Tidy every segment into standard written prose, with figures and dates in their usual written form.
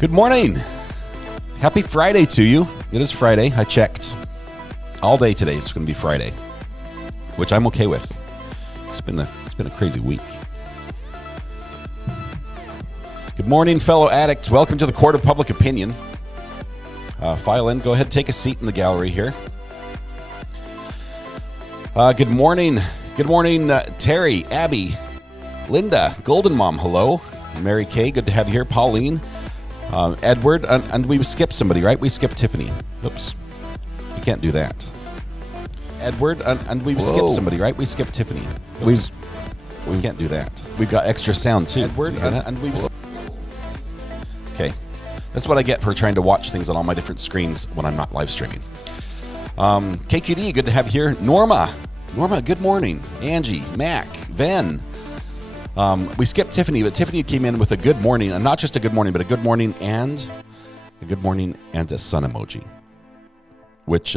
Good morning. Happy Friday to you. It is Friday. I checked all day today. It's going to be Friday, which I'm okay with. It's been a crazy week. Good morning, fellow addicts. Welcome to the Court of Public Opinion. File in. Go ahead, take a seat in the gallery here. Good morning. Good morning, Terry, Abby, Linda, Golden Mom. Hello, Mary Kay. Good to have you here. Pauline. Edward, and we skipped somebody, right? We skipped Tiffany. Oops. We can't do that. Edward, and we skipped somebody, right? We skipped Tiffany. We can't do that. We've got extra sound, too. Edward, and we... Okay. That's what I get for trying to watch things on all my different screens when I'm not live streaming. KQD, good to have you here. Norma, good morning. Angie, Mac, Ven. We skipped Tiffany, but Tiffany came in with a good morning, and not just a good morning, but a good morning and a sun emoji, which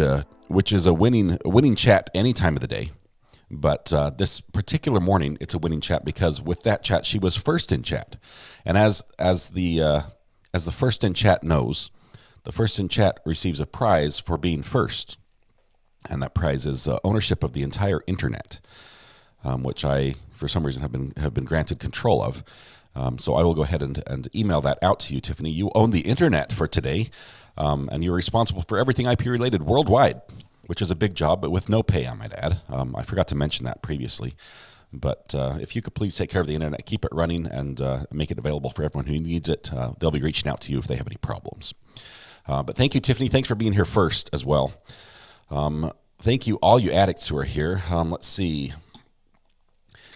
is a winning chat any time of the day. But this particular morning, it's a winning chat because with that chat, she was first in chat, and as the first in chat knows, the first in chat receives a prize for being first, and that prize is ownership of the entire internet. Which I, for some reason, have been granted control of. So I will go ahead and email that out to you, Tiffany. You own the internet for today, and you're responsible for everything IP-related worldwide, which is a big job, but with no pay, I might add. I forgot to mention that previously. But if you could please take care of the internet, keep it running, and make it available for everyone who needs it, they'll be reaching out to you if they have any problems. But thank you, Tiffany. Thanks for being here first as well. Thank you, all you addicts who are here. Let's see.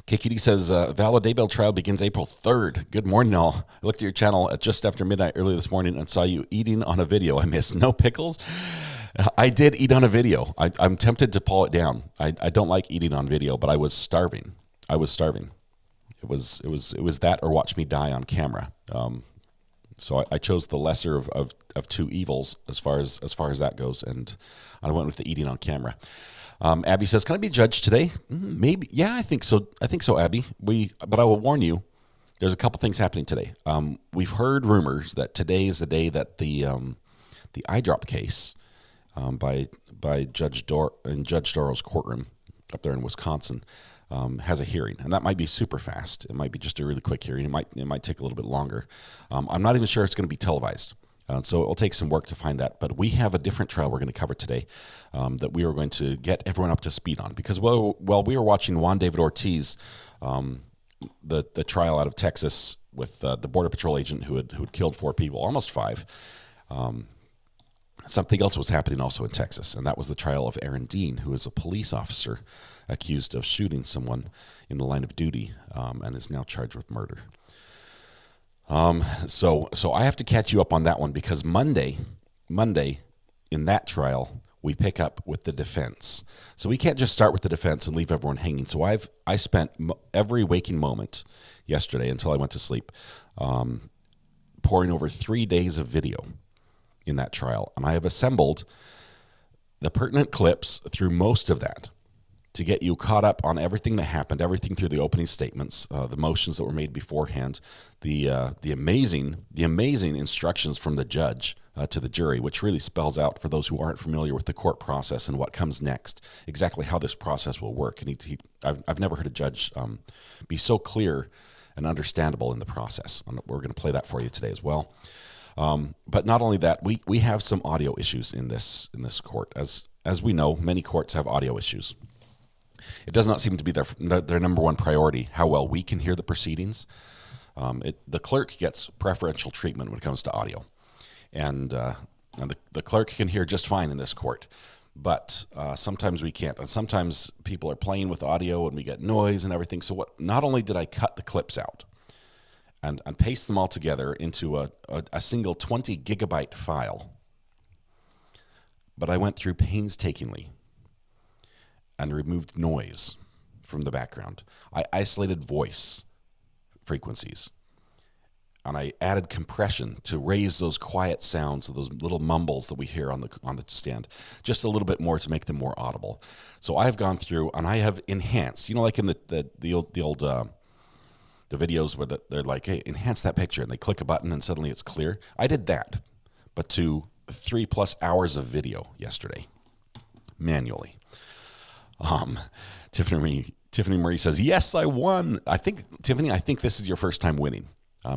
KKD says, Valid Daybell trial begins April 3rd. Good morning, all. I looked at your channel at just after midnight earlier this morning and saw you eating on a video. I missed. No pickles? I did eat on a video. I'm tempted to pull it down. I don't like eating on video, but I was starving. It was that or watch me die on camera. So I chose the lesser of two evils as far as that goes, and I went with the eating on camera. Abby says, "Can I be judged today?" Maybe. Yeah, I think so. Abby. But I will warn you, there's a couple things happening today. We've heard rumors that today is the day that the eye drop case by Judge Doro's courtroom up there in Wisconsin has a hearing, and that might be super fast. It might be just a really quick hearing. It might take a little bit longer. I'm not even sure it's going to be televised. So it will take some work to find that. But we have a different trial we're going to cover today that we are going to get everyone up to speed on. Because while we were watching Juan David Ortiz, the trial out of Texas with the Border Patrol agent who had killed 4 people, almost 5, something else was happening also in Texas. And that was the trial of Aaron Dean, who is a police officer accused of shooting someone in the line of duty and is now charged with murder. So I have to catch you up on that one because Monday in that trial, we pick up with the defense. So we can't just start with the defense and leave everyone hanging. So I spent every waking moment yesterday until I went to sleep, pouring over 3 days of video in that trial. And I have assembled the pertinent clips through most of that to get you caught up on everything that happened, everything through the opening statements, the motions that were made beforehand, the amazing instructions from the judge to the jury, which really spells out for those who aren't familiar with the court process and what comes next, exactly how this process will work. And I've never heard a judge be so clear and understandable in the process. And we're going to play that for you today as well. But not only that, we have some audio issues in this court. As we know, many courts have audio issues. It does not seem to be their number one priority, how well we can hear the proceedings. The clerk gets preferential treatment when it comes to audio. And the clerk can hear just fine in this court. But sometimes we can't. And sometimes people are playing with audio and we get noise and everything. So not only did I cut the clips out and paste them all together into a single 20 gigabyte file, but I went through painstakingly and removed noise from the background. I isolated voice frequencies. And I added compression to raise those quiet sounds, those little mumbles that we hear on the stand, just a little bit more to make them more audible. So I've gone through and I have enhanced, like in the old the videos where they're like, hey, enhance that picture, and they click a button and suddenly it's clear. I did that, but to 3+ hours of video yesterday, manually. Tiffany Marie says, yes, I won. Tiffany, I think this is your first time winning.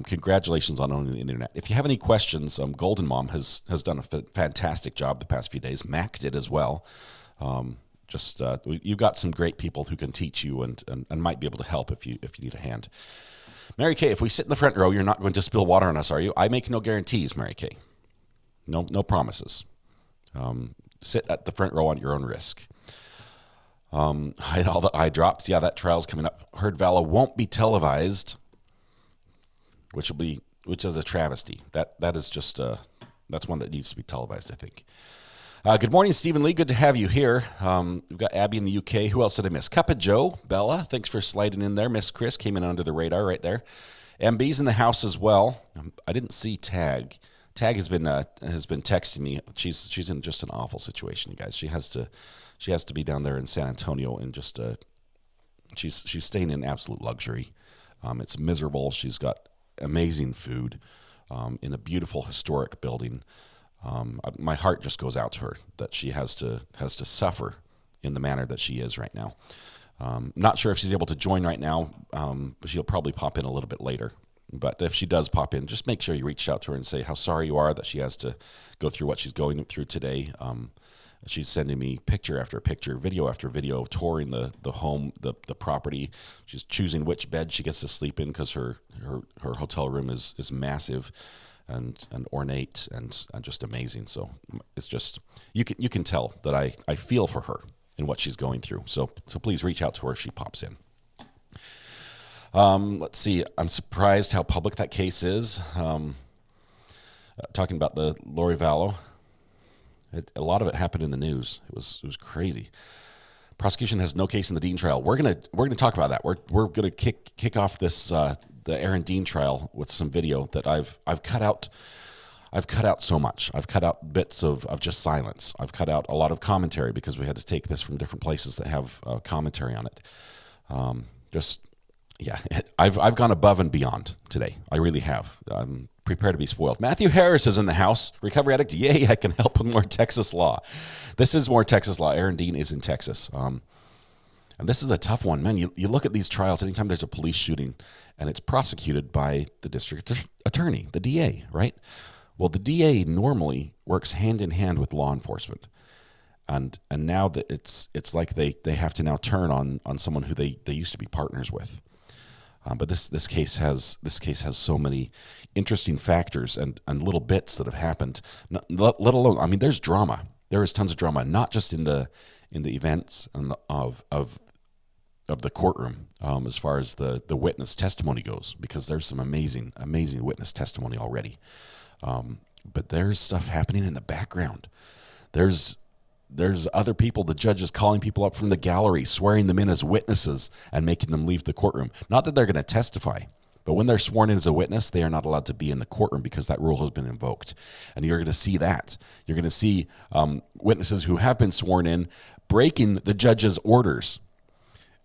Congratulations on owning the internet. If you have any questions, Golden Mom has done a fantastic job the past few days. Mac did as well. You've got some great people who can teach you and might be able to help if you need a hand. Mary Kay, if we sit in the front row, you're not going to spill water on us, are you? I make no guarantees, Mary Kay. No promises. Sit at the front row on your own risk. Hide all the eye drops. Yeah, that trial's coming up. Heard Vallow won't be televised, which is a travesty. That is just that's one that needs to be televised, I think. Good morning, Stephen Lee. Good to have you here. We've got Abby in the UK. Who else did I miss? Cup of Joe, Bella. Thanks for sliding in there. Miss Chris came in under the radar right there. MB's in the house as well. I didn't see Tag. Tag has been texting me. She's in just an awful situation, you guys. She has to be down there in San Antonio and just she's staying in absolute luxury. It's miserable. She's got amazing food in a beautiful historic building. My heart just goes out to her that she has to suffer in the manner that she is right now. Not sure if she's able to join right now. She'll probably pop in a little bit later. But if she does pop in, just make sure you reach out to her and say how sorry you are that she has to go through what she's going through today. She's sending me picture after picture, video after video, touring the home, the property. She's choosing which bed she gets to sleep in because her hotel room is massive and ornate and just amazing. So it's just you can tell that I feel for her in what she's going through. So please reach out to her if she pops in. Let's see. I'm surprised how public that case is. Talking about the Lori Vallow. A lot of it happened in the news. It was crazy. Prosecution has no case in the Dean trial. We're gonna talk about that. We're gonna kick off this the Aaron Dean trial with some video that I've cut out. I've cut out so much. I've cut out bits of just silence. I've cut out a lot of commentary because we had to take this from different places that have commentary on it. I've gone above and beyond today. I really have. I'm prepared to be spoiled. Matthew Harris is in the house. Recovery addict. Yay, I can help with more Texas law. This is more Texas law. Aaron Dean is in Texas. And this is a tough one, man. You look at these trials, anytime there's a police shooting and it's prosecuted by the district attorney, the DA, right? Well, the DA normally works hand in hand with law enforcement. And now that it's like they have to now turn on someone who they used to be partners with. But this case has so many interesting factors and little bits that have happened. Let alone, I mean, there's drama. There is tons of drama, not just in the events and of the courtroom as far as the witness testimony goes, because there's some amazing witness testimony already. But there's stuff happening in the background. There's other people, the judge is calling people up from the gallery, swearing them in as witnesses and making them leave the courtroom. Not that they're going to testify, but when they're sworn in as a witness, they are not allowed to be in the courtroom because that rule has been invoked. And you're going to see that. You're going to see witnesses who have been sworn in breaking the judge's orders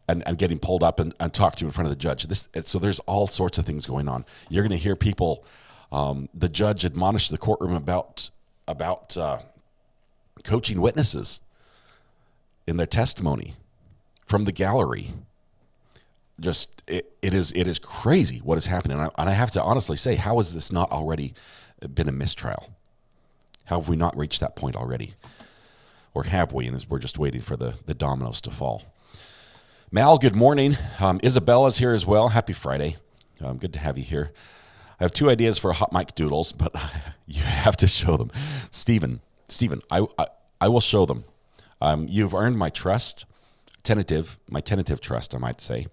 and getting pulled up and talked to in front of the judge. So there's all sorts of things going on. You're going to hear people, the judge admonish the courtroom about coaching witnesses in their testimony from the gallery. Just it is crazy what is happening, and I have to honestly say, how has this not already been a mistrial? How have we not reached that point already, or have we? And we're just waiting for the dominoes to fall. Mal, good morning. Isabella's here as well. Happy Friday. Good to have you here. I have two ideas for hot mic doodles, but you have to show them. Stephen, I will show them. You've earned my trust, my tentative trust, I might say,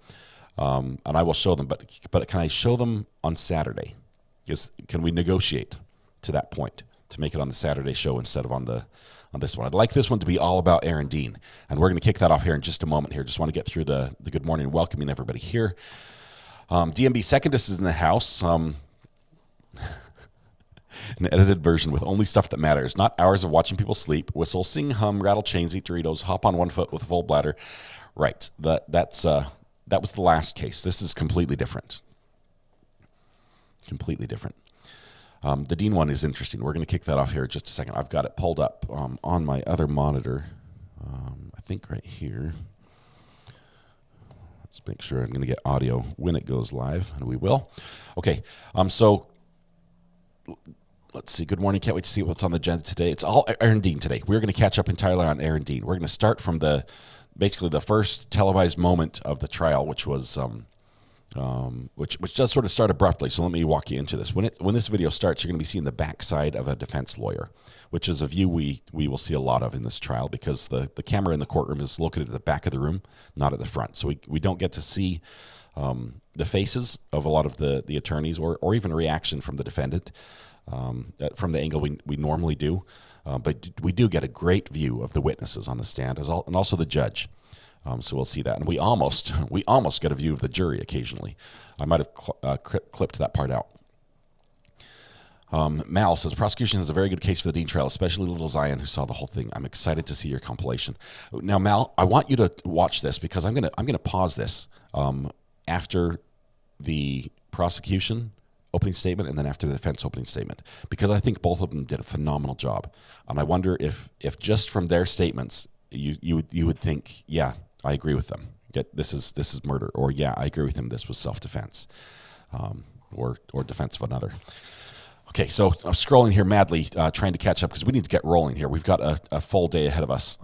and I will show them. But can I show them on Saturday? Can we negotiate to that point to make it on the Saturday show instead of on this one? I'd like this one to be all about Aaron Dean, and we're going to kick that off here in just a moment. Here, just want to get through the good morning, welcoming everybody here. DMB Secondus is in the house. An edited version with only stuff that matters, not hours of watching people sleep, whistle, sing, hum, rattle chains, eat Doritos, hop on one foot with a full bladder. Right, that was the last case. This is completely different. Completely different. The Dean one is interesting. We're going to kick that off here in just a second. I've got it pulled up on my other monitor. I think right here. Let's make sure I'm going to get audio when it goes live, and we will. Okay, so let's see. Good morning. Can't wait to see what's on the agenda today. It's all Aaron Dean today. We're going to catch up entirely on Aaron Dean. We're going to start from basically the first televised moment of the trial, which was which does sort of start abruptly. So let me walk you into this. When this video starts, you're going to be seeing the backside of a defense lawyer, which is a view we will see a lot of in this trial because the camera in the courtroom is located at the back of the room, not at the front. So we don't get to see the faces of a lot of the attorneys or even a reaction from the defendant from the angle we normally do. But we do get a great view of the witnesses on the stand and also the judge. So we'll see that. And we almost get a view of the jury occasionally. I might have clipped that part out. Mal says, prosecution has a very good case for the Dean trial, especially little Zion, who saw the whole thing. I'm excited to see your compilation. Now, Mal, I want you to watch this because I'm gonna pause this after the prosecution opening statement and then after the defense opening statement, because I think both of them did a phenomenal job. And I wonder if just from their statements, you would think, yeah, I agree with them. This is murder, or yeah, I agree with him. This was self-defense, or defense of another. Okay, so I'm scrolling here madly, trying to catch up because we need to get rolling here. We've got a full day ahead of us.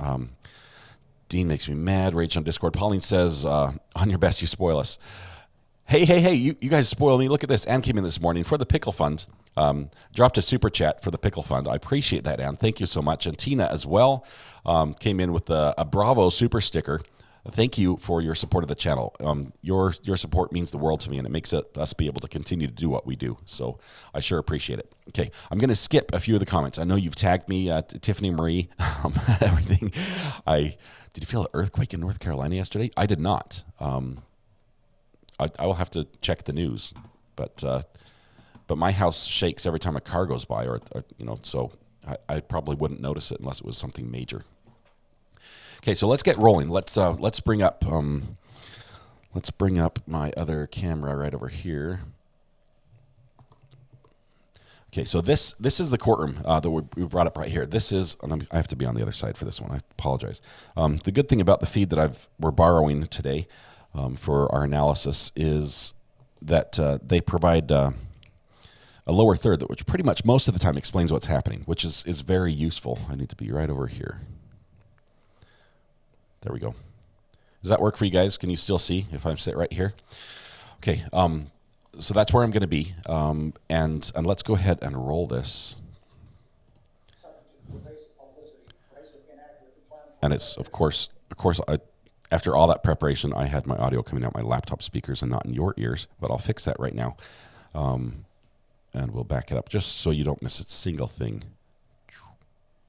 Dean makes me mad. Rage on Discord. Pauline says, on your best, you spoil us. Hey, you guys spoil me. Look at this. Ann came in this morning for the Pickle Fund. Dropped a super chat for the Pickle Fund. I appreciate that, Ann. Thank you so much. And Tina as well came in with a Bravo super sticker. Thank you for your support of the channel. Your support means the world to me, and it makes us be able to continue to do what we do. So I sure appreciate it. Okay, I'm going to skip a few of the comments. I know you've tagged me, Tiffany Marie, everything. Did you feel an earthquake in North Carolina yesterday? I did not. I will have to check the news, but my house shakes every time a car goes by, or so I probably wouldn't notice it unless it was something major. Okay, so let's get rolling. Let's bring up my other camera right over here. Okay, so this is the courtroom that we brought up right here. This is, and I have to be on the other side for this one. I apologize. The good thing about the feed that we're borrowing today for our analysis is that they provide a lower third, which pretty much most of the time explains what's happening, which is very useful. I need to be right over here. There we go. Does that work for you guys? Can you still see if I'm sit right here? Okay, so that's where I'm going to be, and let's go ahead and roll this. And it's of course, after all that preparation, I had my audio coming out my laptop speakers and not in your ears, but I'll fix that right now, and we'll back it up just so you don't miss a single thing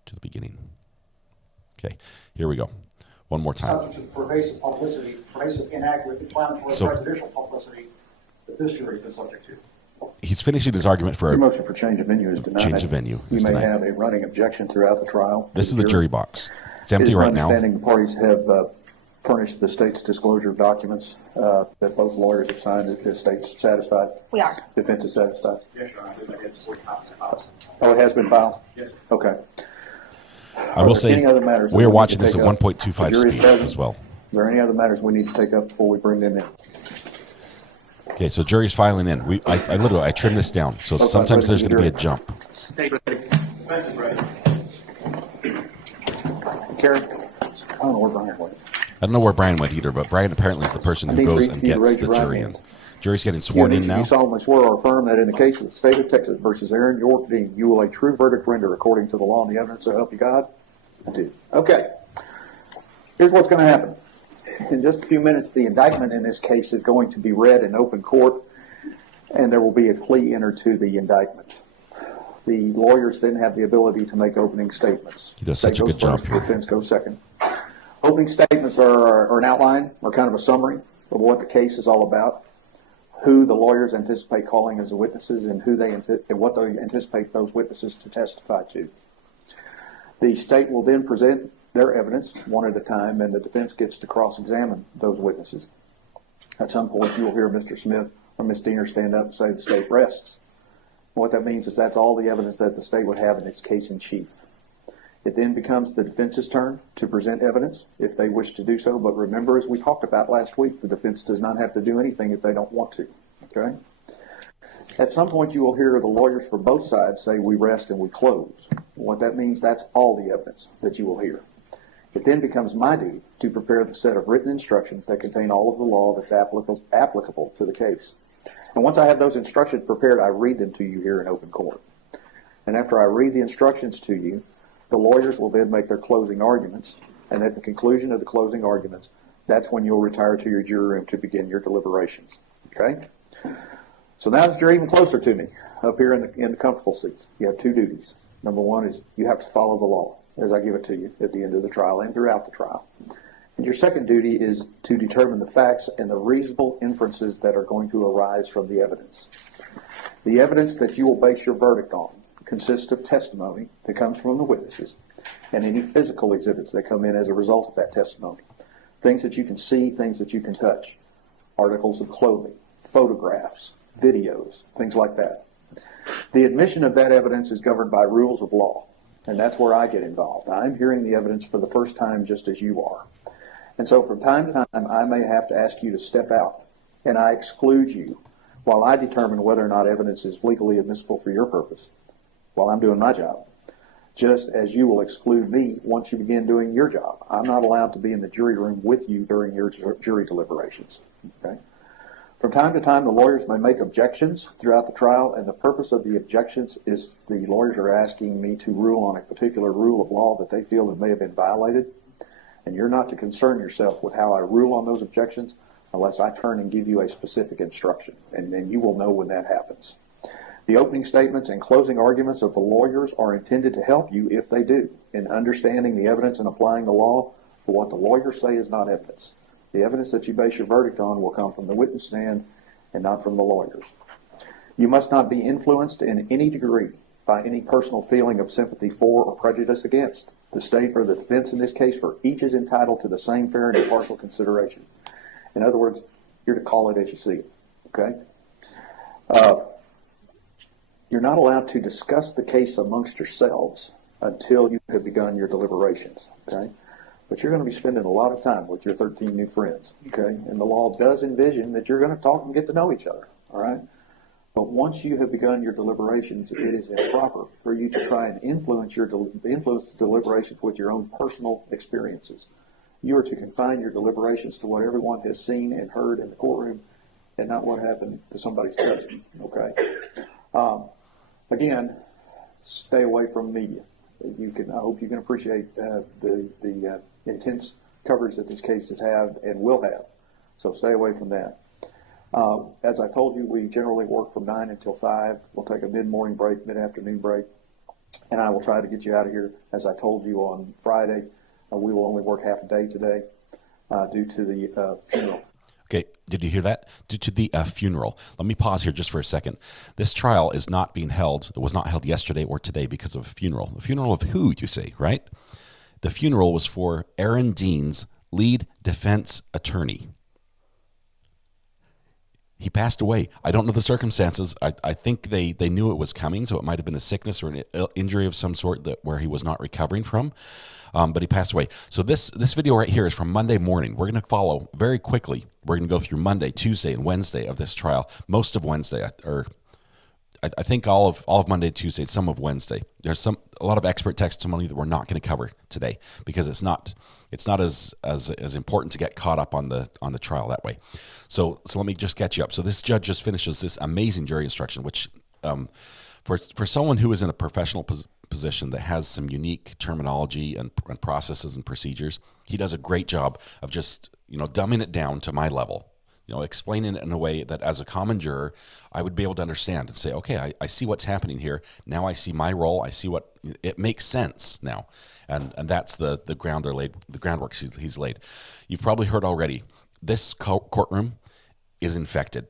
to the beginning. Okay, here we go. One more time. Subject to pervasive publicity, pervasive inaccurate, inflammatory, prejudicial publicity that this jury is subject to. He's finishing his argument for your motion for change of venue is denied. Change of venue. You may have a running objection throughout the trial. This is the jury box. It's empty right now. Understanding the parties have furnished the state's disclosure of documents that both lawyers have signed. The state's satisfied. We are. Defense is satisfied. Yes, Your Honor. Oh, it has been filed. Yes. Okay. I will say we are watching this at 1.25 speed as well. Is there any other matters we need to take up before we bring them in? Okay, so jury's filing in. I literally trimmed this down, so sometimes there's going to be a jump. Karen, I don't know where Brian went. I don't know where Brian went either, but Brian apparently is the person who goes and gets the jury in. Jury's getting sworn in now. You solemnly swear or affirm that in the case of the state of Texas versus Aaron York Dean, you will a true verdict render according to the law and the evidence, so help you God? I do. Okay. Here's what's going to happen. In just a few minutes, the indictment in this case is going to be read in open court, and there will be a plea entered to the indictment. The lawyers then have the ability to make opening statements. He does such a good job here. Defense goes second. Opening statements are an outline or kind of a summary of what the case is all about, who the lawyers anticipate calling as the witnesses, and what they anticipate those witnesses to testify to. The state will then present their evidence one at a time, and the defense gets to cross-examine those witnesses. At some point, you will hear Mr. Smith or Ms. Diener stand up and say the state rests. What that means is that's all the evidence that the state would have in its case in chief. It then becomes the defense's turn to present evidence if they wish to do so. But remember, as we talked about last week, the defense does not have to do anything if they don't want to. Okay? At some point, you will hear the lawyers for both sides say, we rest and we close. What that means, that's all the evidence that you will hear. It then becomes my duty to prepare the set of written instructions that contain all of the law that's applicable to the case. And once I have those instructions prepared, I read them to you here in open court. And after I read the instructions to you, the lawyers will then make their closing arguments. And at the conclusion of the closing arguments, that's when you'll retire to your jury room to begin your deliberations. Okay? So now that you're even closer to me, up here in the comfortable seats, you have two duties. Number one is you have to follow the law as I give it to you at the end of the trial and throughout the trial. And your second duty is to determine the facts and the reasonable inferences that are going to arise from the evidence. The evidence that you will base your verdict on consists of testimony that comes from the witnesses and any physical exhibits that come in as a result of that testimony. Things that you can see, things that you can touch, articles of clothing, photographs, videos, things like that. The admission of that evidence is governed by rules of law, and that's where I get involved. I'm hearing the evidence for the first time just as you are. And so from time to time, I may have to ask you to step out, and I exclude you while I determine whether or not evidence is legally admissible for your purpose, while I'm doing my job, just as you will exclude me once you begin doing your job. I'm not allowed to be in the jury room with you during your jury deliberations. Okay? From time to time, the lawyers may make objections throughout the trial, and the purpose of the objections is the lawyers are asking me to rule on a particular rule of law that they feel that may have been violated. And you're not to concern yourself with how I rule on those objections unless I turn and give you a specific instruction, and then you will know when that happens. The opening statements and closing arguments of the lawyers are intended to help you, if they do, in understanding the evidence and applying the law. For what the lawyers say is not evidence. The evidence that you base your verdict on will come from the witness stand and not from the lawyers. You must not be influenced in any degree by any personal feeling of sympathy for or prejudice against the state or the defense in this case, for each is entitled to the same fair and impartial consideration. In other words, you're to call it as you see it. Okay? You're not allowed to discuss the case amongst yourselves until you have begun your deliberations. Okay? But you're going to be spending a lot of time with your 13 new friends. Okay? And the law does envision that you're going to talk and get to know each other. All right? But once you have begun your deliberations, it is improper for you to try and influence the deliberations with your own personal experiences. You are to confine your deliberations to what everyone has seen and heard in the courtroom, and not what happened to somebody's cousin. Okay. Again, stay away from media. I hope you can appreciate the intense coverage that these cases have and will have. So stay away from that. As I told you, we generally work from 9 until 5. We'll take a mid-morning break, mid-afternoon break, and I will try to get you out of here. As I told you on Friday, we will only work half a day today due to the funeral. Okay, did you hear that? Due to the funeral. Let me pause here just for a second. This trial is not being held. It was not held yesterday or today because of a funeral. A funeral of who, you say, right? The funeral was for Aaron Dean's lead defense attorney. He passed away. I don't know the circumstances. I think they knew it was coming, so it might have been a sickness or an injury of some sort where he was not recovering from, but he passed away. So this video right here is from Monday morning. We're going to follow very quickly. We're going to go through Monday, Tuesday, and Wednesday of this trial. Most of Wednesday, or I think all of Monday, Tuesday, some of Wednesday. There's a lot of expert testimony that we're not going to cover today because it's not as important to get caught up on the trial that way. So let me just catch you up. So this judge just finishes this amazing jury instruction, which for someone who is in a professional position that has some unique terminology and processes and procedures, he does a great job of just dumbing it down to my level. Explaining it in a way that as a common juror, I would be able to understand and say, okay, I see what's happening here. Now I see my role. I see what it makes sense now. And that's the groundwork he's laid. You've probably heard already, this courtroom is infected.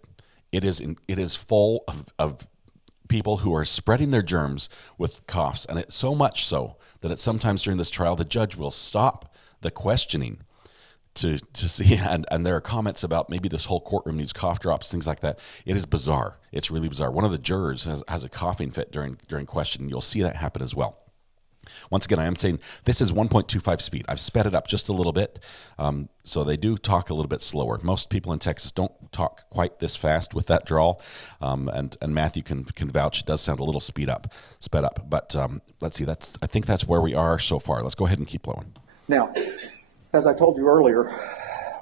It is full of people who are spreading their germs with coughs. And it's so much so that at sometimes during this trial, the judge will stop the questioning to see, and there are comments about maybe this whole courtroom needs cough drops, things like that. It is bizarre. It's really bizarre. One of the jurors has a coughing fit during questioning. You'll see that happen as well. Once again, I am saying this is 1.25 speed. I've sped it up just a little bit, so they do talk a little bit slower. Most people in Texas don't talk quite this fast with that drawl, and Matthew can vouch. It does sound a little sped up. But let's see. I think that's where we are so far. Let's go ahead and keep flowing. Now, as I told you earlier,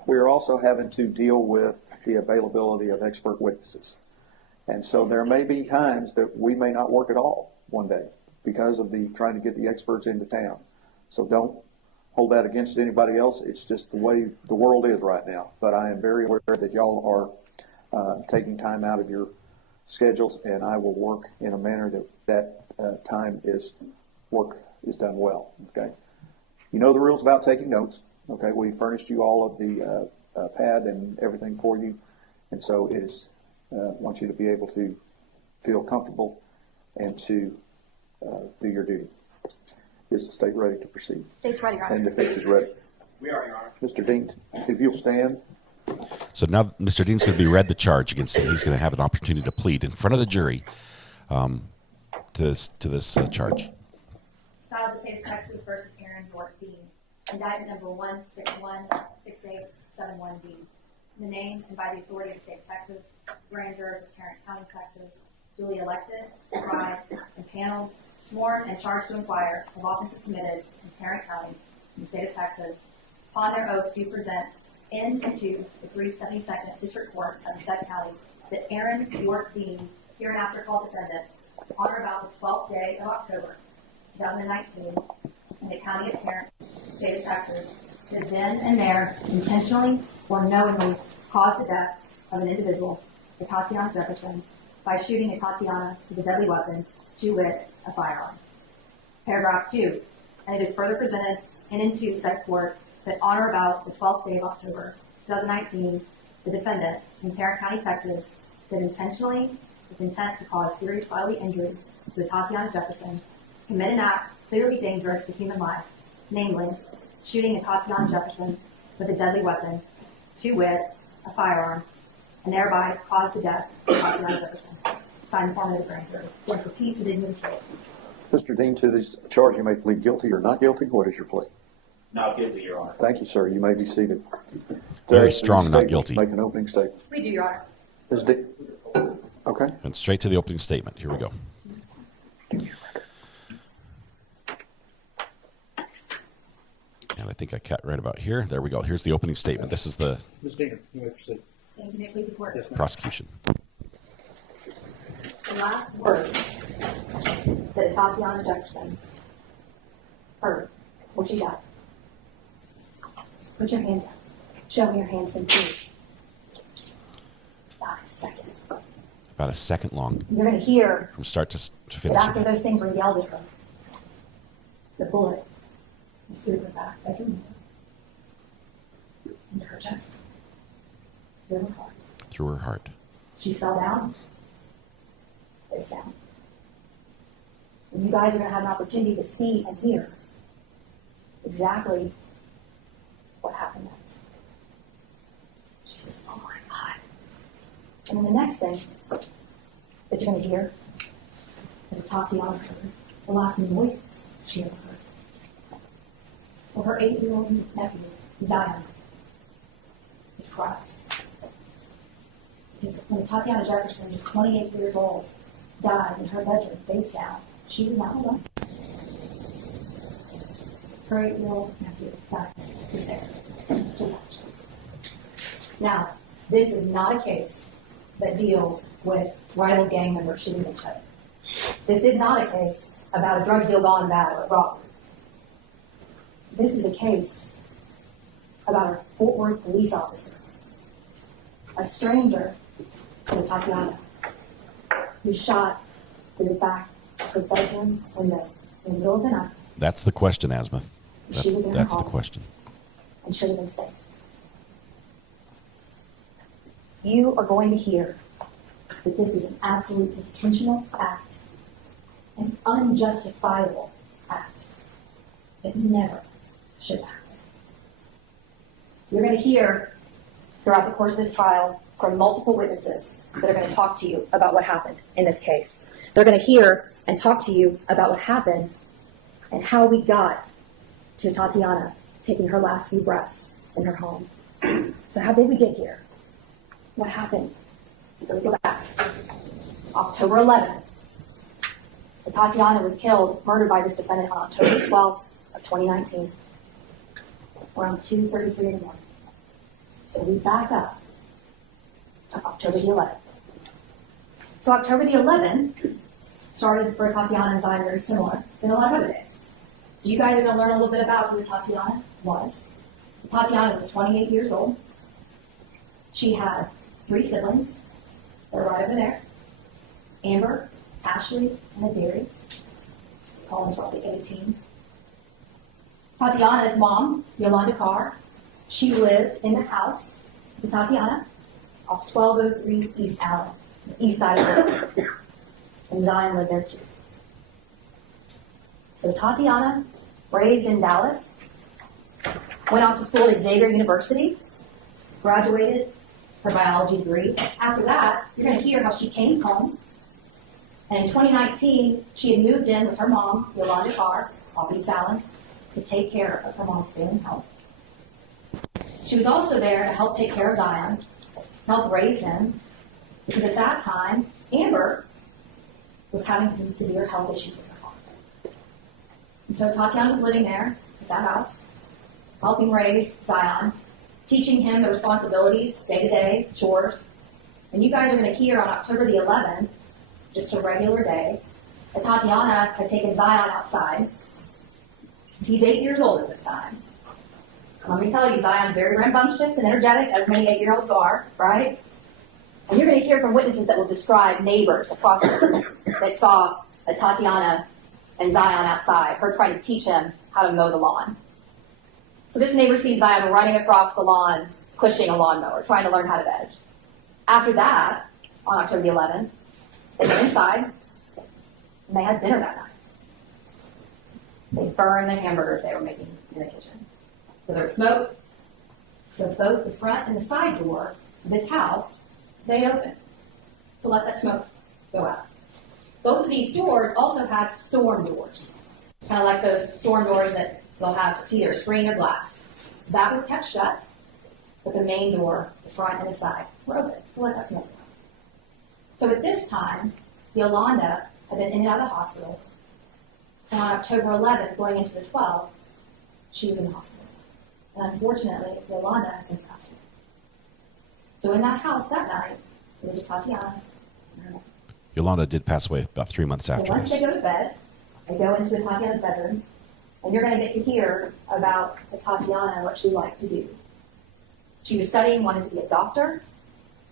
we are also having to deal with the availability of expert witnesses. And so there may be times that we may not work at all one day because of trying to get the experts into town. So don't hold that against anybody else. It's just the way the world is right now. But I am very aware that y'all are taking time out of your schedules, and I will work in a manner that time is done well. Okay. You know the rules about taking notes. Okay, we furnished you all of the pad and everything for you, and so it is want you to be able to feel comfortable and to do your duty. Is the state ready to proceed? State's ready, Your Honor. And defense is ready. We are, Your Honor. Mr. Dean, if you'll stand. So now Mr. Dean's going to be read the charge against him. He's going to have an opportunity to plead in front of the jury to this charge. Style of the State of Texas versus Aaron York Dean. Indictment number 1616871B. In the name and by the authority of the State of Texas, grand jurors of Tarrant County, Texas, duly elected, tried, and paneled, sworn, and charged to inquire of offenses committed in Tarrant County, in the State of Texas, upon their oaths do present in and to the 372nd District Court of the said county that Aaron York Dean, hereinafter called defendant, on or about the 12th day of October 2019, in the county of Tarrant, State of Texas, did then and there intentionally or knowingly cause the death of an individual, a Tatiana Jefferson, by shooting a Tatiana with a deadly weapon, to wit, a firearm. Paragraph 2. And it is further presented in and to said court that on or about the 12th day of October 2019, the defendant in Tarrant County, Texas, did intentionally, with intent to cause serious bodily injury to a Tatiana Jefferson, commit an act clearly dangerous to human life, namely, shooting a Tatiana Jefferson with a deadly weapon, to wit, a firearm, and thereby cause the death of Tatiana Jefferson. Signed form of the grand jury. Yes, the peace within the state. Mr. Dean, to this charge, you may plead guilty or not guilty. What is your plea? Not guilty, Your Honor. Thank you, sir. You may be seated. Very strong, not guilty. Make an opening statement. We do, Your Honor. Ms. Dean. Okay. And straight to the opening statement. Here we go. And I think I cut right about here. There we go. Here's the opening statement. This is the Ms. Dean, you may proceed. Thank you. May it please the court. Yes, ma'am. prosecution. The last words that Tatiana Jefferson heard before she died. Put your hands up. Show me your hands, then please. About a second. About a second long You're going to hear from start to that finish. after those things were yelled at her, the bullet was through her back bedroom window, into her chest, through her heart. Through her heart. She fell down, face down. And you guys are going to have an opportunity to see and hear exactly what happened next. She says, oh my God. And then the next thing that you're going to hear, that Tatiana heard, the last noises she ever heard, were her 8-year-old nephew, Zion, his cries. Because when Tatiana Jefferson was 28 years old, died in her bedroom, face down. She was not alone. Her 8-year-old nephew died. Was there to watch. Now, this is not a case that deals with rival gang members shooting each other. This is not a case about a drug deal gone bad or a robbery. This is a case about a Fort Worth police officer, a stranger to Tatiana, who shot through the back of her bedroom window in the middle of the night. That's the question, Asmuth. She was in her That's the home question. and should have been safe. You are going to hear that this is an absolutely intentional act, an unjustifiable act that never should happen. You're going to hear throughout the course of this trial from multiple witnesses that are going to talk to you about what happened in this case. They're going to hear and talk to you about what happened and how we got to Tatiana taking her last few breaths in her home. So how did we get here? What happened? So we go back. October 11th, Tatiana was killed, murdered by this defendant on October 12th of 2019, around 2:33 in the morning. So we back up to October the 11th. So October the 11th started for Tatiana and Zion very similar than a lot of other days. So you guys are going to learn a little bit about who Tatiana was. Tatiana was 28 years old. She had 3 siblings. They're right over there. Amber, Ashley, and Darius. Call himself the 18. Tatiana's mom, Yolanda Carr, she lived in the house with Tatiana off 1203 East Allen, the east side of Brooklyn. And Zion lived there too. So Tatiana, raised in Dallas, went off to school at Xavier University, graduated her biology degree. After that, you're going to hear how she came home. And in 2019, she had moved in with her mom, Yolanda Carr, off East Allen, to take care of her mom's failing health. She was also there to help take care of Zion, help raise him, because at that time, Amber was having some severe health issues with her heart. And so Tatiana was living there at that house, helping raise Zion, teaching him the responsibilities, day-to-day, chores. And you guys are going to hear on October the 11th, just a regular day, that Tatiana had taken Zion outside. He's 8 years old at this time. Let me tell you, Zion's very rambunctious and energetic, as many 8-year-olds are, right? And you're going to hear from witnesses that will describe neighbors across the street that saw Tatiana and Zion outside, her trying to teach him how to mow the lawn. So this neighbor sees Zion running across the lawn, pushing a lawnmower, trying to learn how to veg. After that, on October the 11th, they went inside, and they had dinner that night. They burned the hamburgers they were making in the kitchen. So there was smoke. So both the front and the side door of this house, they opened to let that smoke go out. Both of these doors also had storm doors, kind of like those storm doors that they'll have to either screen or glass. That was kept shut, but the main door, the front and the side, were open to let that smoke go out. So at this time, Yolanda had been in and out of the hospital, and on October 11th, going into the 12th, she was in the hospital. And unfortunately, Yolanda has since passed away. So in that house that night, it was Tatiana and her mother. Yolanda did pass away about 3 months So after once this. they go to bed, they go into Tatiana's bedroom, and you're going to get to hear about Tatiana and what she liked to do. She was studying, wanted to be a doctor.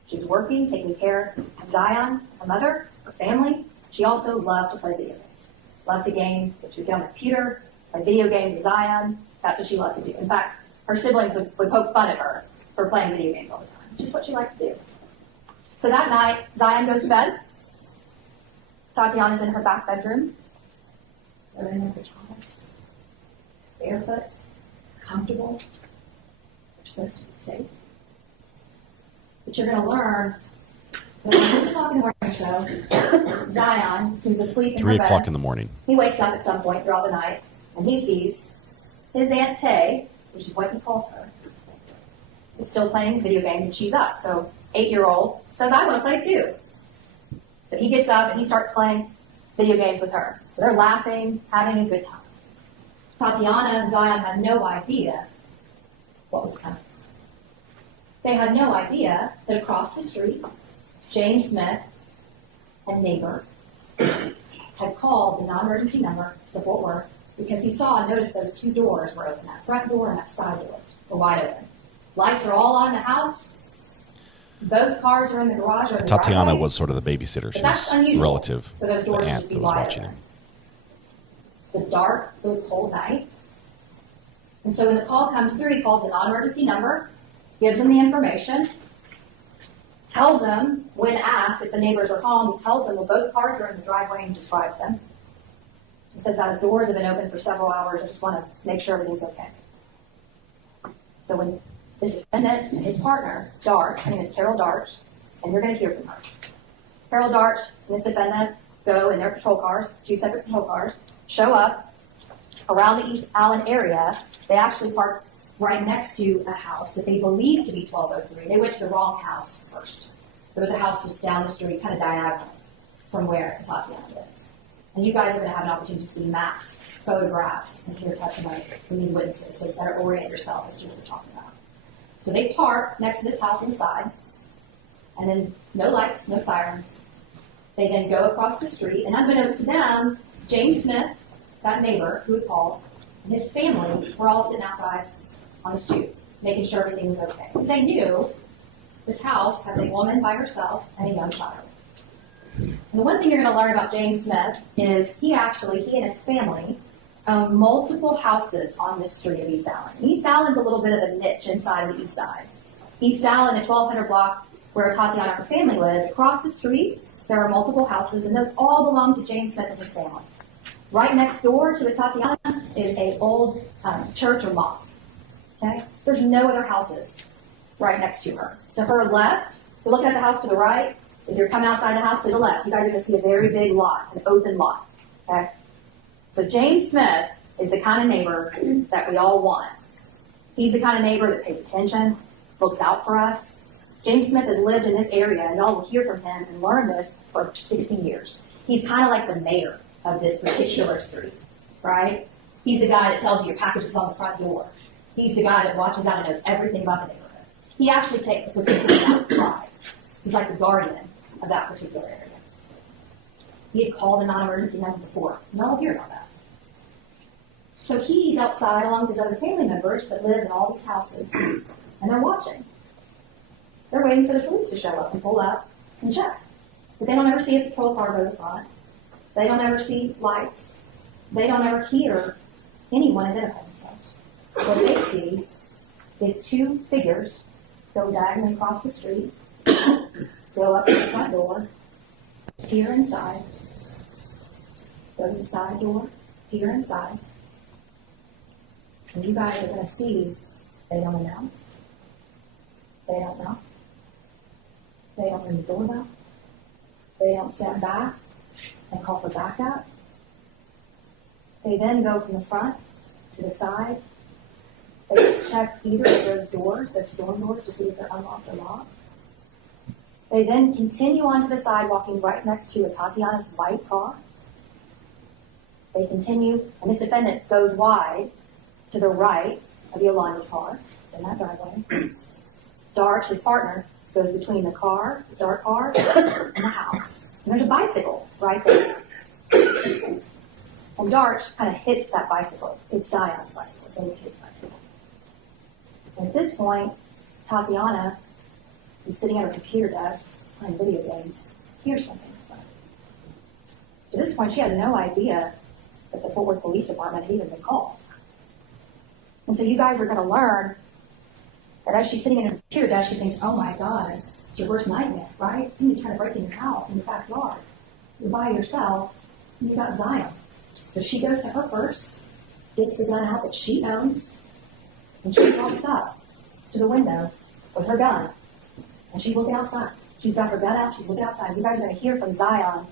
She was working, taking care of Zion, her mother, her family. She also loved to play video games. Loved to game. She would get on the computer, play video games with Zion. That's what she loved to do. In fact, her siblings would poke fun at her for playing video games all the time. Just what she liked to do. So that night, Zion goes to bed. Tatiana's in her back bedroom. They're in their pajamas. Barefoot. Comfortable. They're supposed to be safe. But you're going to learn that at 2 o'clock in the morning or so, Zion, who's asleep in 3 her bed, o'clock in the morning. he wakes up at some point throughout the night, and he sees his Aunt Tay, which is what he calls her, is still playing video games, and she's up. So 8-year-old says, I want to play too. So he gets up and he starts playing video games with her. So they're laughing, having a good time. Tatiana and Zion had no idea what was coming. They had no idea that across the street, James Smith, a neighbor, had called the non-emergency number to Fort Worth because he saw and noticed those two doors were open, that front door and that side door were wide open. Lights are all on in the house. Both cars are in the garage or the Tatiana driveway. was sort of the babysitter. She That's was unusual relative, for those the doors to aunt just be that was wide watching open. him. It's a dark, really cold night. And so when the call comes through, he calls the non-emergency number, gives them the information, tells them, when asked if the neighbors are home, he tells them, well, both cars are in the driveway and describes them. He says that his doors have been open for several hours. I just want to make sure everything's okay. So when this defendant and his partner, Darch, her name is Carol Darch, and you're going to hear from her. Carol Darch and this defendant go in their patrol cars, 2 separate patrol cars, show up around the East Allen area. They actually park right next to a house that they believe to be 1203. They went to the wrong house first. There was a house just down the street, kind of diagonal from where Tatiana lives. And you guys are going to have an opportunity to see maps, photographs, and hear testimony from these witnesses, so you better orient yourself as to what we're talking about. So they park next to this house inside, and then no lights, no sirens. They then go across the street, and unbeknownst to them, James Smith, that neighbor who had called, and his family were all sitting outside on the stoop, making sure everything was okay. Because they knew this house has a woman by herself and a young child. And the one thing you're going to learn about James Smith is he and his family own multiple houses on this street of East Allen. And East Allen's a little bit of a niche inside of the East Side. East Allen, the 1200 block where Tatiana and her family lived, across the street, there are multiple houses, and those all belong to James Smith and his family. Right next door to the Tatiana is an old church or mosque. Okay? There's no other houses right next to her. To her left, you're looking at the house to the right. If you're coming outside the house to the left, you guys are going to see a very big lot, an open lot. Okay? So James Smith is the kind of neighbor that we all want. He's the kind of neighbor that pays attention, looks out for us. James Smith has lived in this area, and y'all will hear from him and learn this for 60 years. He's kind of like the mayor of this particular street, right? He's the guy that tells you your package is on the front door. He's the guy that watches out and knows everything about the neighborhood. He actually takes a particular amount of pride. He's like the guardian of that particular area. He had called a non-emergency number before. Y'all hear about that. So he's outside along with his other family members that live in all these houses, and they're watching. They're waiting for the police to show up and pull up and check. But they don't ever see a patrol car go to the front. They don't ever see lights. They don't ever hear anyone identify themselves. What they see is 2 figures go diagonally across the street, go up to the front door, peer inside, go to the side door, peer inside. And you guys are going to see they don't announce. They don't knock. They don't ring the doorbell. They don't stand back and call for backup. They then go from the front to the side. They check either of those doors, those storm doors, to see if they're unlocked or locked. They then continue on to the side, walking right next to a Tatiana's white car. They continue, and this defendant goes wide to the right of Yolanda's car. It's in that driveway. Darch, his partner, goes between the car, the dark car, and the house. And there's a bicycle right there. And Darch kind of hits that bicycle. It's Zion's bicycle. It's only his bicycle. And at this point, Tatiana, who's sitting at her computer desk playing video games, hears something inside. To this point, she had no idea that the Fort Worth Police Department had even been called. And so you guys are going to learn that as she's sitting in her computer desk, she thinks, oh my God, it's your worst nightmare, right? Somebody's trying to break in your house, in your backyard. You're by yourself, and you've got Zion. So she goes to her first, gets the gun out that she owns, and she walks up to the window with her gun, and she's looking outside. She's got her gun out, she's looking outside. You guys are going to hear from Zion,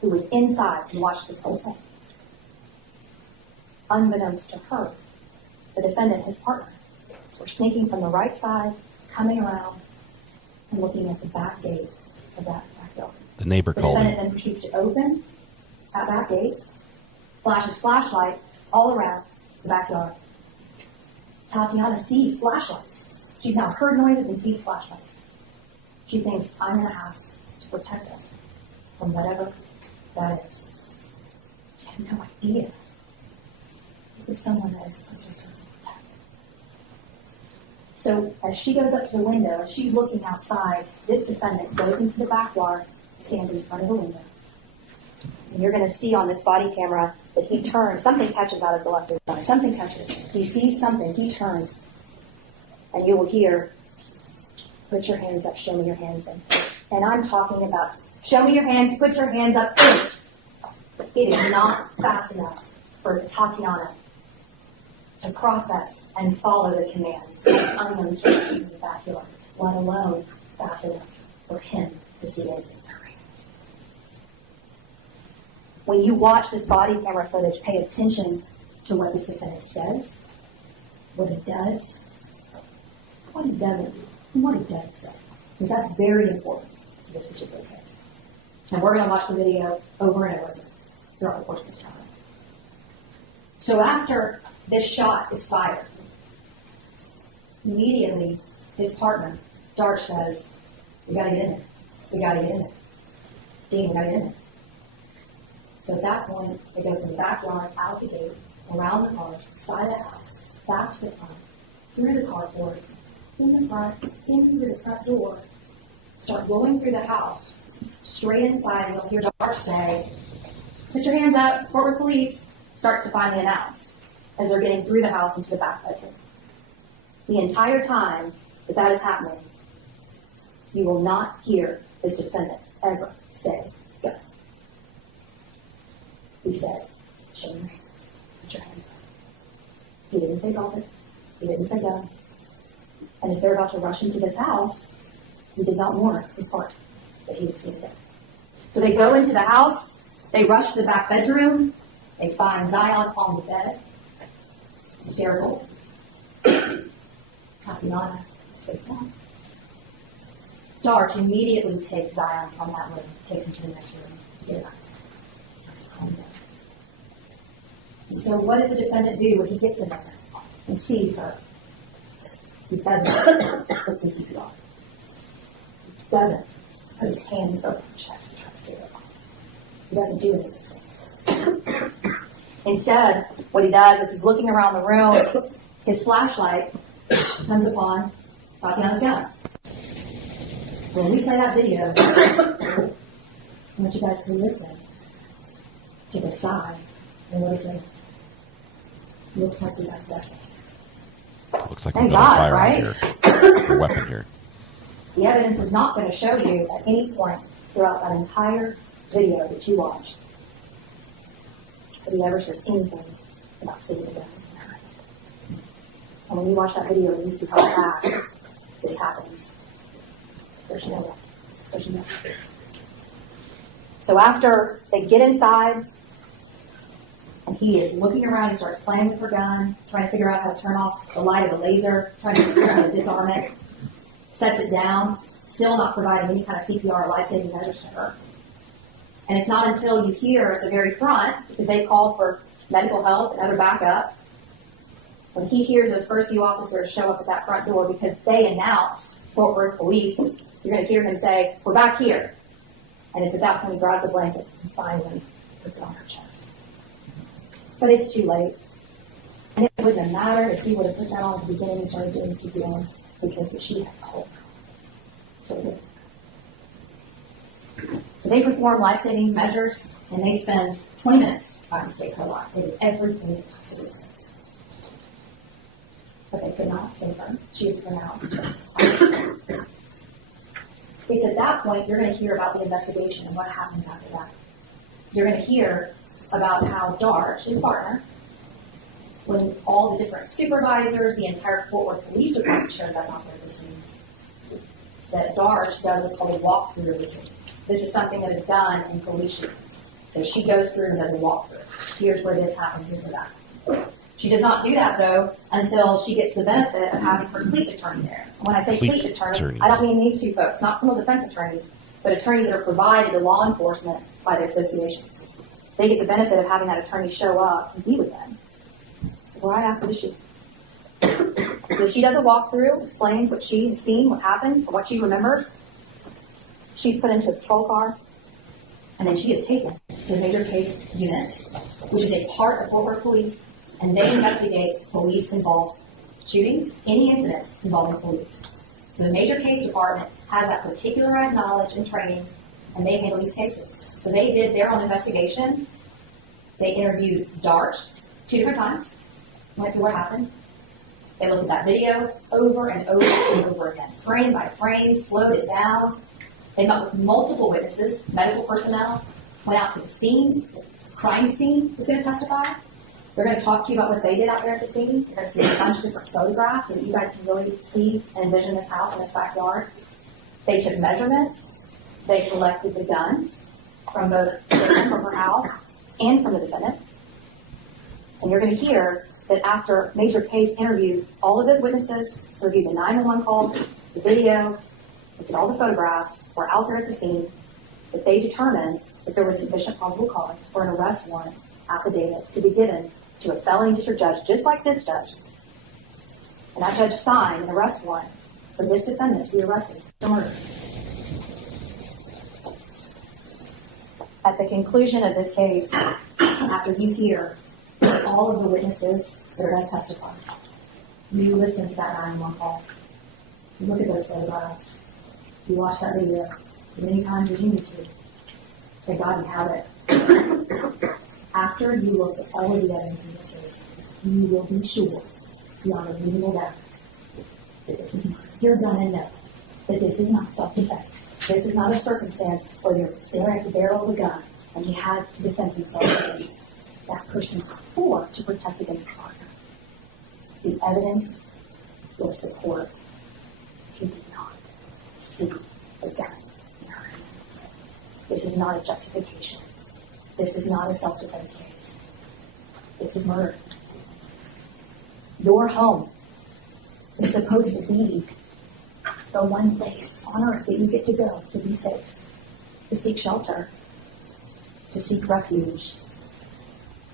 who was inside and watched this whole thing. Unbeknownst to her, the defendant, his partner, were sneaking from the right side, coming around, and looking at the back gate of that backyard. The neighbor The called defendant him. then proceeds to open that back gate, flashes flashlight all around the backyard. Tatiana sees flashlights. She's now heard noises and sees flashlights. She thinks, I'm going to have to protect us from whatever that is. She had no idea it was someone that is supposed to serve her. So as she goes up to the window, as she's looking outside, this defendant goes into the backyard, stands in front of the window. And you're going to see on this body camera that he turns, something catches out of the left of his eye, something catches. He sees something, he turns, and you will hear, put your hands up, show me your hands in. And I'm talking about, show me your hands, put your hands up. It is not fast enough for Tatiana to process and follow the commands of an unknown stranger in the backyard, let alone fast enough for him to see anything in her hands. When you watch this body camera footage, pay attention to what this defendant says, what he does, what he doesn't do, and what he doesn't say. Because that's very important to this particular case. And we're going to watch the video over and over throughout the course of this trial. So after this shot is fired, immediately his partner, Darch, says, we got to get in there. We got to get in there. Dean, we got to get in there. So at that point, they go from the backyard, out the gate, around the car, side of the house, back to the front, through the carport, in the front, in through the front door, start going through the house, straight inside, and you'll hear Darch say, put your hands up, Courtroom Police, starts to finally announce as they're getting through the house into the back bedroom. The entire time that that is happening, you will not hear this defendant ever say, go. He said, show me your hands, put your hands up. He didn't say drop it, he didn't say go. And if they're about to rush into this house, he did not warn his partner that he would see them. So they go into the house, they rush to the back bedroom, they find Zion on the bed, hysterical. Tatiana is face down. Darch immediately takes Zion from that room, takes him to the next room to get him out. Tries to calm him down. And so what does the defendant do when he gets in there and sees her? He doesn't put through CPR. He doesn't put his hand over her chest to try to save her life. He doesn't do any of those things. Instead, what he does is he's looking around the room. His flashlight comes upon Tatiana's gun. When we play that video, I want you guys to listen to the side and what he says. Looks like we got that. Looks like Thank we've got a God, firearm right? here. A weapon here. The evidence is not going to show you at any point throughout that entire video that you watched that he ever says anything about seeing the guns in her hand. And when you watch that video and you see how fast this happens, there's no way. There's no way. So after they get inside, and he is looking around, he starts playing with her gun, trying to figure out how to turn off the light of the laser, trying to figure out how to disarm it, sets it down, still not providing any kind of CPR or life-saving measures to her. And it's not until you hear at the very front, because they called for medical help and other backup, when he hears those first few officers show up at that front door because they announce Fort Worth Police, you're going to hear him say, we're back here. And it's at that point he grabs a blanket and finally puts it on her chest. But it's too late. And it wouldn't have mattered if he would have put that on at the beginning and started doing CPR because she had the whole. So it didn't. So they perform life-saving measures and they spend 20 minutes trying to save her life. They did everything they possibly could. But they could not save her. She was pronounced. It's at that point you're going to hear about the investigation and what happens after that. You're going to hear about how Darch, his partner, when all the different supervisors, the entire Fort Worth Police Department shows up out there at the scene, that Darch does what's called a walkthrough of the scene. This is something that is done in police shootings. So she goes through and does a walkthrough. Here's where this happened, here's where that happened. She does not do that, though, until she gets the benefit of having her fleet attorney there. And when I say fleet attorney, I don't mean these two folks, not criminal defense attorneys. but attorneys that are provided to law enforcement by the associations. They get the benefit of having that attorney show up and be with them right after the shoot. So she does a walkthrough, explains what she has seen, what happened, or what she remembers. She's put into a patrol car, and then she is taken to the major case unit, which is a part of Fort Worth Police, and they investigate police-involved shootings, any incidents involving police. So the major case department has that particularized knowledge and training, and they handle these cases. So they did their own investigation. They interviewed Dart 2 different times, went through what happened. They looked at that video over and over and over again, frame by frame, slowed it down. They met with multiple witnesses, medical personnel, went out to the scene. The crime scene is going to testify. They're going to talk to you about what they did out there at the scene. You're going to see a bunch of different photographs so that you guys can really see and envision this house and this backyard. They took measurements. They collected the guns from both the victim from her house and from the defendant. And you're going to hear that after Major Case interviewed all of those witnesses, reviewed the 911 calls, the video, looked at all the photographs, were out there at the scene, that they determined that there was sufficient probable cause for an arrest warrant affidavit to be given to a felony district judge, just like this judge. And that judge signed an arrest warrant for this defendant to be arrested for murder. At the conclusion of this case, after you hear all of the witnesses that are going to testify, you listen to that 911 call, you look at those photographs, you watch that video as many times as you need to. Thank God you have it. After you look at all of the evidence in this case, you will be sure, beyond a reasonable doubt, that this is murder. You're going to know that this is not self-defense. This is not a circumstance where you're staring at the barrel of a gun and he had to defend himself against that person or to protect against his partner. The evidence will support he did not see the gun in her hand. This is not a justification. This is not a self-defense case. This is murder. Your home is supposed to be the one place on earth that you get to go to be safe, to seek shelter, to seek refuge.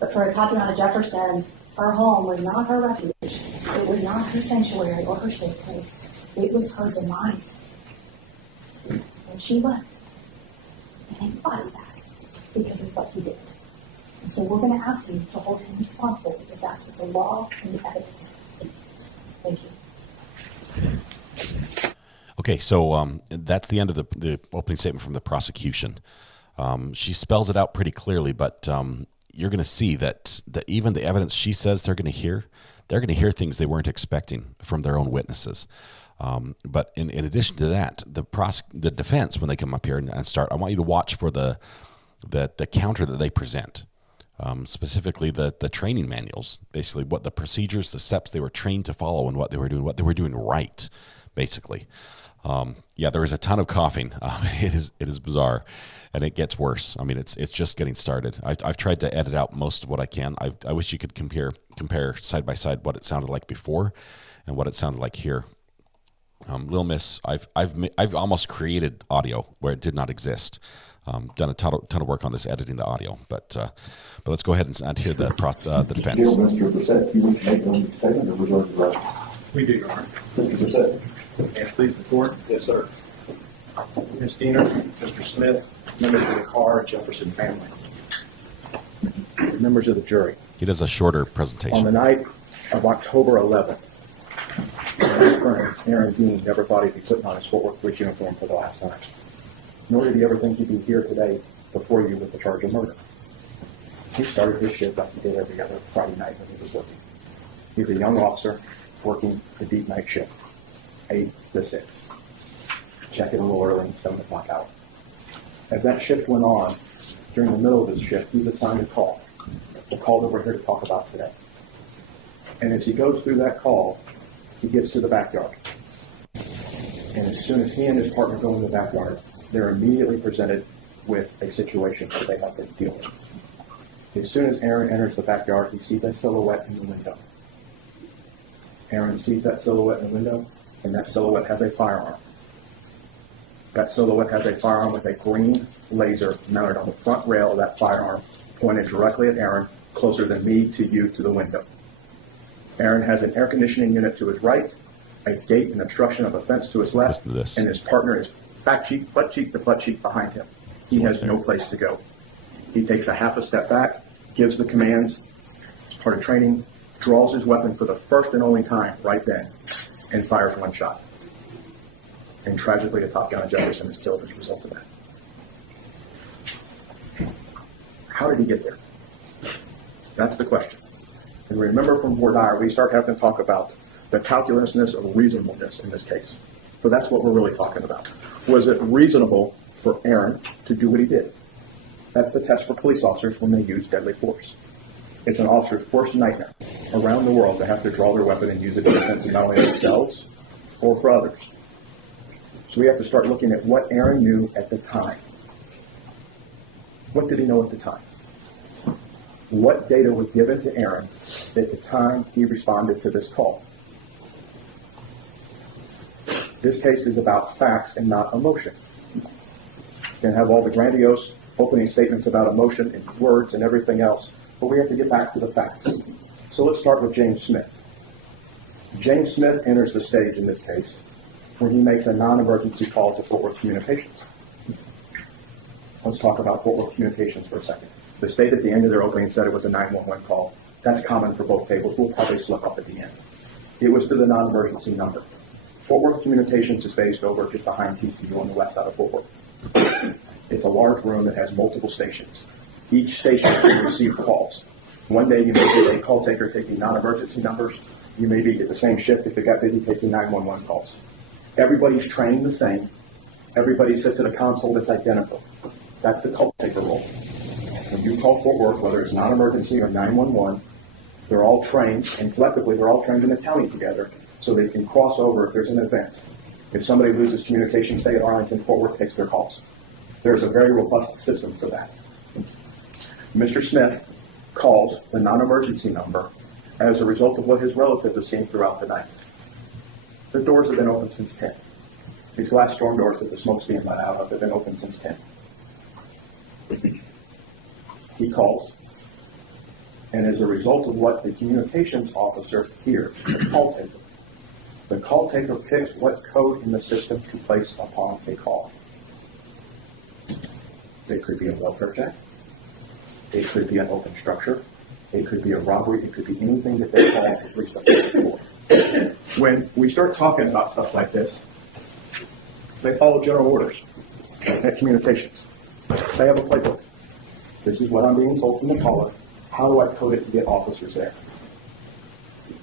But for Tatiana Jefferson, her home was not her refuge. It was not her sanctuary or her safe place. It was her demise. And she left. And they fought it back because of what he did. And so we're going to ask you to hold him responsible because that's what the law and the evidence is. Thank you. Okay, so that's the end of the opening statement from the prosecution. She spells it out pretty clearly, but you're going to see that even the evidence she says they're going to hear things they weren't expecting from their own witnesses. But in addition to that, the defense, when they come up here and start, I want you to watch for the counter that they present. Specifically the training manuals, basically what the procedures, the steps they were trained to follow and what they were doing right, basically. There is a ton of coughing. It is bizarre, and it gets worse. I mean, it's just getting started. I've tried to edit out most of what I can. I wish you could compare side by side what it sounded like before and what it sounded like here. Lil Miss, I've almost created audio where it did not exist. Done a ton of work on this, editing the audio, but let's go ahead and hear the defense. Mr. Brissett, you wish to make a statement or reserve the right? We do, Your Honor. Mr. Brissett. And please report. Yes, sir. Ms. Diener, Mr. Smith, members of the Carr Jefferson family, members of the jury. He does a shorter On the presentation. night of October 11th, this spring, Aaron Dean never thought he'd be putting on his Fort Worth Police uniform for the last time. Nor did he ever think he'd be here today before you with the charge of murder. He started his shift like he did every other Friday night when he was working. He's a young officer working the deep night shift, 8 to 6. Check in a little early and 7 o'clock out. As that shift went on, during the middle of his shift, he's assigned a call. The call that we're here to talk about today. And as he goes through that call, he gets to the backyard. And as soon as he and his partner go in the backyard, they're immediately presented with a situation that they have to deal with. As soon as Aaron enters the backyard, he sees a silhouette in the window. Aaron sees that silhouette in the window, and that silhouette has a firearm. That silhouette has a firearm with a green laser mounted on the front rail of that firearm, pointed directly at Aaron, closer than me to you to the window. Aaron has an air conditioning unit to his right, a gate and obstruction of a fence to his left, Listen to this. and his partner is butt cheek to butt cheek behind him. He has no place to go. He takes a half a step back, gives the commands, as part of training, draws his weapon for the first and only time right then, and fires one shot. And tragically, a Tatiana Jefferson is killed as a result of that. How did he get there? That's the question. And remember from voir dire, we start having to talk about the calculousness of reasonableness in this case. So that's what we're really talking about. Was it reasonable for Aaron to do what he did? That's the test for police officers when they use deadly force. It's an officer's worst nightmare around the world to have to draw their weapon and use it in defense of not only themselves or for others. So we have to start looking at what Aaron knew at the time. What did he know at the time? What data was given to Aaron at the time he responded to this call? This case is about facts and not emotion. You can have all the grandiose opening statements about emotion and words and everything else, but we have to get back to the facts. So let's start with James Smith. James Smith enters the stage in this case when he makes a non-emergency call to Fort Worth Communications. Let's talk about Fort Worth Communications for a second. The state at the end of their opening said it was a 911 call. That's common for both tables. We'll probably slip up at the end. It was to the non-emergency number. Fort Worth Communications is based over just behind TCU on the west side of Fort Worth. It's a large room that has multiple stations. Each station can receive calls. One day you may be a call taker taking non-emergency numbers. You may be at the same shift if it got busy taking 911 calls. Everybody's trained the same. Everybody sits at a console that's identical. That's the call taker role. When you call Fort Worth, whether it's non-emergency or 911, they're all trained, and collectively they're all trained in the county together, so they can cross over if there's an event. If somebody loses communication, say at Arlington, Fort Worth takes their calls. There's a very robust system for that. Mr. Smith calls the non-emergency number as a result of what his relatives have seen throughout the night. The doors have been open since 10. These glass storm doors that the smoke's being let out of have been open since 10. He calls, and as a result of what the communications officer hears, the call taker picks what code in the system to place upon a call. It could be a welfare check. It could be an open structure. It could be a robbery. It could be anything that they call a police department for. When we start talking about stuff like this, they follow general orders at communications. They have a playbook. This is what I'm being told from the caller. How do I code it to get officers there?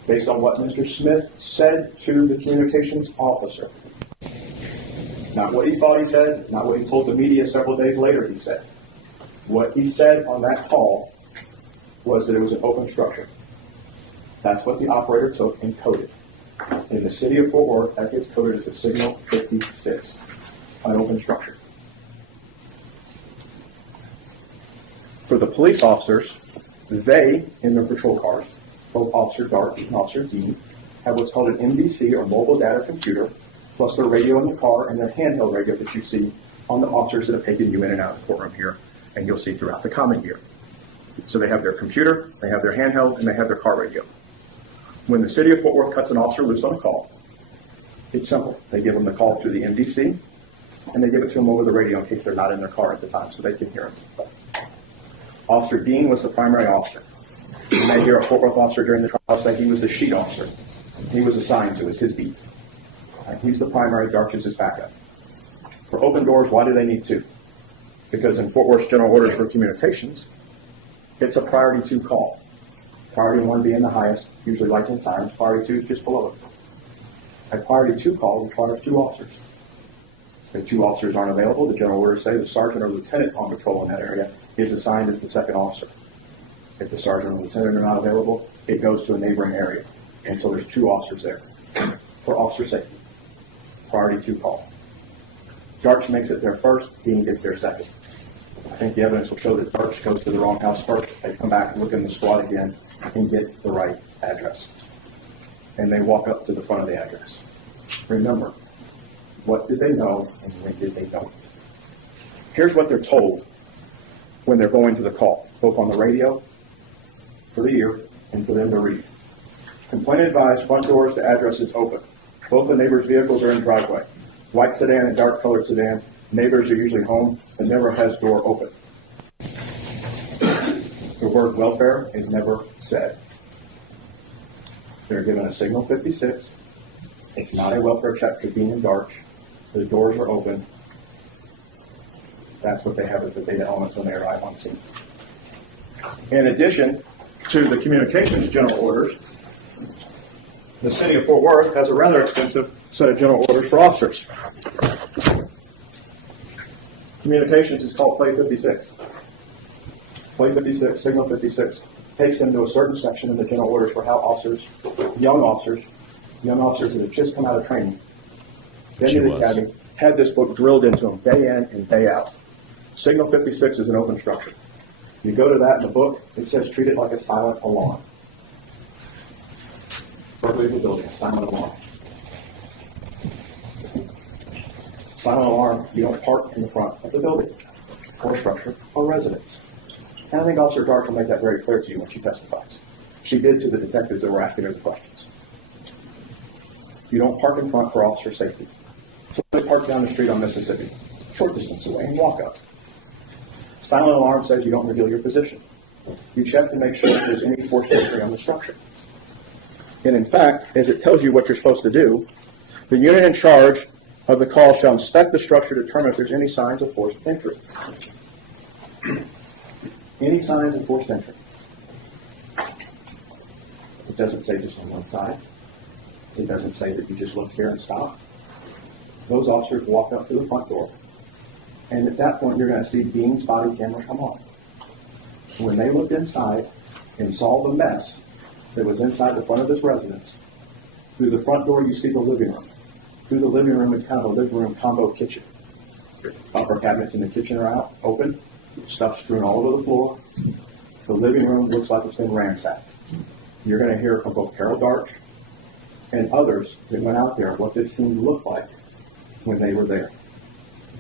Based on what Mr. Smith said to the communications officer. Not what he thought he said, not what he told the media several days later he said. What he said on that call was that it was an open structure. That's what the operator took and coded. In the city of Fort Worth, that gets coded as a signal 56, an open structure. For the police officers, they, in their patrol cars, both Officer Darch and Officer Dean, have what's called an MDC, or mobile data computer, plus their radio in the car and their handheld radio that you see on the officers that have taken you in and out of the courtroom here, and you'll see throughout the comment here. So they have their computer, they have their handheld, and they have their car radio. When the city of Fort Worth cuts an officer loose on a call, it's simple. They give them the call through the MDC, and they give it to them over the radio in case they're not in their car at the time, so they can hear it. Officer Dean was the primary officer. You may hear a Fort Worth officer during the trial say he was the sheet officer. He was assigned to, it's his beat. And he's the primary, Darch is his backup. For open doors, why do they need two? Because in Fort Worth's general orders for communications, it's a priority 2 call. Priority 1 being the highest, usually lights and sirens. Priority 2 is just below it. A priority 2 call requires 2 officers. If 2 officers aren't available, the general orders say the sergeant or lieutenant on patrol in that area is assigned as the second officer. If the sergeant or lieutenant are not available, it goes to a neighboring area. And so there's 2 officers there for officer safety. Priority 2 call. Darch makes it there first, Dean gets there second. I think the evidence will show that Darch goes to the wrong house first. They come back and look in the squad again and get the right address. And they walk up to the front of the address. Remember, What did they know and when did they know? Here's what they're told when they're going to the call, both on the radio, for the ear, and for them to read. Complaint advised, front doors to addresses open. Both the neighbors' vehicles are in driveway. White sedan and dark colored sedan. Neighbors are usually home, but never has door open. The word welfare is never said. They're given a signal 56. It's not a welfare check to Dean and Darch. The doors are open. That's what they have as the data elements when they arrive on scene. In addition to the communications general orders, the city of Fort Worth has a rather extensive set of general orders for officers. Communications is called Play 56. Play 56, Signal 56, takes them to a certain section in the general orders for how officers that have just come out of training, been to the academy, had this book drilled into them day in and day out. Signal 56 is an open structure. You go to that in the book, it says treat it like a silent alarm. Burglary of the building, a silent alarm. Silent alarm, you don't park in the front of the building, or structure, or residence. And I think Officer Darch will make that very clear to you when she testifies. She did to the detectives that were asking her the questions. You don't park in front for officer safety. So they park down the street on Mississippi, short distance away, and walk up. Silent alarm says you don't reveal your position. You check to make sure if there's any forced entry on the structure. And in fact, as it tells you what you're supposed to do, the unit in charge of the call shall inspect the structure to determine if there's any signs of forced entry. Any signs of forced entry. It doesn't say just on one side. It doesn't say that you just look here and stop. Those officers walk up to the front door, and at that point you're going to see Dean's body camera come on. When they looked inside and saw the mess that was inside the front of this residence, through the front door you see the living room. Through the living room, it's kind of a living room combo kitchen. Upper cabinets in the kitchen are out, open, stuff strewn all over the floor. The living room looks like it's been ransacked. You're going to hear from both Carol Darch and others that went out there what this scene looked like when they were there.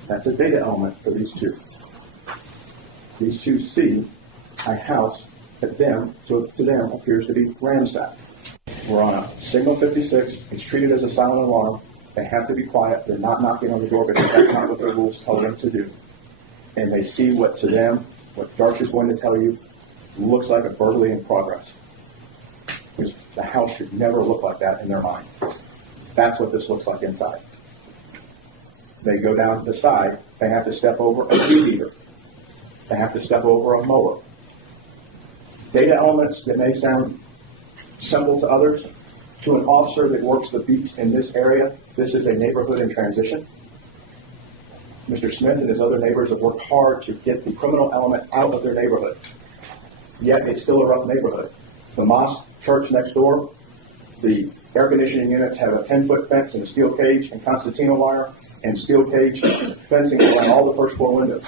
That's a data element for these two. These two see a house that to them appears to be ransacked. We're on a signal 56. It's treated as a silent alarm. They have to be quiet. They're not knocking on the door because that's not what their rules tell them to do. And they see what to them, what Darch is going to tell you, looks like a burglary in progress. Because the house should never look like that in their mind. That's what this looks like inside. They go down to the side. They have to step over a weed eater. They have to step over a mower. Data elements that may sound simple to others, to an officer that works the beats in this area, this is a neighborhood in transition. Mr. Smith and his other neighbors have worked hard to get the criminal element out of their neighborhood. Yet it's still a rough neighborhood. The mosque church next door, the air conditioning units have a 10-foot fence and a steel cage and concertina wire and steel cage fencing around all the first floor windows.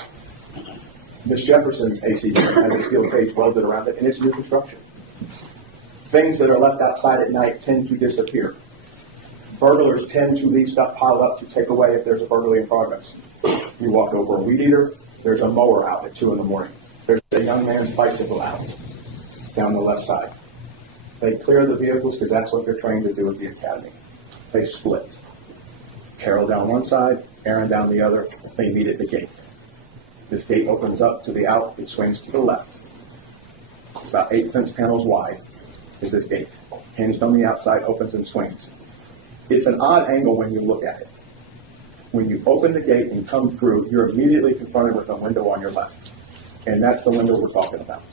Miss Jefferson's AC has a steel cage welded around it, and it's new construction. Things that are left outside at night tend to disappear. Burglars tend to leave stuff piled up to take away if there's a burglary in progress. You walk over a weed eater, there's a mower out at 2 in the morning. There's a young man's bicycle out down the left side. They clear the vehicles because that's what they're trained to do at the academy. They split. Carol down one side, Aaron down the other. They meet at the gate. This gate opens up to the out. It swings to the left. It's about 8 fence panels wide is this gate. Hinged on the outside, opens and swings. It's an odd angle when you look at it. When you open the gate and come through, you're immediately confronted with a window on your left. And that's the window we're talking about.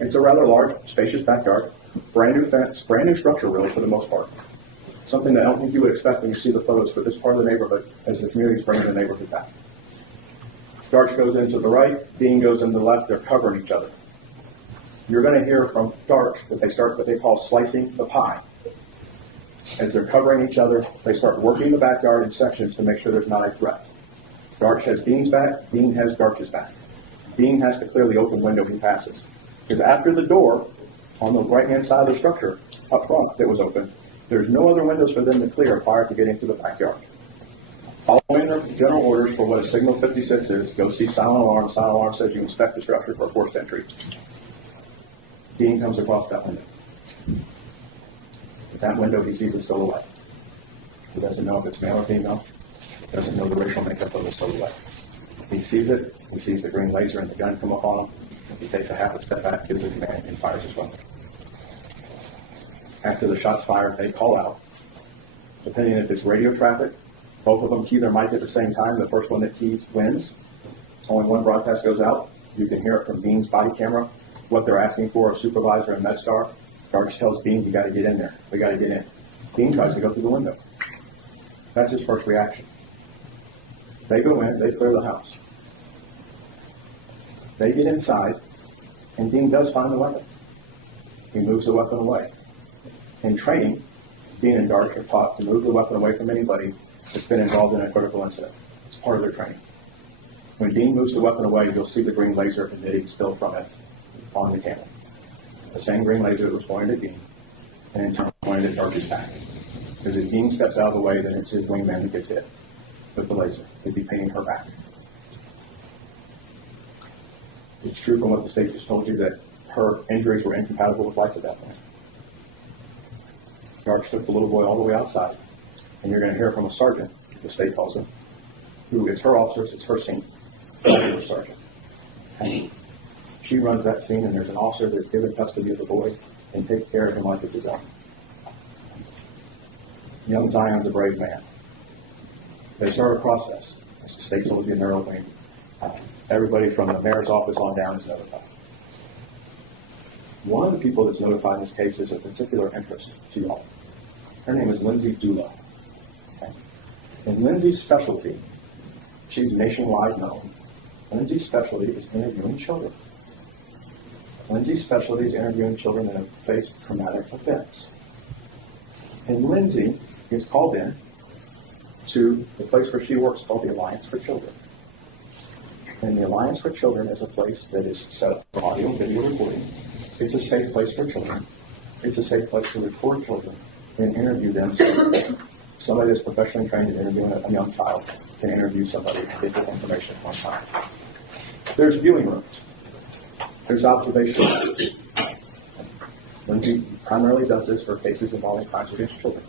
It's a rather large, spacious backyard. Brand new fence, brand new structure really for the most part. Something that I don't think you would expect when you see the photos for this part of the neighborhood as the community's bringing the neighborhood back. Darch goes into the right, Dean goes into the left, they're covering each other. You're going to hear from Darch that they start what they call slicing the pie. As they're covering each other, they start working the backyard in sections to make sure there's not a threat. Darch has Dean's back, Dean has Darch's back. Dean has to clear the open window he passes. Because after the door, on the right-hand side of the structure, up front that was open, there's no other windows for them to clear prior to getting to the backyard. Following the general orders for what a signal 56 is, go see silent alarm. Silent alarm says you inspect the structure for forced entry. Dean comes across that window. At that window, he sees a silhouette. He doesn't know if it's male or female. He doesn't know the racial makeup of the silhouette. He sees it. He sees the green laser and the gun come up on him. He takes a half a step back, gives a command, and fires his weapon. After the shot's fired, they call out. Depending if it's radio traffic, both of them key their mic at the same time. The first one that keys wins. Only one broadcast goes out. You can hear it from Dean's body camera, what they're asking for, a supervisor and MedStar. Darch tells Dean, you got to get in there. We got to get in. Dean tries to go through the window. That's his first reaction. They go in, they clear the house. They get inside, and Dean does find the weapon. He moves the weapon away. In training, Dean and Darch are taught to move the weapon away from anybody that's been involved in a critical incident. It's part of their training. When Dean moves the weapon away, you'll see the green laser emitting still from it on the camera. The same green laser that was pointed at Dean, and in turn pointed at Darch's back. Because if Dean steps out of the way, then it's his wingman that gets hit with the laser. It'd be pinging her back. It's true from what the state just told you that her injuries were incompatible with life at that point. Darch took the little boy all the way outside, and you're going to hear from a sergeant, the state calls him, who is her officers, it's her scene, sergeant. And she runs that scene, and there's an officer that's given custody of the boy and takes care of him like it's his own. Young Zion's a brave man. They start a process. As the state told you in their opening, everybody from the mayor's office on down is notified. One of the people that's notified in this case is of particular interest to y'all. Her name is Lindsay Dula. Okay. And Lindsay's specialty, she's nationwide known. Lindsay's specialty is interviewing children. Lindsay's specialty is interviewing children that have faced traumatic events. And Lindsay is called in to the place where she works called the Alliance for Children. And the Alliance for Children is a place that is set up for audio and video recording. It's a safe place for children. It's a safe place to record children and interview them. So somebody that's professionally trained in interviewing a young child can interview somebody and get their information on time. There's viewing rooms. There's observation rooms. Lindsay primarily does this for cases involving crimes against children.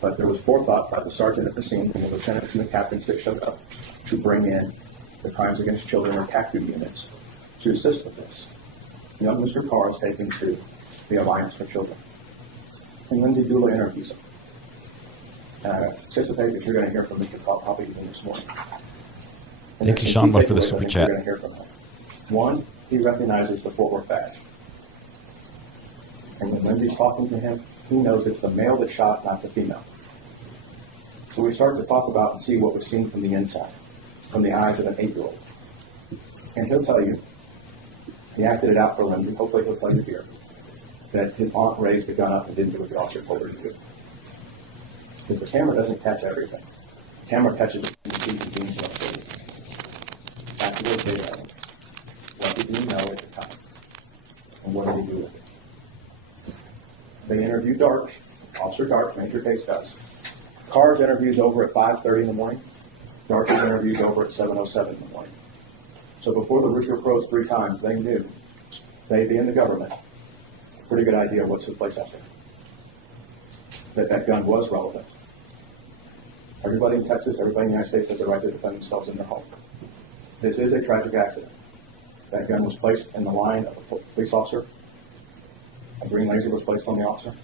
But there was forethought by the sergeant at the scene and the lieutenants and the captains that showed up to bring in the crimes against children or CACU units to assist with this. Young Mr. Carr is taken to the Alliance for Children. And Lindsay Dula interviews him. And I anticipate that you're going to hear from Mr. Carr probably even this morning. And thank you, Sean, for the super chat. You're going to hear from him. One, he recognizes the Fort Worth badge. And when Lindsay's talking to him, he knows it's the male that shot, not the female. So we start to talk about and see what was seen from the inside, from the eyes of an 8-year-old. And he'll tell you, he acted it out for Lindsay, hopefully he'll tell you here, that his aunt raised the gun up and didn't do what the officer told her to do. Because the camera doesn't catch everything. The camera catches the teeth and beams of the That's what they are. What did you know at the time? And what did he do with it? They interview Darch, Officer Darch, Major Case does. Carr's interview's over at 5:30 in the morning. Darch's interview's over at 7:07 in the morning. So before the Richard Pros 3 times, they knew, they being the government, a pretty good idea of what took place out there. That gun was relevant. Everybody in Texas, everybody in the United States has the right to defend themselves in their home. This is a tragic accident. That gun was placed in the line of a police officer. A green laser was placed on the officer.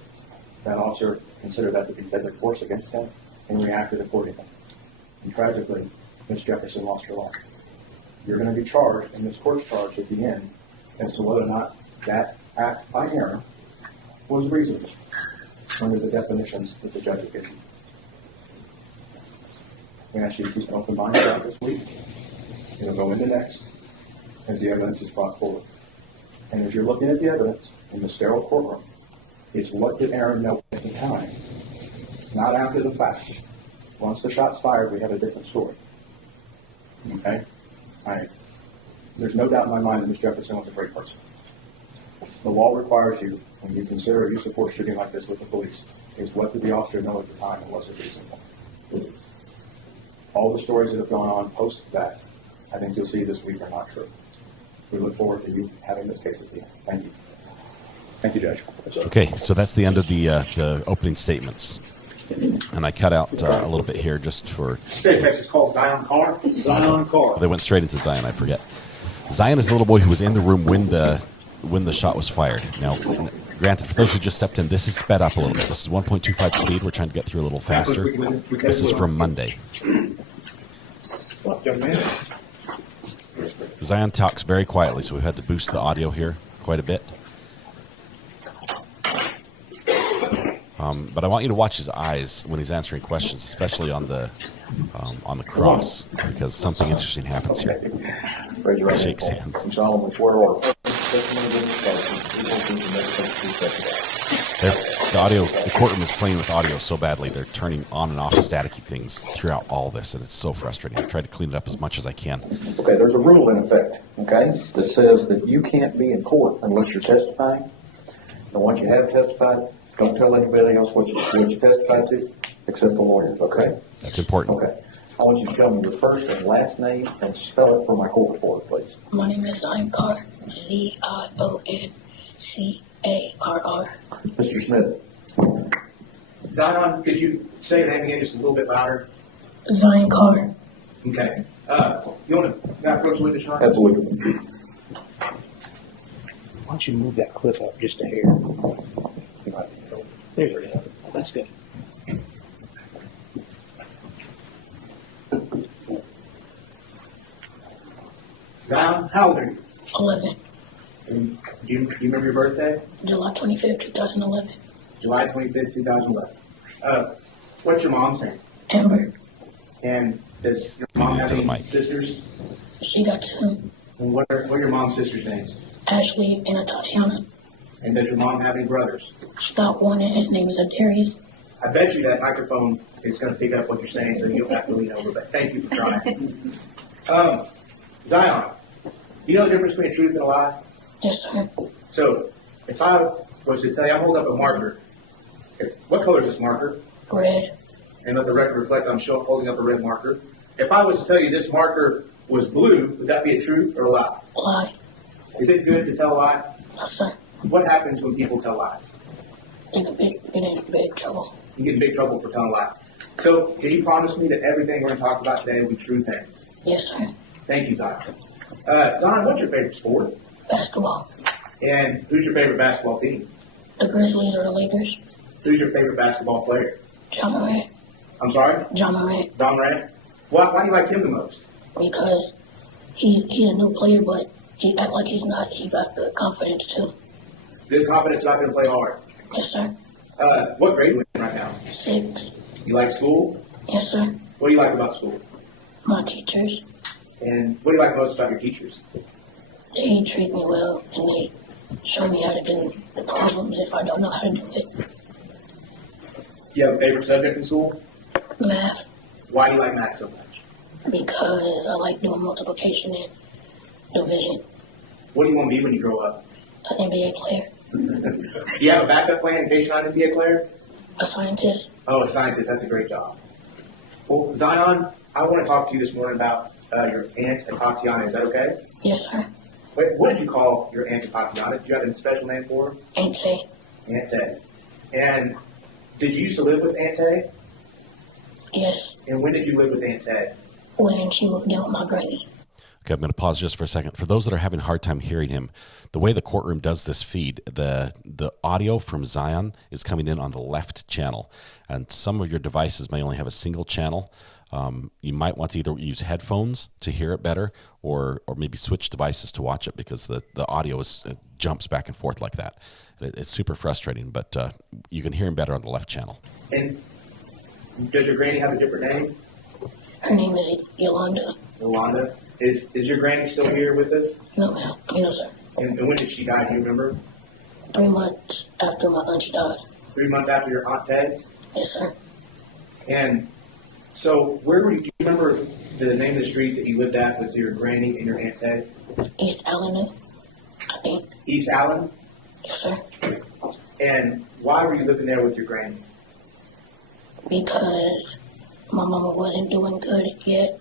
That officer considered that to be deadly force against him and reacted accordingly. And tragically, Ms. Jefferson lost her life. You're going to be charged, and this court's charged at the end, as to whether or not that act by Aaron was reasonable under the definitions that the judge had given. We ask you to keep an open mind throughout this week. It'll go into next as the evidence is brought forward. And as you're looking at the evidence in the sterile courtroom, it's what did Aaron know at the time, not after the fact. Once the shot's fired, we have a different story. Okay? All right. There's no doubt in my mind that Ms. Jefferson was a great person. The law requires you, when you consider a use of force shooting like this with the police, is what did the officer know at the time and was it reasonable? all the stories that have gone on post that, I think you'll see this week are not true. We look forward to you having this case at the end. Thank you. Thank you, Judge. Okay, so that's the end of the opening statements. And I cut out a little bit here just for... State of Texas called Zion Carr. Zion Carr. They went straight into Zion, I forget. Zion is the little boy who was in the room when the shot was fired. Now, granted, for those who just stepped in, this is sped up a little bit. This is 1.25 speed. We're trying to get through a little faster. This is from Monday. What, young man? Zion talks very quietly, so we've had to boost the audio here quite a bit. But I want you to watch his eyes when he's answering questions, especially on the cross, because something interesting happens here. Raise your right hand. Shakes hands. You solemnly swear to order. The courtroom is playing with audio so badly, they're turning on and off staticky things throughout all this, and it's so frustrating. I've tried to clean it up as much as I can. Okay, there's a rule in effect, okay, that says that you can't be in court unless you're testifying. And once you have testified, don't tell anybody else what you testified to, except the lawyers, okay? That's important. Okay. I want you to tell me your first and last name and spell it for my court reporter, please. My name is Zion Carr, Zioncarr. Mr. Smith. Zion, could you say your name again just a little bit louder? Zion Carr. Okay. You want to approach the witness, Sean? Absolutely. Why don't you move that clip up just a hair? There you go. That's good. Zion, how old are you? 11. And do you remember your birthday? July 25th, 2011. July 25th, 2011. What's your mom's name? Amber. And does your mom have To the any mic. sisters? She got 2. And what are your mom's sisters' names? Ashley and Tatiana. And does your mom have any brothers? She got 1 and his name is Darius. I bet you that microphone is going to pick up what you're saying, so you don't have to lean over, but thank you for trying. Zion, you know the difference between truth and a lie? Yes, sir. So, if I was to tell you, I'm holding up a marker. What color is this marker? Red. And let the record reflect I'm holding up a red marker. If I was to tell you this marker was blue, would that be a truth or a lie? Lie. Is it good to tell a lie? No, sir. What happens when people tell lies? Get in big trouble. You get in big trouble for telling a lie. So, can you promise me that everything we're going to talk about today will be true things? Yes, sir. Thank you, Zion. Zion, what's your favorite sport? Basketball. And who's your favorite basketball team? The Grizzlies or the Lakers. Who's your favorite basketball player? John Morant. I'm sorry? John Morant. Don Morant? Why do you like him the most? Because he's a new player, but he act like he's not. He got good confidence, too. Good confidence, not going to play hard. Yes, sir. What grade are you in right now? 6. You like school? Yes, sir. What do you like about school? My teachers, And what do you like most about your teachers? they treat me well, and they show me how to do the problems if I don't know how to do it. Do you have a favorite subject in school? Math, Why do you like math so much? because I like doing multiplication and division. What do you want to be when you grow up? An NBA player, Do you have a backup plan in case you're not an NBA player? a scientist. Oh, a scientist. That's a great job. Well, Zion, I want to talk to you this morning about your aunt Tatiana. Is that okay? Yes, sir. Wait, what did you call your aunt Tatiana? Did you have a special name for her? Ain't Tay. Aunt Tay. And did you used to live with Aunt Tay? Yes, And when did you live with Aunt Tay? when she moved in with my granny. Okay, I'm going to pause just for a second. For those that are having a hard time hearing him, the way the courtroom does this feed, the audio from Zion is coming in on the left channel, and some of your devices may only have a single channel. You might want to either use headphones to hear it better, or maybe switch devices to watch it, because the audio it jumps back and forth like that. It's super frustrating, but you can hear him better on the left channel. And does your granny have a different name? Her name is Yolanda. Yolanda. Is your granny still here with us? No, ma'am. No, sir. And when did she die? Do you remember? 3 months after my auntie died. 3 months after your Aunt Tay? Yes, sir. And so where were you? Do you remember the name of the street that you lived at with your granny and your Aunt Tay? East Avenue, I think. East Allen? Yes, sir. And why were you living there with your granny? Because My mama wasn't doing good yet,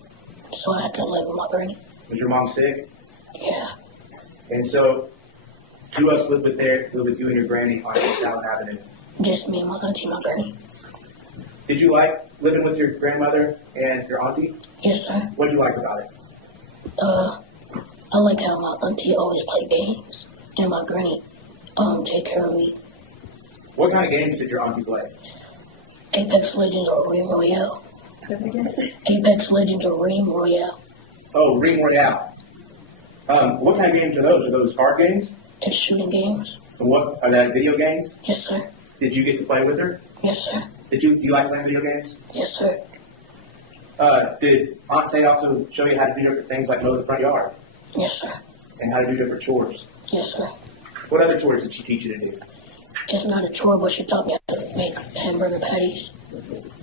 so I had to live with my granny. Was your mom sick? Yeah, And so, who else lived with you and your granny on East Allen Avenue? just me and my auntie, my granny. Did you like living with your grandmother and your auntie? Yes, sir. What did you like about it? I like how my auntie always play games, and my granny take care of me. What kind of games did your auntie play? Apex Legends or Ream Royale. Apex Legends or Ream Royale. Oh, Ring Royale. What kind of games are those? Are those card games? It's shooting games. And what are that video games? Yes, sir. Did you get to play with her? Yes, sir. Did you like playing video games? Yes, sir. Did Aunt Tay also show you how to do different things like mow the front yard Yes, sir. and how to do different chores? Yes, sir. What other chores did she teach you to do? It's not a chore, but she taught me how to make hamburger patties.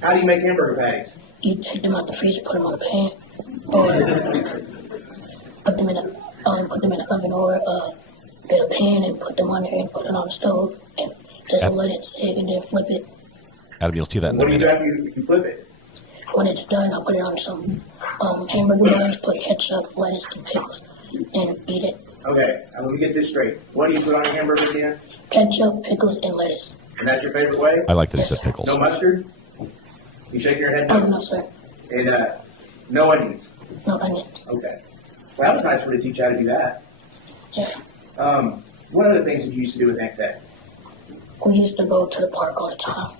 How do you make hamburger patties? You take them out the freezer, put them on a pan, or put them in the oven, or get a pan and put them on there and put it on the stove and just let it sit and then flip it. Adam, you'll see that in a What do you do minute. after you flip it? When it's done, I'll put it on some hamburger buns, put ketchup, lettuce, and pickles, and eat it. Okay, now let me get this straight. What do you put on your hamburger again? Ketchup, pickles, and lettuce. And that's your favorite way? I like that he Yes, said sir. pickles. No mustard? You shaking your head Oh, no? no, sir. And no onions? No onions. Okay. Well, that was nice for her to teach you how to do that. Yeah. What other things did you used to do with Aunt Tay? We used to go to the park all the time.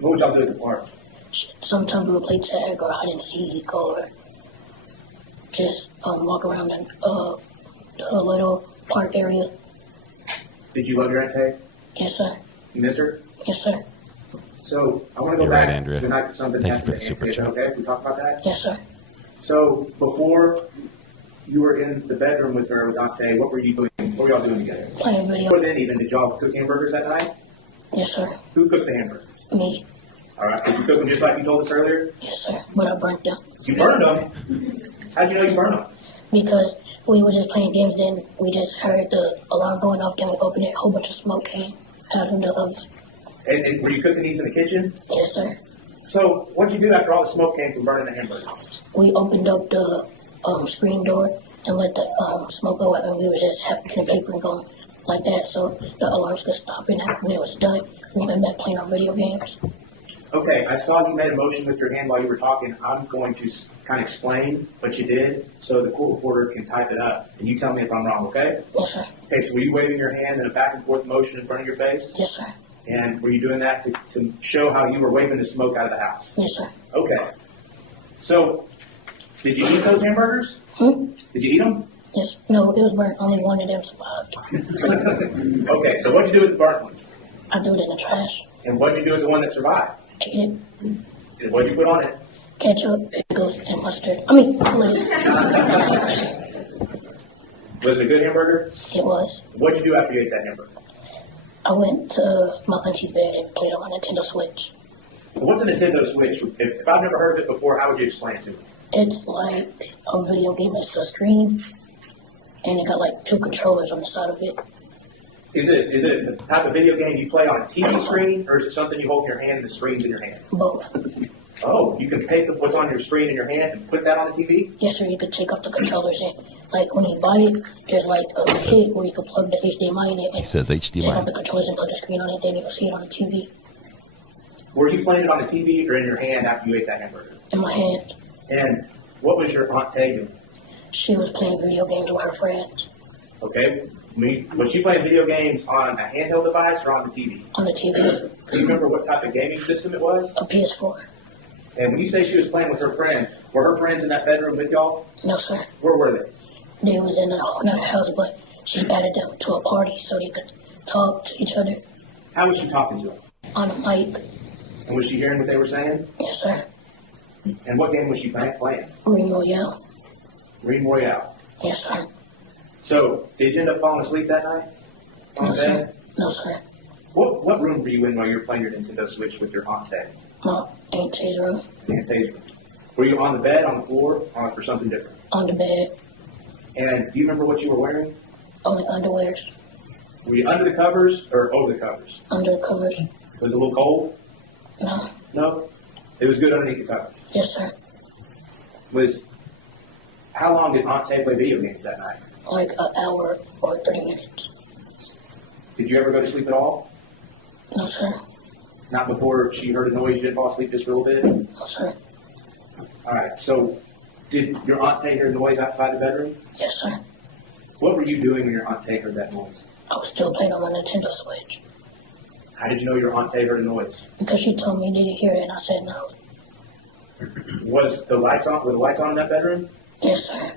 What would y'all do at the park? Sometimes we would play tag or hide and seek or just walk around in a little park area. Did you love your Aunt Tay? Yes, sir. You miss her? Yes, sir. So I want to go You're back right, Andrea. tonight to something Thank you happened for the to super Aunt Tay. chat. Okay, can we talk about that? Yes, sir. So before you were in the bedroom with her with Aunt Tay, what were you doing? What were y'all doing together? Playing video. Before then, even did y'all cook hamburgers that night? Yes, sir. Who cooked the hamburgers? Me. All right. Did you cook them just like you told us earlier? Yes, sir. But I burnt them You burned them. How'd you know you burned them? because we were just playing games. Then we just heard the alarm going off. Then we opened it. A whole bunch of smoke came out of the oven. And were you cooking these in the kitchen? Yes, sir. So what'd you do after all the smoke came from burning the hamburgers? We opened up the screen door and let the smoke go out, and we were just having paper and going like that, so the alarms could stop. And when it was done, we went back playing our video games. Okay, I saw you made a motion with your hand while you were talking. I'm going to kind of explain what you did so the court reporter can type it up. And you tell me if I'm wrong, okay? Yes, sir. Okay, so were you waving your hand in a back and forth motion in front of your face? Yes, sir. And were you doing that to show how you were waving the smoke out of the house? Yes, sir. Okay. So, did you eat those hamburgers? Did you eat them? Yes. No, it was burnt. Only one of them survived. Okay, so what'd you do with the burnt ones? I threw it in the trash. And what'd you do with the one that survived? Ate it. And what'd you put on it? Ketchup, pickles, and mustard. I mean, lettuce. Was it a good hamburger? It was. What'd you do after you ate that hamburger? I went to my auntie's bed and played on my Nintendo Switch. What's a Nintendo Switch? If I've never heard of it before, how would you explain it to me? It's like a video game. It's a screen, and it got like 2 controllers on the side of it. Is it the type of video game you play on a TV screen, or is it something you hold in your hand and the screen's in your hand? Both. Oh, you can take what's on your screen in your hand and put that on the TV? Yes, sir. You could take off the controllers and, like, when you buy it, there's like a kit where you could plug the HDMI in it He and says take off the HDMI. controllers and put the screen on it. Then you can see it on the TV. Were you playing it on the TV or in your hand after you ate that hamburger? In my hand, And what was your Aunt Tay doing? she was playing video games with her friends Okay, was she playing video games on a handheld device or on the TV? on the TV. Do you remember what type of gaming system it was? A PS4. And when you say she was playing with her friends, were her friends in that bedroom with y'all? No, sir. Where were they? They was in another house, but she added them to a party so they could talk to each other How was she talking to them? on a mic. And was she hearing what they were saying? Yes, sir. And what game was she playing? Ream Royale. Ring Royale. Yes, sir. So, did you end up falling asleep that night? On No, the sir. bed? No, sir. What room were you in while you were playing your Nintendo Switch with your Aunt Tay? My auntie's room. Aunt Tay's room. Were you on the bed, on the floor, or something different? On the bed. And do you remember what you were wearing? Only underwears. Were you under the covers or over the covers? Under the covers. Was it a little cold? No. No? It was good underneath the cover. Yes, sir. How long did Aunt Tay play video games that night? Like an hour or 30 minutes. Did you ever go to sleep at all? No, sir. Not before she heard a noise, you didn't fall asleep just for a little bit? No, sir. All right, so did your Aunt Tay hear a noise outside the bedroom? Yes, sir. What were you doing when your Aunt Tay heard that noise? I was still playing on my Nintendo Switch. How did you know your Aunt Tay heard a noise? Because she told me, did you hear it? And I said no. Were the lights on in that bedroom? Yes, sir.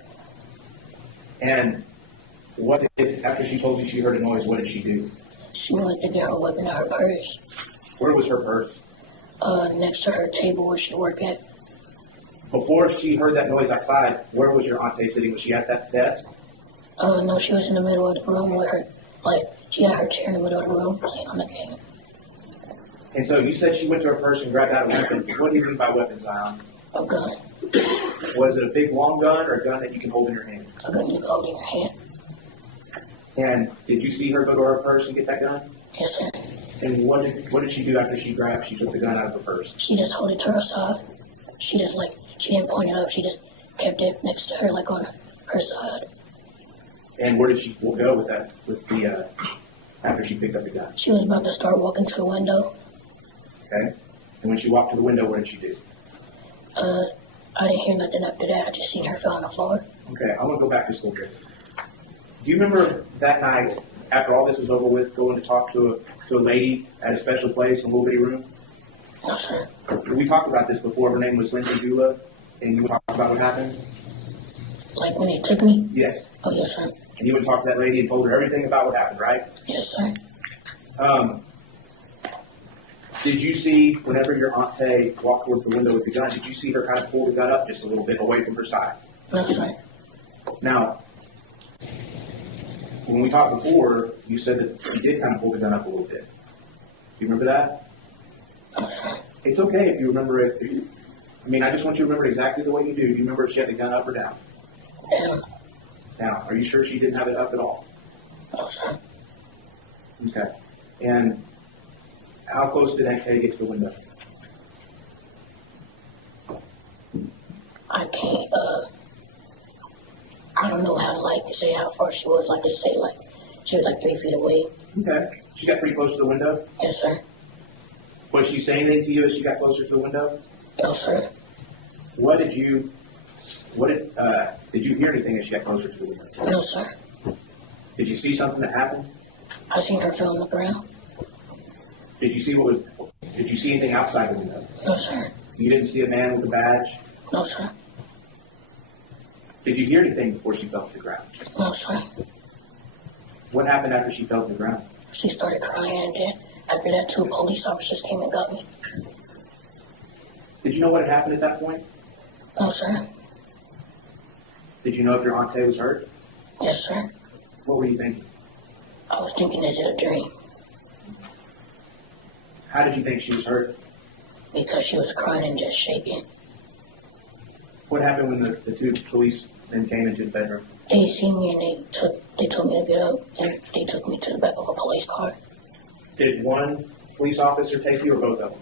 And after she told you she heard a noise, what did she do? She went to get her weapon out of her purse. Where was her purse? Next to her table where she worked at. Before she heard that noise outside, where was your Aunt Tay sitting? Was she at that desk? No, she was in the middle of the room with her, she had her chair in the middle of the room playing on the game. And so you said she went to her purse and grabbed out a weapon. What do you mean by weapon, Zion? A gun. Was it a big long gun or a gun that you can hold in your hand? A gun you can hold in your hand. And did you see her go to her purse and get that gun? Yes, sir. And what did she do after she took the gun out of her purse? She just held it to her side. She didn't point it up. She just kept it next to her, on her side. And where did she go with that, after she picked up the gun? She was about to start walking to the window. Okay. And when she walked to the window, what did she do? I didn't hear nothing after that. I just seen her fell on the floor. Okay, I want to go back just a little bit. Do you remember that night, after all this was over with, going to talk to a lady at a special place in a little bitty room? No, sir. We talked about this before. Her name was Lindsay Dula, and you talked about what happened? Like when they took me? Yes. Oh, yes, sir. And you would talk to that lady and told her everything about what happened, right? Yes, sir. Did you see, whenever your Aunt Tay walked towards the window with the gun, did you see her kind of pull the gun up just a little bit away from her side? No, sir. Now, when we talked before, you said that she did kind of pull the gun up a little bit. Do you remember that? No, sir. It's okay if you remember it. I just want you to remember exactly the way you do. Do you remember if she had the gun up or down? Down. Now, are you sure she didn't have it up at all? No, sir. Okay. And how close did Aunt Tay get to the window? I can't, I don't know how to, say how far she was. I could say, she was, 3 feet away. Okay. She got pretty close to the window? Yes, sir. Was she saying anything to you as she got closer to the window? No, sir. Did you hear anything as she got closer to the window? No, sir. Did you see something that happened? I seen her fell on the ground. Did you see anything outside the window? No, sir. You didn't see a man with a badge? No, sir. Did you hear anything before she fell to the ground? No, sir. What happened after she fell to the ground? She started crying, and then after that, 2 police officers came and got me. Did you know what had happened at that point? No, sir. Did you know if your Aunt Tay was hurt? Yes, sir. What were you thinking? I was thinking, is it a dream? How did you think she was hurt? Because she was crying and just shaking. What happened when the 2 policemen came into the bedroom? They seen me and they told me to get up, and they took me to the back of a police car. Did one police officer take you or both of them?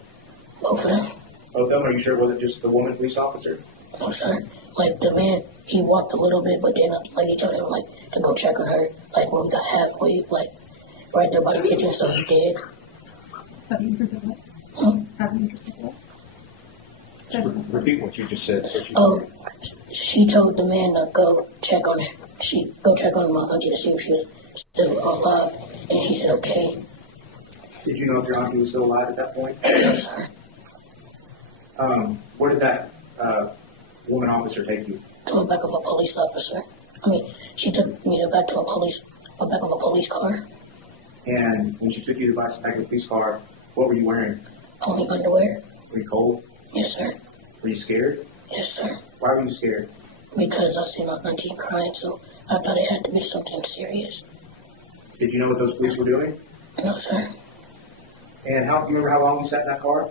Both of them. Both of them? Are you sure it wasn't just the woman police officer? No, sir. The man, he walked a little bit, but then, he told him, to go check on her, when we got halfway, right there by the kitchen, so he did. Have you interested in it? Have you interested in it? Repeat what you just said. So She told the man to go check on her. Go check on my auntie to see if she was still alive, and he said okay. Did you know if your auntie was still alive at that point? Yes, sir. Where did that woman officer take you? To the back of a police officer. She took me to back of a police car. And when she took you to the back of the police car, what were you wearing? Only underwear. Were you cold? Yes, sir. Were you scared? Yes, sir. Why were you scared? Because I seen my auntie crying, so I thought it had to be something serious. Did you know what those police were doing? No, sir. And do you remember how long you sat in that car?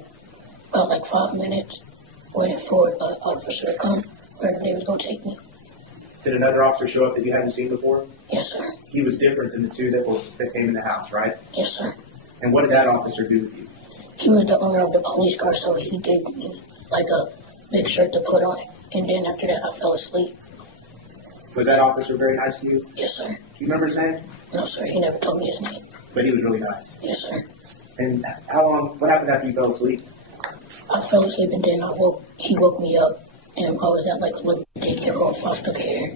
About 5 minutes, waiting for an officer to come, wherever they was going to take me. Did another officer show up that you hadn't seen before? Yes, sir. He was different than the 2 that came in the house, right? Yes, sir. And what did that officer do with you? He was the owner of the police car, so he gave me, like a big shirt to put on. And then after that, I fell asleep. Was that officer very nice to you? Yes, sir. Do you remember his name? No, sir. He never told me his name. But he was really nice. Yes, sir. And what happened after you fell asleep? I fell asleep and then he woke me up, and I was at like a little daycare or foster care.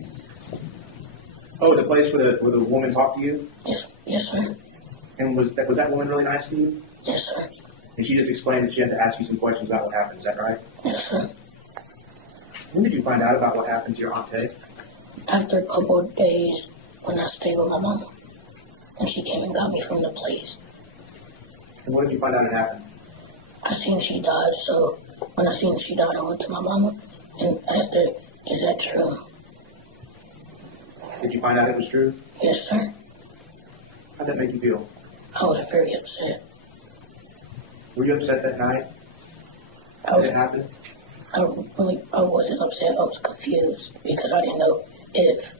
Oh, the place where the woman talked to you? Yes, sir. And was that woman really nice to you? Yes, sir. And she just explained that she had to ask you some questions about what happened. Is that right? Yes, sir. When did you find out about what happened to your Aunt Tay? After a couple of days, when I stayed with my mama, and she came and got me from the place. And what did you find out had happened? I seen she died, so when I seen she died, I went to my mama and asked her, "Is that true?" Did you find out it was true? Yes, sir. How'd that make you feel? I was very upset. Were you upset that night? How did it happen? I wasn't upset. I was confused because I didn't know if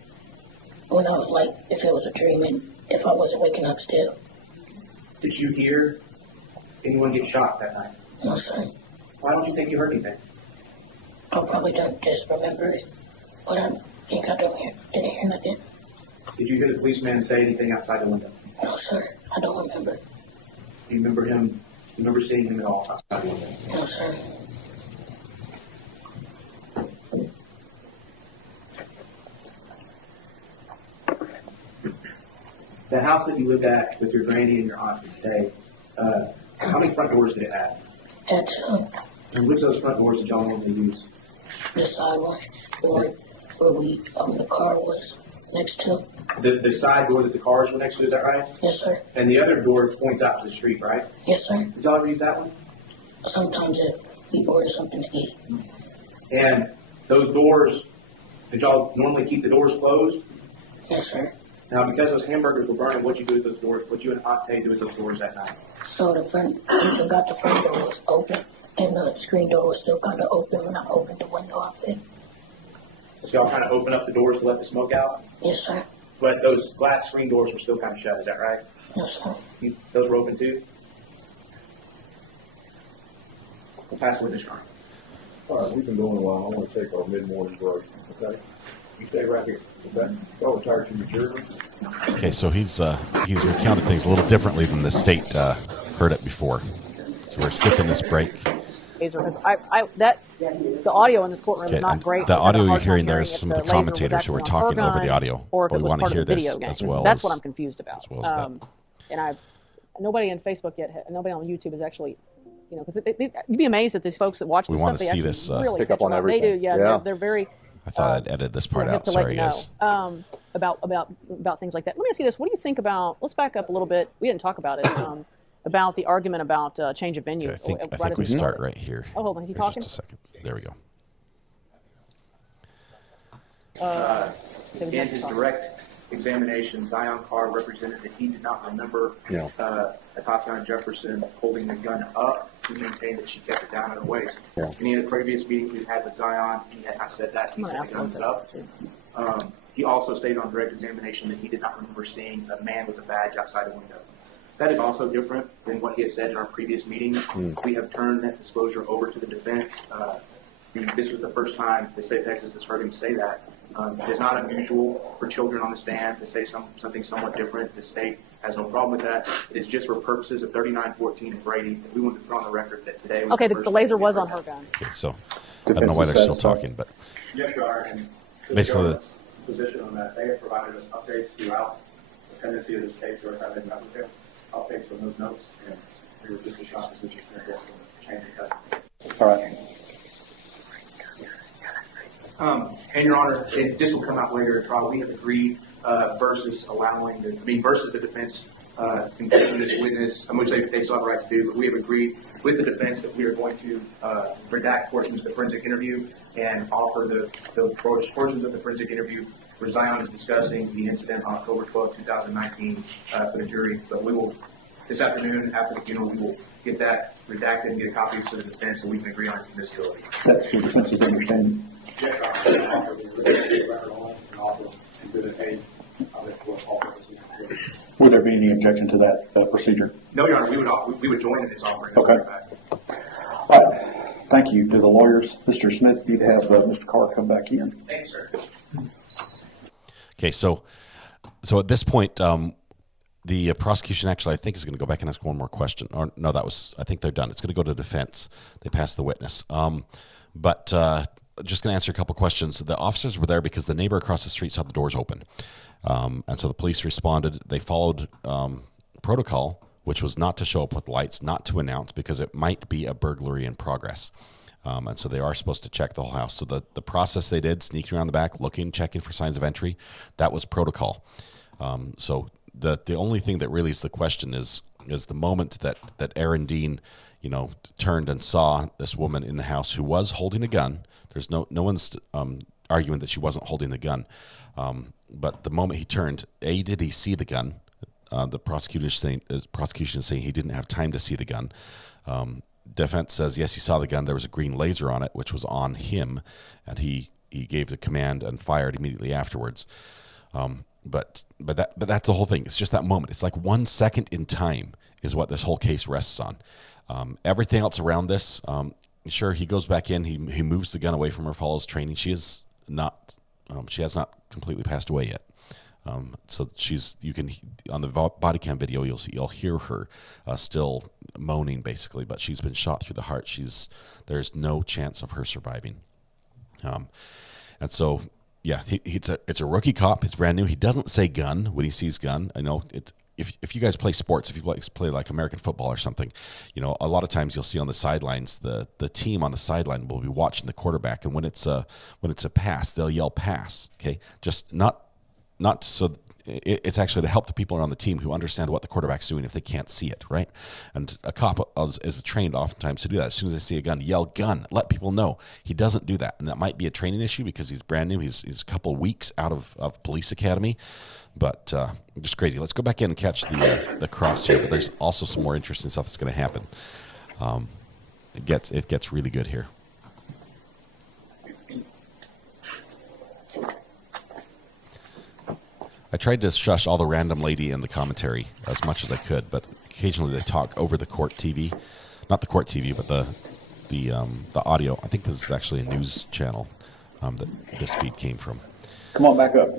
it was a dream and if I wasn't waking up still. Did you hear anyone get shot that night? No, sir. Why don't you think you heard anything? I probably don't just remember it, but I think I didn't hear nothing. Did you hear the policeman say anything outside the window? No, sir. I don't remember. Do you remember him? You remember seeing him at all outside the window? No, sir. The house that you lived at with your granny and your aunt today, how many front doors did it have? Had two. And which of those front doors did y'all normally use? The side one, the one where the car was next to. The side door that the cars were next to, is that right? Yes, sir. And the other door points out to the street, right? Yes, sir. Did y'all ever use that one? Sometimes if we order something to eat. And those doors, did y'all normally keep the doors closed? Yes, sir. Now, because those hamburgers were burning, what'd you do with those doors? What'd you and Aunt Tay do with those doors that night? So we forgot the front door was open, and the screen door was still kind of open when I opened the window out there. So y'all kind of open up the doors to let the smoke out? Yes, sir. But those glass screen doors were still kind of shut, is that right? Yes, sir. Those were open too? We'll pass the witness, Your Honor. All right, we've been going a while. I want to take our mid-morning break, okay? You stay right here, okay? Y'all retire to your children. Okay, so he's recounted things a little differently than the state heard it before. So we're skipping this break. Because the audio in this courtroom is not great. The audio you're hard hearing time there is if some of the laser was commentators who are actually on talking her over the gun, audio. or if But it we was want part to of hear the this video game. as well That's as what I'm confused about. as well as that. And nobody on Facebook yet, nobody on YouTube is actually, because you'd be amazed at these folks that watch We this want stuff. to They see actually this, really pick up on catch everything. They do, Yeah. They're very. I thought I'd edit this part We'll have out. to let Sorry, you know, guys. about things like that. Let me ask you this: what do you think about? Let's back up a little bit. We didn't talk about it. About the argument about change of venue. Okay, I think as we started. start right here. Oh, hold on. Is he Here, talking? Just a second. There we go. In his direct examination, Zion Carr represented that he did not remember Tatiana Jefferson holding the gun up. He maintained that she kept it down at her waist. Yeah. Any of the previous meetings we've had with Zion, I said that. He said the gun's up. He also stated on direct examination that he did not remember seeing a man with a badge outside a window. That is also different than what he has said in our previous meetings. We have turned that disclosure over to the defense. This was the first time the state of Texas has heard him say that. It is not unusual for children on the stand to say something somewhat different. The state has no problem with that. It is just for purposes of 3914 and Brady that we want to put on the record that today was Okay, the the first laser time we was heard on that. her gun. Okay, so I don't know why they're still talking, but Yes, Your Honor. And to the Basically, government's position on that, they have provided us updates throughout the pendency of this case, or have been met with them, updates from those notes, and we were just as shocked as we just heard from the change of cut. All right. And Your Honor, and this will come out later in trial, we have agreed versus the defense including this witness, which they still have a right to do, but we have agreed with the defense that we are going to redact portions of the forensic interview and offer the portions of the forensic interview where Zion is discussing the incident on October 12, 2019 for the jury. But we will, this afternoon after the funeral, we will get that redacted and get a copy for the defense so we can agree on its admissibility. That's the defense's understanding. Yes, Your Honor. Offer the record on and offer Exhibit A of it will offer this. Would there be any objection to that procedure? No, Your Honor, we would join in its offering. Okay. All right. Thank you to the lawyers. Mr. Smith, if you'd have Mr. Carr come back in. Thanks, sir. Okay, so at this point, the prosecution actually, I think, is going to go back and ask one more question. Or no, I think they're done. It's going to go to defense. They passed the witness. But just going to answer a couple questions. The officers were there because the neighbor across the street saw the doors open. And so the police responded. They followed protocol, which was not to show up with lights, not to announce, because it might be a burglary in progress. And so they are supposed to check the whole house. So the process they did, sneaking around the back, looking, checking for signs of entry, that was protocol. So the only thing that really is the question is the moment that Aaron Dean, turned and saw this woman in the house who was holding a gun. There's no one's arguing that she wasn't holding the gun. But the moment he turned, did he see the gun? The prosecution is saying he didn't have time to see the gun. Defense says, yes, he saw the gun. There was a green laser on it, which was on him, and he gave the command and fired immediately afterwards. But that's the whole thing. It's just that moment. It's like 1 second in time is what this whole case rests on. Everything else around this, sure, he goes back in, he moves the gun away from her, follows training. She has not completely passed away yet. So you can, on the body cam video, you'll hear her still moaning basically, but she's been shot through the heart. There's no chance of her surviving. And so, yeah, it's a rookie cop. It's brand new. He doesn't say gun when he sees gun. I know it. If you guys play sports, if you play like American football or something, a lot of times you'll see on the sidelines, the team on the sideline will be watching the quarterback, and when it's a pass, they'll yell pass. Okay, just not so. It's actually to help the people around the team who understand what the quarterback's doing if they can't see it, right? And a cop is trained oftentimes to do that. As soon as they see a gun, yell gun, let people know. He doesn't do that, and that might be a training issue because he's brand new. He's a couple weeks out of police academy, but just crazy. Let's go back in and catch the cross here. But there's also some more interesting stuff that's going to happen. It gets really good here. I tried to shush all the random lady in the commentary as much as I could, but occasionally they talk over the court TV, not the court TV, but the audio. I think this is actually a news channel that this feed came from. Come on back up.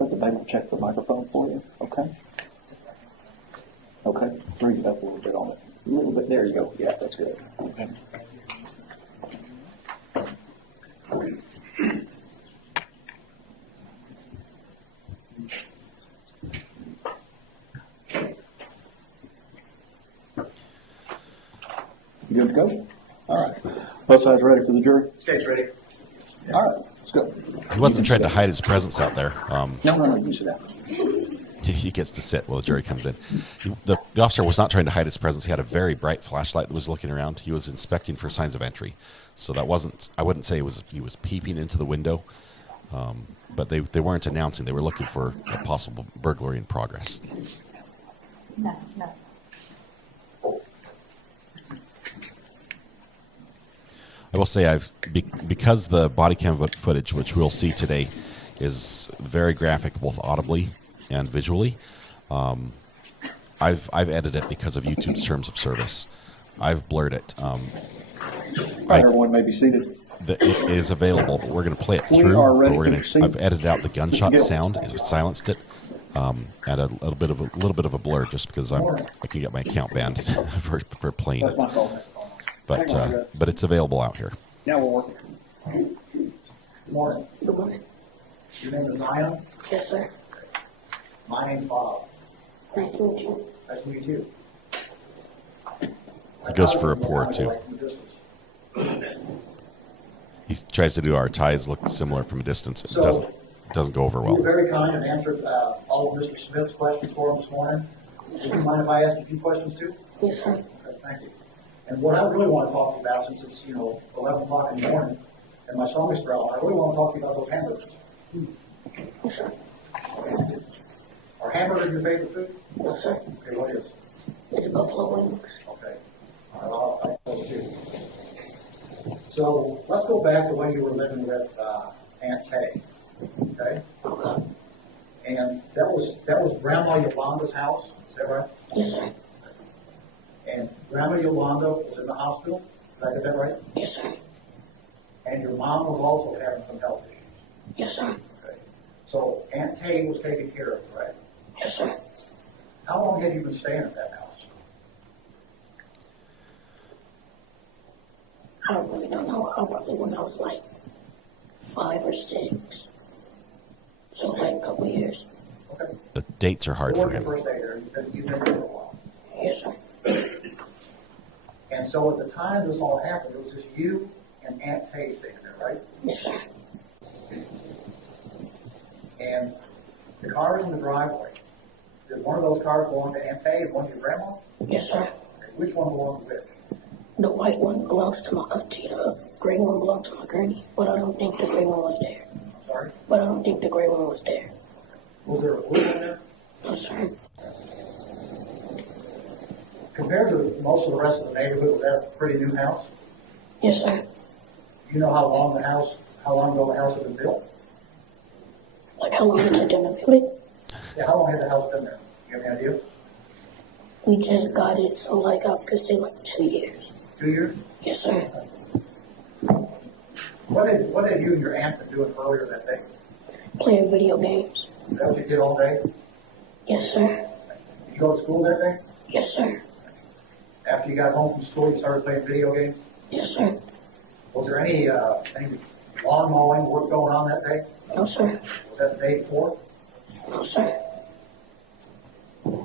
Let the bank check the microphone for you, okay? Okay, raise it up a little bit on it. A little bit, there you go. Yeah, that's good. Okay. You good to go? All right. Both sides ready for the jury? State's ready. All right, let's go. He wasn't trying to hide his presence out there. No, you sit down. He gets to sit while the jury comes in. The officer was not trying to hide his presence. He had a very bright flashlight that was looking around. He was inspecting for signs of entry. So that wasn't, I wouldn't say he was peeping into the window, but they weren't announcing. They were looking for a possible burglary in progress. No. I will say because the body cam footage, which we'll see today, is very graphic both audibly and visually. I've edited it because of YouTube's terms of service. I've blurred it. Everyone may be seated. It is available, but we're going to play it through. I've edited out the gunshot sound. I've silenced it, and a little bit of a blur, just because I can get my account banned for playing it. But it's available out here. Now we're working. Good morning. Your name is Ryan? Yes, sir. My name's Bob. Nice to meet you. Nice to meet you. He goes for a pour too. He tries to do our ties look similar from a distance. It doesn't go over You well. were very kind and answered all of Mr. Smith's questions for him this morning. Would you mind if I ask a few questions too? Yes, sir. Okay, thank you. And what I really want to talk to you about, since it's 11 o'clock in the morning, and my stomach's growling, I really want to talk to you about those hamburgers. Yes, sir. Okay. Are hamburgers your favorite food? Yes, sir. Okay, what is? It's buffalo wings. Okay. All right, I'll tell you. So let's go back to when you were living with Aunt Tay. Okay? Okay. And that was Grandma Yolanda's house, is that right? Yes, sir. And Grandma Yolanda was in the hospital, did I get that right? Yes, sir. And your mom was also having some health issues. Yes, sir. Okay. So Aunt Tay was taking care of you, right? Yes, sir. How long had you been staying at that house? I really don't know. Probably when I was like 5 or 6. So like a couple years. Okay. The dates are hard What for was your him. first day there? You've been there for a while. Yes, sir. And so at the time this all happened, it was just you and Aunt Tay staying there, right? Yes, sir. And the cars in the driveway, did one of those cars belong to Aunt Tay and one to your grandma? Yes, sir. Okay, which one belonged to which? The white one belongs to my auntie. The gray one belongs to my granny. But I don't think the gray one was there. I'm sorry? But I don't think the gray one was there. Was there a blue one there? No, sir. Compared to most of the rest of the neighborhood, was that a pretty new house? Yes, sir. Do you know how long ago the house had been built? Like how long it took them to build it? Yeah, how long had the house been there? You have any idea? We just got it, so like I could say like 2 years. 2 years? Yes, sir. What had you and your aunt been doing earlier that day? Playing video games. Is that what you did all day? Yes, sir. Did you go to school that day? Yes, sir. After you got home from school, you started playing video games? Yes, sir. Was there any lawn mowing work going on that day? No, sir. Was that the day before? No, sir. Did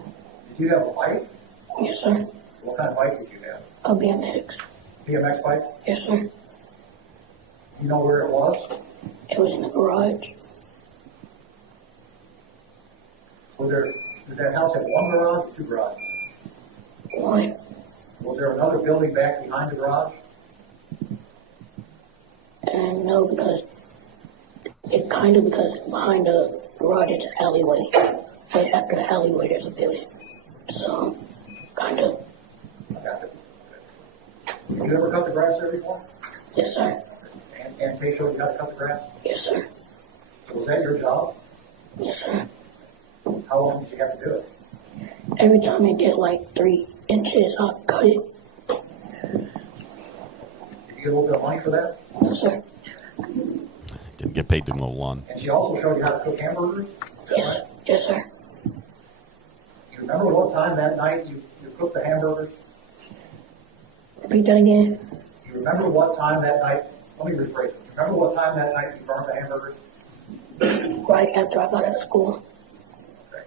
you have a bike? Yes, sir. What kind of bike did you have? A BMX. BMX bike? Yes, sir. You know where it was? It was in the garage. Did that house have one garage or two garages? One. Was there another building back behind the garage? And no, because behind the garage it's an alleyway. But after the alleyway there's a building. So, kind of. I got it. Did you ever cut the grass there before? Yes, sir. And Kay showed you how to cut the grass? Yes, sir. So was that your job? Yes, sir. How long did you have to do it? Every time it get like 3 inches, I cut it. Did you get a little bit of money for that? No, sir. Didn't get paid to mow lawn. And she also showed you how to cook hamburgers? Is that Yes, right? yes, sir. You remember what time that night you cooked the hamburgers? Repeat that again. You remember what time that night, let me rephrase it. You remember what time that night you burned the hamburgers? Right after I got out of school. Okay.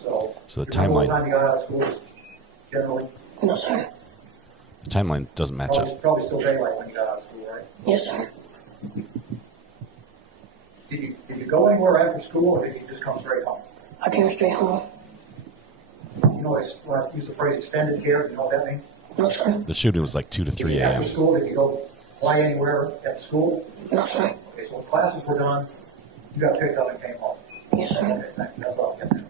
So So the you remember timeline- what time you got out of school was generally? No, sir. The timeline doesn't match up. Probably still daylight when you got out of school, right? Yes, sir. Did you go anywhere after school or did you just come straight home? I came straight home. You know, when I use the phrase extended care, you know what that means? No, sir. The shooting was like 2 to 3 a.m. After school, did you go play anywhere at school? No, sir. Okay, so when classes were done, you got picked up and came home. Yes, sir. Okay, thank you. That's all I'm getting at.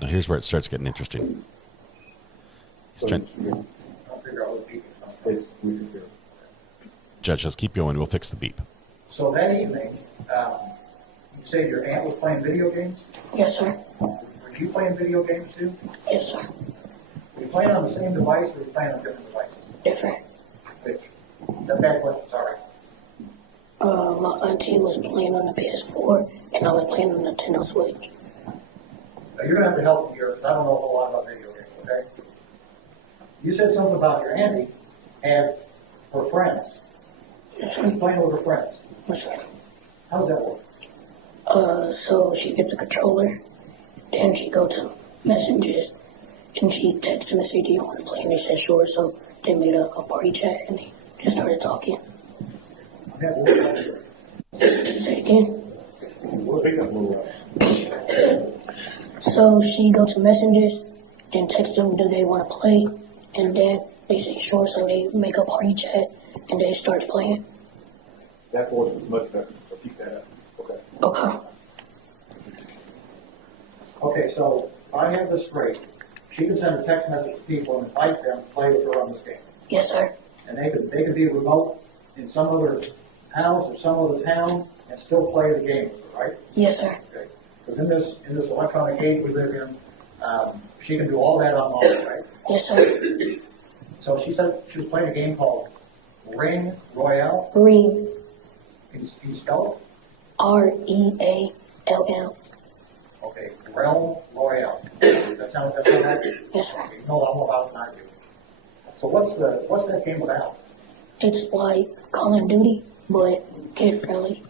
Now here's where it starts getting interesting. He's trying, I'll figure out what the beep is. Please, we can hear. Judge, let's keep going. We'll fix the beep. So that evening, you said your aunt was playing video games? Yes, sir. Were you playing video games too? Yes, sir. Were you playing on the same device or were you playing on different devices? Different. Which? That's a bad question, sorry. My auntie was playing on the PS4, and I was playing on the Nintendo Switch. Now, you're going to have to help me here because I don't know a whole lot about video games, okay? You said something about your auntie and her friends. Yes, She's sir. playing with her friends. Yes, sir. How does that work? So she gets the controller, then she go to messages, and she texts them and say, "Do you want to play?" And they said, "Sure." So they made a party chat, and they just started talking. Yeah, we'll help you. Say it again. We'll pick up more. So she go to messages, then text them, "Do they want to play?" And then they say, "Sure." So they make a party chat, and they start playing. That voice is much better, so keep that up. Okay. Okay. Okay, so I have this straight. She can send a text message to people and invite them to play with her on this game. Yes, sir. And they could be remote in some other house or some other town and still play the game, right? Yes, sir. Okay. Because in this electronic age we live in, she can do all that online, right? Yes, sir. So she said she was playing a game called Ring Royale. Ring. Can you spell it? REALL. Okay, Realm Royale. That's how that is? Yes, sir. You know more about it than I do. So what's that game about? It's like Call of Duty, but kid friendly.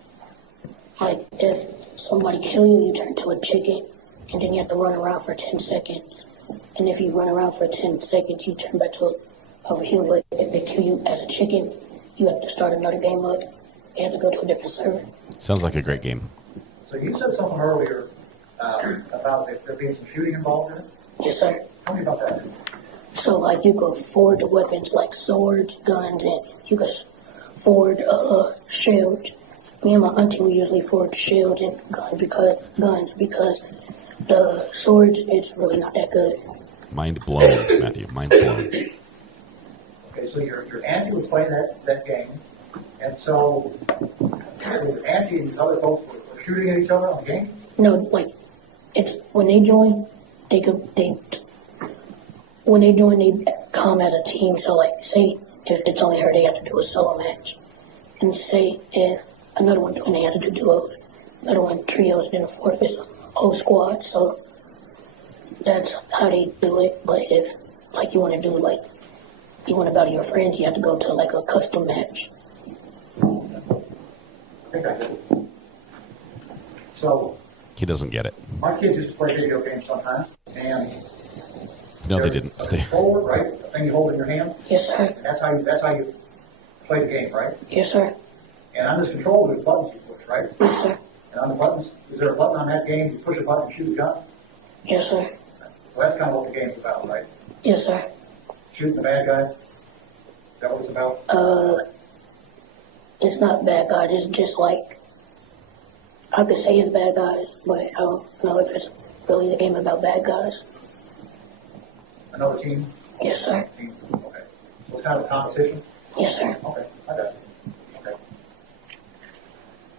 Like if somebody kill you, you turn to a chicken, and then you have to run around for 10 seconds. And if you run around for 10 seconds, you turn back to a human. But if they kill you as a chicken, you have to start another game up. You have to go to a different server. Sounds like a great game. So you said something earlier about there being some shooting involved in it? Yes, sir. Tell me about that. So, like, you could forge weapons like swords, guns, and you could forge shields. Me and my auntie, we usually forge shields and guns because the swords, it's really not that good. Mind blown, Matthew. Mind blown. Okay, so your auntie was playing that game, and so your auntie and these other folks were shooting at each other on the game? No, like, it's when they join, they come as a team. So, like, say if it's only her, they have to do a solo match. And say if another one joined, they have to do duos. Another one trios, then the fourth is a whole squad. So that's how they do it. But if, like, you want to do, like, you want to battle your friends, you have to go to, like, a custom match. I think I did. So He doesn't get it. my kids used to play video games sometimes, and No, they there's didn't. a controller, right? A thing you hold in your hand. Yes, sir. And that's how you play the game, right? Yes, sir. And on this controller, there's buttons you push, right? Yes, sir. And on the buttons, is there a button on that game? You push a button and shoot a gun? Yes, sir. So that's kind of what the game's about, right? Yes, sir. Shooting the bad guys? Is that what it's about? It's not bad guys. It's just like, I could say it's bad guys, but I don't know if it's really the game about bad guys. Another team? Yes, sir. Team? Okay. So it's kind of a competition? Yes, sir. Okay, I got it. Okay.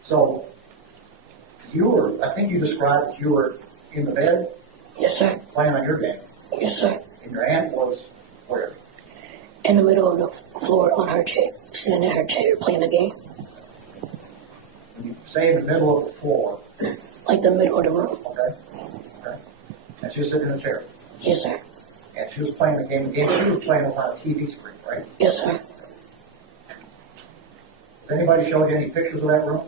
So I think you described that you were in the bed Yes, sir. playing on your game, Yes, sir. and your aunt was where? In the middle of the floor on her chair, sitting in her chair playing the game. When you say in the middle of the floor, Like the middle of the room. okay? Okay. And she was sitting in a chair, Yes, sir. and she was playing the game. The game she was playing was on a TV screen, right? Yes, sir. Has anybody showed you any pictures of that room?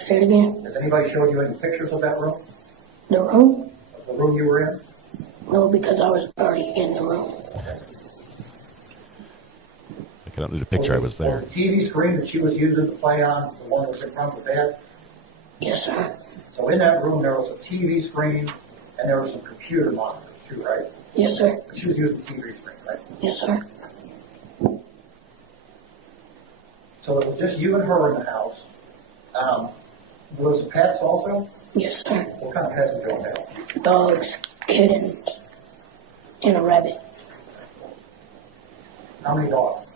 Say it again. Has anybody showed you any pictures of that room? The room? Of the room you were in? No, because I was already in the room. It's like I don't need a picture. I was there. The TV screen that she was using to play on, the one that was in front of the bed? Yes, sir. So in that room, there was a TV screen, and there were some computer monitors too, right? Yes, sir. But she was using the TV screen, right? Yes, sir. So it was just you and her in the house. Were there some pets also? Yes, sir. What kind of pets did you all have? Dogs, kittens, and a rabbit. How many dogs?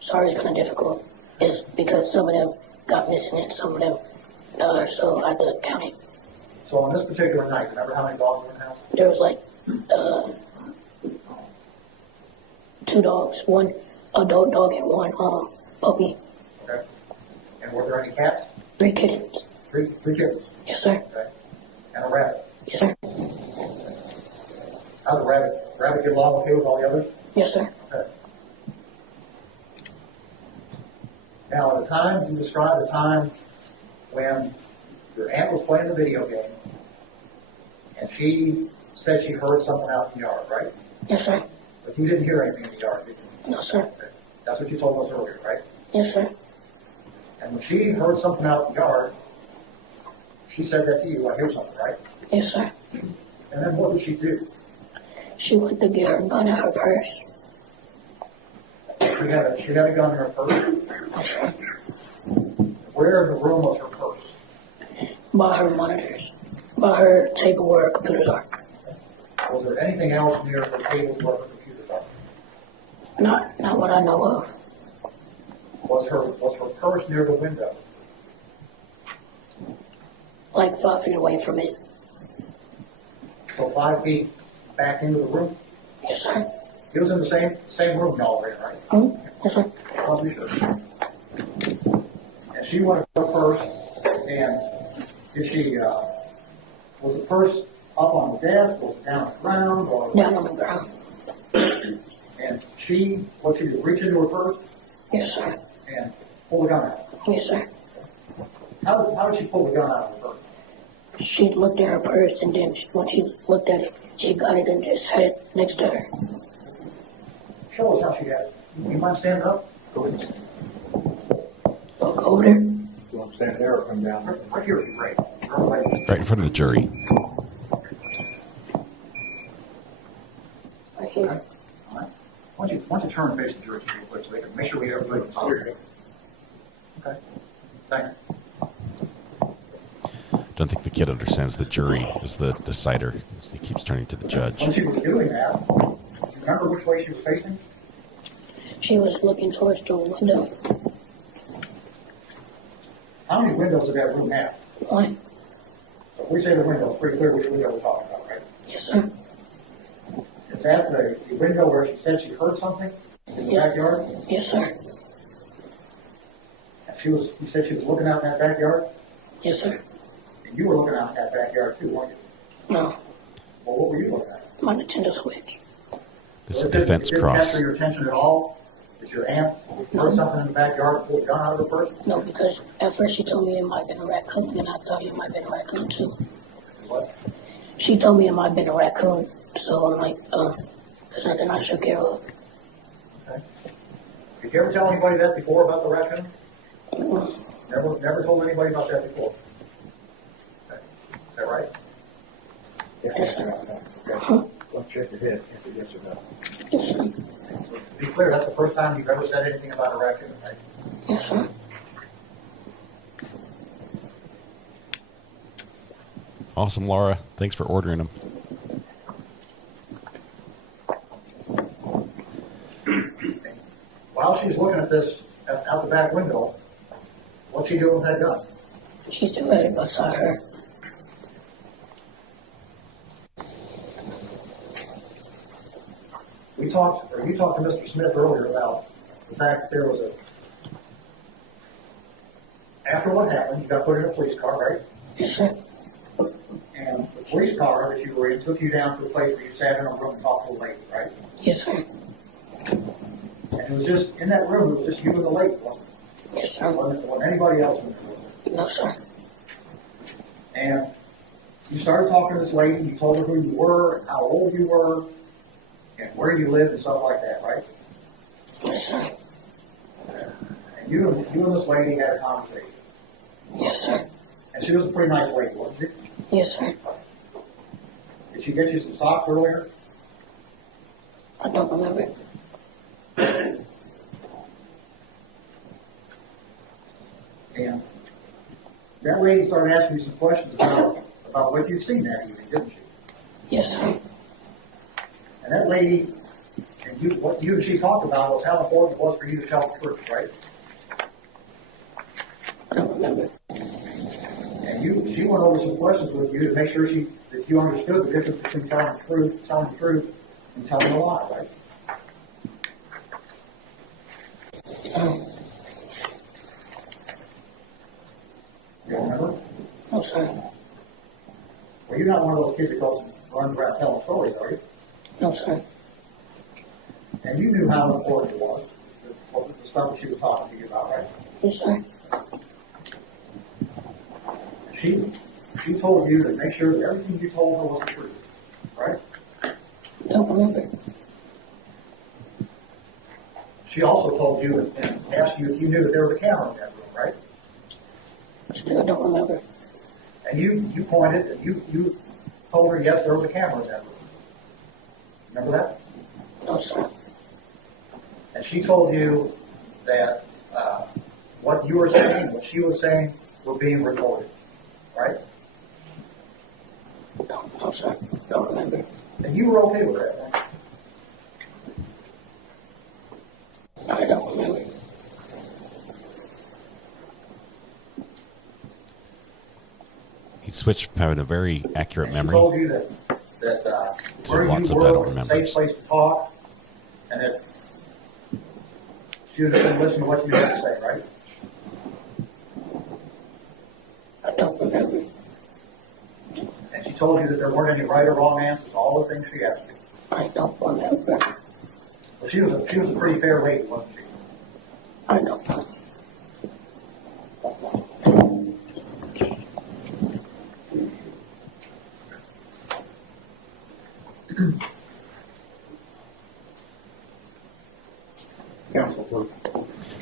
Sorry, it's kind of difficult. It's because some of them got missing and some of them died, so I had to count it. So on this particular night, remember how many dogs were in the house? There was like 2 dogs, 1 adult dog and 1 puppy, Okay. And were there any cats? 3 kittens. Three kittens. Yes, sir. Okay. And a rabbit. Yes, sir. How did the rabbit get along okay with all the others? Yes, sir. Okay. Now, at the time, you described a time when your aunt was playing the video game, and she said she heard something out in the yard, right? Yes, sir. But you didn't hear anything in the yard, did you? No, sir. Okay. That's what you told us earlier, right? Yes, sir. And when she heard something out in the yard, she said that to you, I hear something, right? Yes, sir. And then what did she do? She went to get her gun out of her purse. She had a gun in her purse. Yes, sir. Where in the room was her purse? By her monitors. By her table where her computers are. Was there anything else near the table where her computer was? Not what I know of. Was her purse near the window? Like 5 feet away from it. So 5 feet back into the room? Yes, sir. He was in the same room y'all were in, right? Yes, sir. I'll be sure. And she wanted her purse, and did she, was the purse up on the desk, was it down on the ground, or? Down on the ground. And she reach into her purse Yes, sir. and pull the gun out? Yes, sir. How did she pull the gun out of her purse? She looked at her purse, and then when she looked at it, she got it and just had it next to her. Show us how she got it. You mind standing up? Go ahead. Look over there. You want to stand there or come down? Right here would be great. Right in front of the jury. Right here. Okay. All right. Why don't you turn and face the jury real quick so they can make sure everybody can see you. Okay. Thank you. Don't think the kid understands the jury is the decider. He keeps turning to the judge. When she was doing that, do you remember which way she was facing? She was looking towards the window. How many windows did that room have? One. So if we say the window, it's pretty clear which window we're talking about, right? Yes, sir. Is that the window where she said she heard something in the backyard? Yes, sir. And you said she was looking out in that backyard? Yes, sir. And you were looking out in that backyard too, weren't you? No. Well, what were you looking at? My Nintendo Switch. This is defense It didn't cross. capture your attention at all? Did your aunt heard something in the backyard and pull a gun out of her purse? No, because at first she told me it might have been a raccoon, and I thought it might have been a raccoon too. What? She told me it might have been a raccoon, so I'm like, there's nothing I should care of. Okay. Did you ever tell anybody that before about the raccoon? Never told anybody about that before? Okay. Is that right? Yes, sir. Okay. Let's check your head. Answer yes or no. Yes, sir. To be clear, that's the first time you've ever said anything about a raccoon, right? Yes, sir. Awesome, Laura. Thanks for ordering them. While she's looking at this out the back window, what's she doing with that gun? She's still right beside her. You talked to Mr. Smith earlier about the fact that there was after what happened, you got put in a police car, right? Yes, sir. And the police car that you were in took you down to a place where you sat in a room and talked to a lady, right? Yes, sir. And it was just, in that room, it was just you and the lady, wasn't it? Yes, sir. Wasn't anybody else in the room. No, sir. And you started talking to this lady, you told her who you were, and how old you were, and where you lived and stuff like that, right? Yes, sir. And you and this lady had a conversation. Yes, sir. And she was a pretty nice lady, wasn't she? Yes, sir. Did she get you some socks earlier? I don't remember. And that lady started asking you some questions about what you'd seen that evening, didn't she? Yes, sir. And that lady, and what you and she talked about was how important it was for you to tell the truth, right? I don't remember. And she went over some questions with you to make sure that you understood the difference between telling the truth and telling a lie, right? You don't remember? No, sir. Well, you're not one of those kids that runs around telling stories, are you? No, sir. And you knew how important it was, the stuff that she was talking to you about, right? Yes, sir. She told you to make sure that everything you told her was the truth, right? Don't remember. She also told you and asked you if you knew that there was a camera in that room, right? Still don't remember. And you pointed and you told her, yes, there was a camera in that room. Remember that? No, sir. And she told you that what you were saying, what she was saying, were being recorded, right? No, sir. Don't remember. And you were okay with that, right? I don't remember. He switched from having a very accurate She memory told you that to where lots you of were I don't was a remember. safe place to talk, and that she was going to listen to what you had to say, right? I don't remember. And she told you that there weren't any right or wrong answers, all the things she asked you. I don't remember. Well, she was a pretty fair lady, wasn't she? I don't know.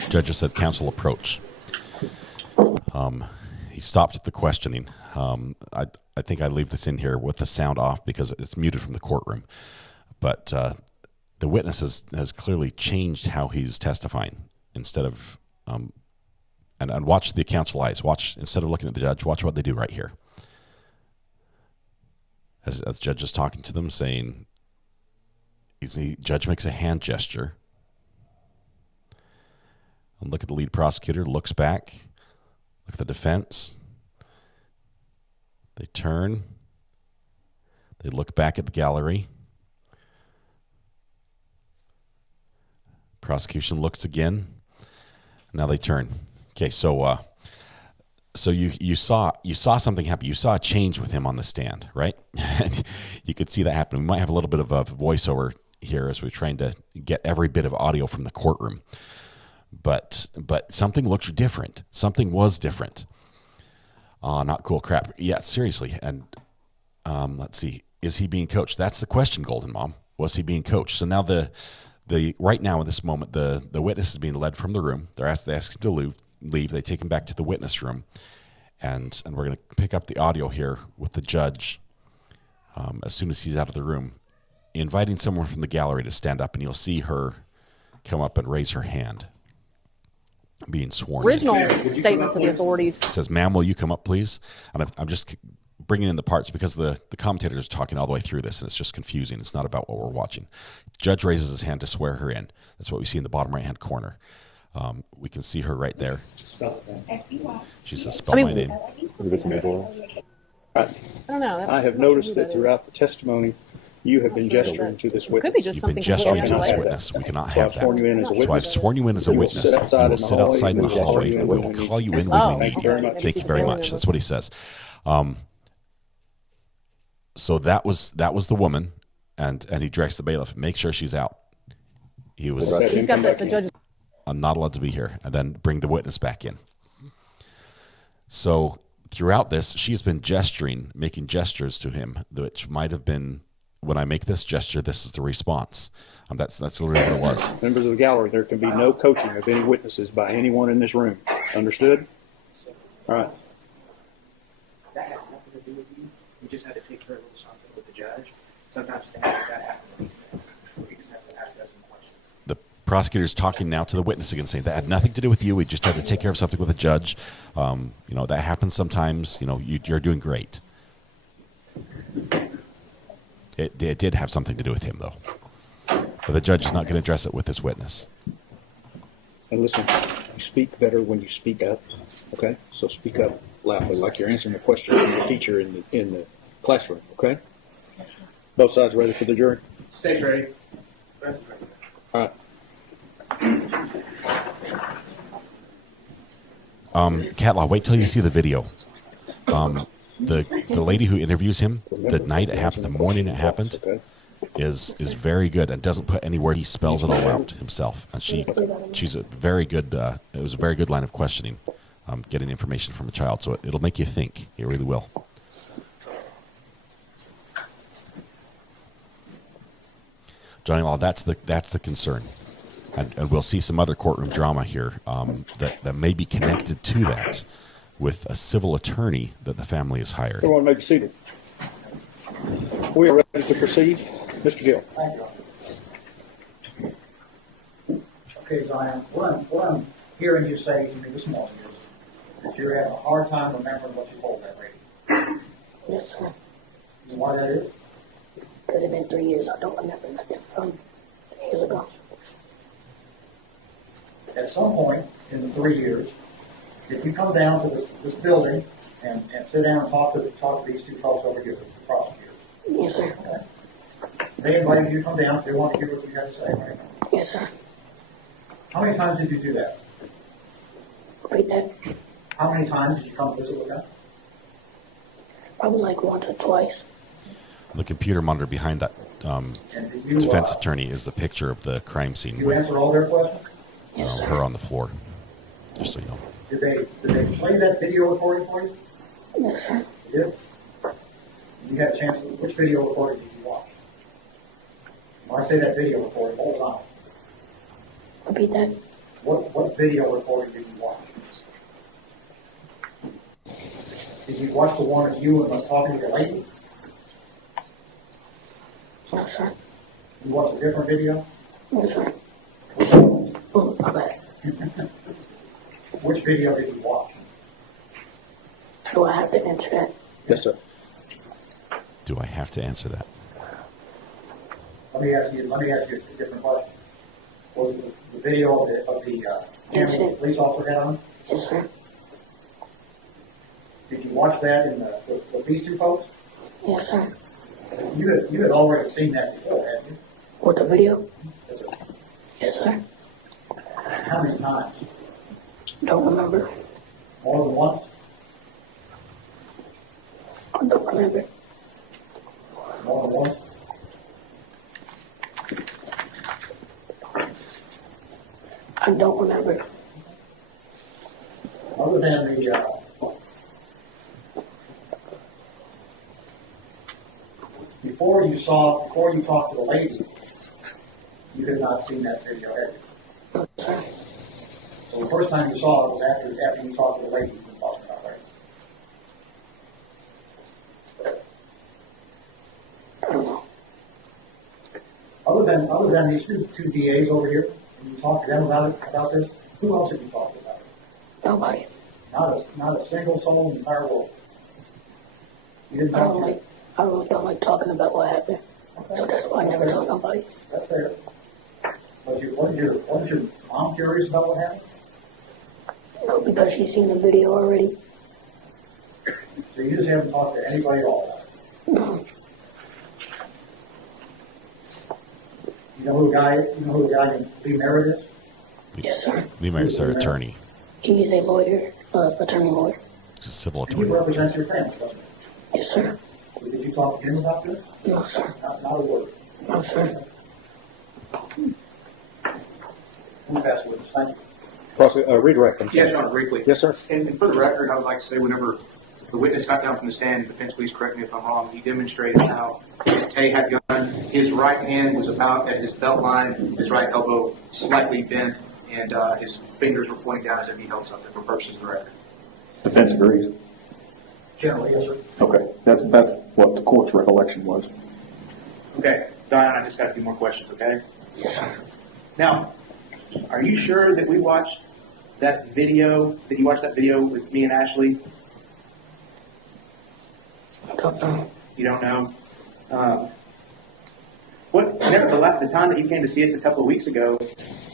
Judge just said counsel approach. He stopped the questioning. I think I leave this in here with the sound off because it's muted from the courtroom. But the witness has clearly changed how he's testifying. Instead of and watch the counsel eyes. Watch, instead of looking at the judge, watch what they do right here. As the judge is talking to them, saying, judge makes a hand gesture. And look at the lead prosecutor, looks back. Look at the defense. They turn. They look back at the gallery. Prosecution looks again. Now they turn. Okay, so you saw something happen. You saw a change with him on the stand, right? And you could see that happen. We might have a little bit of a voiceover here as we're trying to get every bit of audio from the courtroom. But something looked different. Something was different. Not cool crap. Yeah, seriously. And let's see. Is he being coached? That's the question, Golden Mom. Was he being coached? So now the right now in this moment, the witness is being led from the room. They ask him to leave. They take him back to the witness room. And we're going to pick up the audio here with the judge as soon as he's out of the room, inviting someone from the gallery to stand up, and you'll see her come up and raise her hand. Being sworn Original in. statement to the authorities. Says, ma'am, will you come up, please? And I'm just bringing in the parts because the commentators are talking all the way through this, and it's just confusing. It's not about what we're watching. Judge raises his hand to swear her in. That's what we see in the bottom right-hand corner. We can see her right there. She says, spell my name. I don't know. I have noticed that throughout the testimony, you have been gesturing to this Could be witness. just You've been something gesturing completely to this unrelated. witness. We cannot So have I've that. sworn you in as a So I've witness. sworn you in as a You will witness. sit outside You will sit outside in the hallway, and we will call you in when Oh, we need Thank you very you. much. Thank you very much. That's what he says. So that was the woman, and he directs the bailiff, make sure she's out. He was He's got the judge. not allowed to be here, and then bring the witness back in. So throughout this, she has been gesturing, making gestures to him, which might have been, when I make this gesture, this is the response. That's literally what it was. Members of the gallery, there can be no coaching of any witnesses by anyone in this room. Understood? All right. That had nothing to do with you. You just had to take care of a little something with the judge. Sometimes things like that happen in these things. He just has to ask us some questions. The prosecutor's talking now to the witness again, saying that had nothing to do with you. We just had to take care of something with a judge. That happens sometimes. You're doing great. It did have something to do with him, though. But the judge is not going to address it with this witness. And listen, you speak better when you speak up. Okay? So speak up loudly, like you're answering a question from the teacher in the classroom. Okay? Both sides ready for the jury? Stage ready. All right. Catlaw, wait till you see the video. The lady who interviews him the night it happened, the morning it happened, is very good and doesn't put any word. He spells it all out himself, and she's a very good. It was a very good line of questioning, getting information from a child. So it'll make you think. It really will. Johnny Law, that's the concern, and we'll see some other courtroom drama here that may be connected to that, with a civil attorney that the family has hired. Everyone may be seated. We are ready to proceed. Mr. Gill. Thank you. Okay, Zion, what I'm hearing you say to me this morning is that you're having a hard time remembering what you told that lady. Yes, sir. You know why that is? because it's been 3 years. I don't remember nothing from years ago. At some point in the 3 years, if you come down to this building and sit down and talk to these two folks over here, the prosecutors. Yes, sir. Okay. They invited you to come down. They want to hear what you got to say, right? Yes, sir. How many times did you do that? Repeat that. How many times did you come visit with them? Probably like once or twice. The computer monitor behind that And did you, defense attorney is a picture of the crime scene you with answer all their questions? Yes, sir. her on the floor. Just so you know. Did they play that video recording for you? Yes, sir. They did? You had a chance. Which video recording did you watch? When I say that video recording, hold on. Repeat that. What video recording did you watch? Did you watch the one of you and us talking to your lady? No, sir. You watched a different video? Yes, sir. Oh, my bad. Which video did you watch? Do I have to answer that? Yes, sir. Do I have to answer that? Let me ask you a different question. Was it the video of the camera the police officer had on? Yes, sir. Did you watch that with these two folks? Yes, sir. You had already seen that before, hadn't you? With the video? Yes, sir. Yes, sir. How many times? Don't remember. More than once? I don't remember. More than once? I don't remember. Other than the before you talked to the lady, you had not seen that video, had you? No, sir. So the first time you saw it was after you talked to the lady you were talking about, right? I don't know. Other than these two DAs over here, and you talked to them about this, who else have you talked about? Nobody. Not a single soul in the entire world. You didn't I talk don't to like. I really don't like talking about what happened. So that's why I never told nobody. That's fair. Wasn't your mom curious about what happened? No, because she's seen the video already. So you just haven't talked to anybody at all about it? No. You know who the guy named Lee Merritt is? Yes, sir. Lee Merritt's our attorney. He is a lawyer, attorney lawyer. He's a civil And he attorney. represents your family, doesn't he? Yes, sir. Did you talk to him about this? No, sir. Not a word. No, sir. Who passed with us? Thank you. Redirect them. Yes, Your Honor, briefly. Yes, sir. And for the record, I would like to say whenever the witness got down from the stand, the defense, please correct me if I'm wrong, he demonstrated how Tay had gun. His right hand was about at his belt line, his right elbow slightly bent, and his fingers were pointing down as if he held something for purposes of the record. Defense agrees. Generally, yes, sir. Okay, that's what the court's recollection was. Okay, Zion, I just got a few more questions, okay? Yes, sir. Now, are you sure that we watched that video, that you watched that video with me and Ashley? I don't know. You don't know? The time that you came to see us a couple of weeks ago,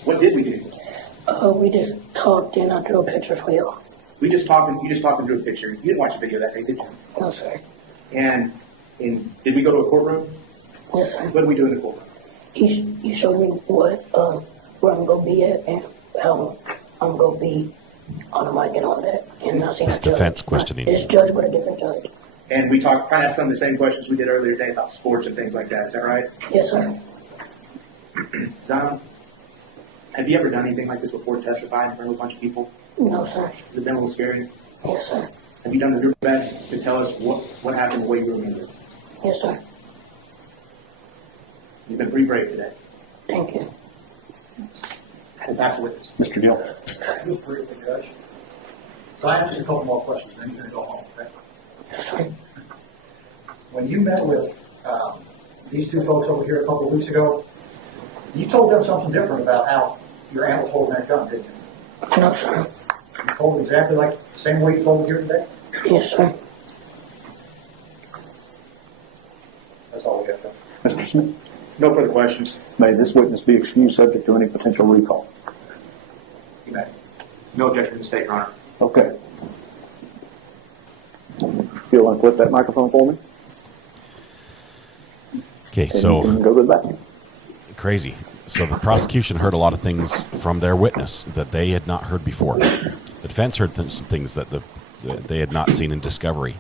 what did we do? We just talked and I drew a picture for you. You just talked and drew a picture. You didn't watch the video that day, did you? No, sir. And did we go to a courtroom? Yes, sir. What did we do in the courtroom? You showed me where I'm gonna be at and how I'm gonna be on the mic and all that. And I seen It's the judge. defense questioning. It's judge with a different judge. And we talked kind of some of the same questions we did earlier today about sports and things like that. Is that right? Yes, sir. Zion, have you ever done anything like this before, testifying in front of a bunch of people? No, sir. Has it been a little scary? Yes, sir. Have you done your best to tell us what happened the way you remember it? Yes, sir. You've been pretty brave today. Thank you. We'll pass the witness. Mr. Neal. Just briefly, Judge. So I have just a couple more questions, then you're going to go home, okay? Yes, sir. When you met with these two folks over here a couple of weeks ago, you told them something different about how your aunt was holding that gun, didn't you? No, sir. You told them exactly like the same way you told them here today? Yes, sir. That's all we got. Mr. Smith, No further questions. may this witness be excused subject to any potential recall? You may. No objection to the state, Your Honor. Okay. If you want to flip that microphone for me? Okay, And you so can go to the back. crazy. So the prosecution heard a lot of things from their witness that they had not heard before. The defense heard some things that they had not seen in discovery.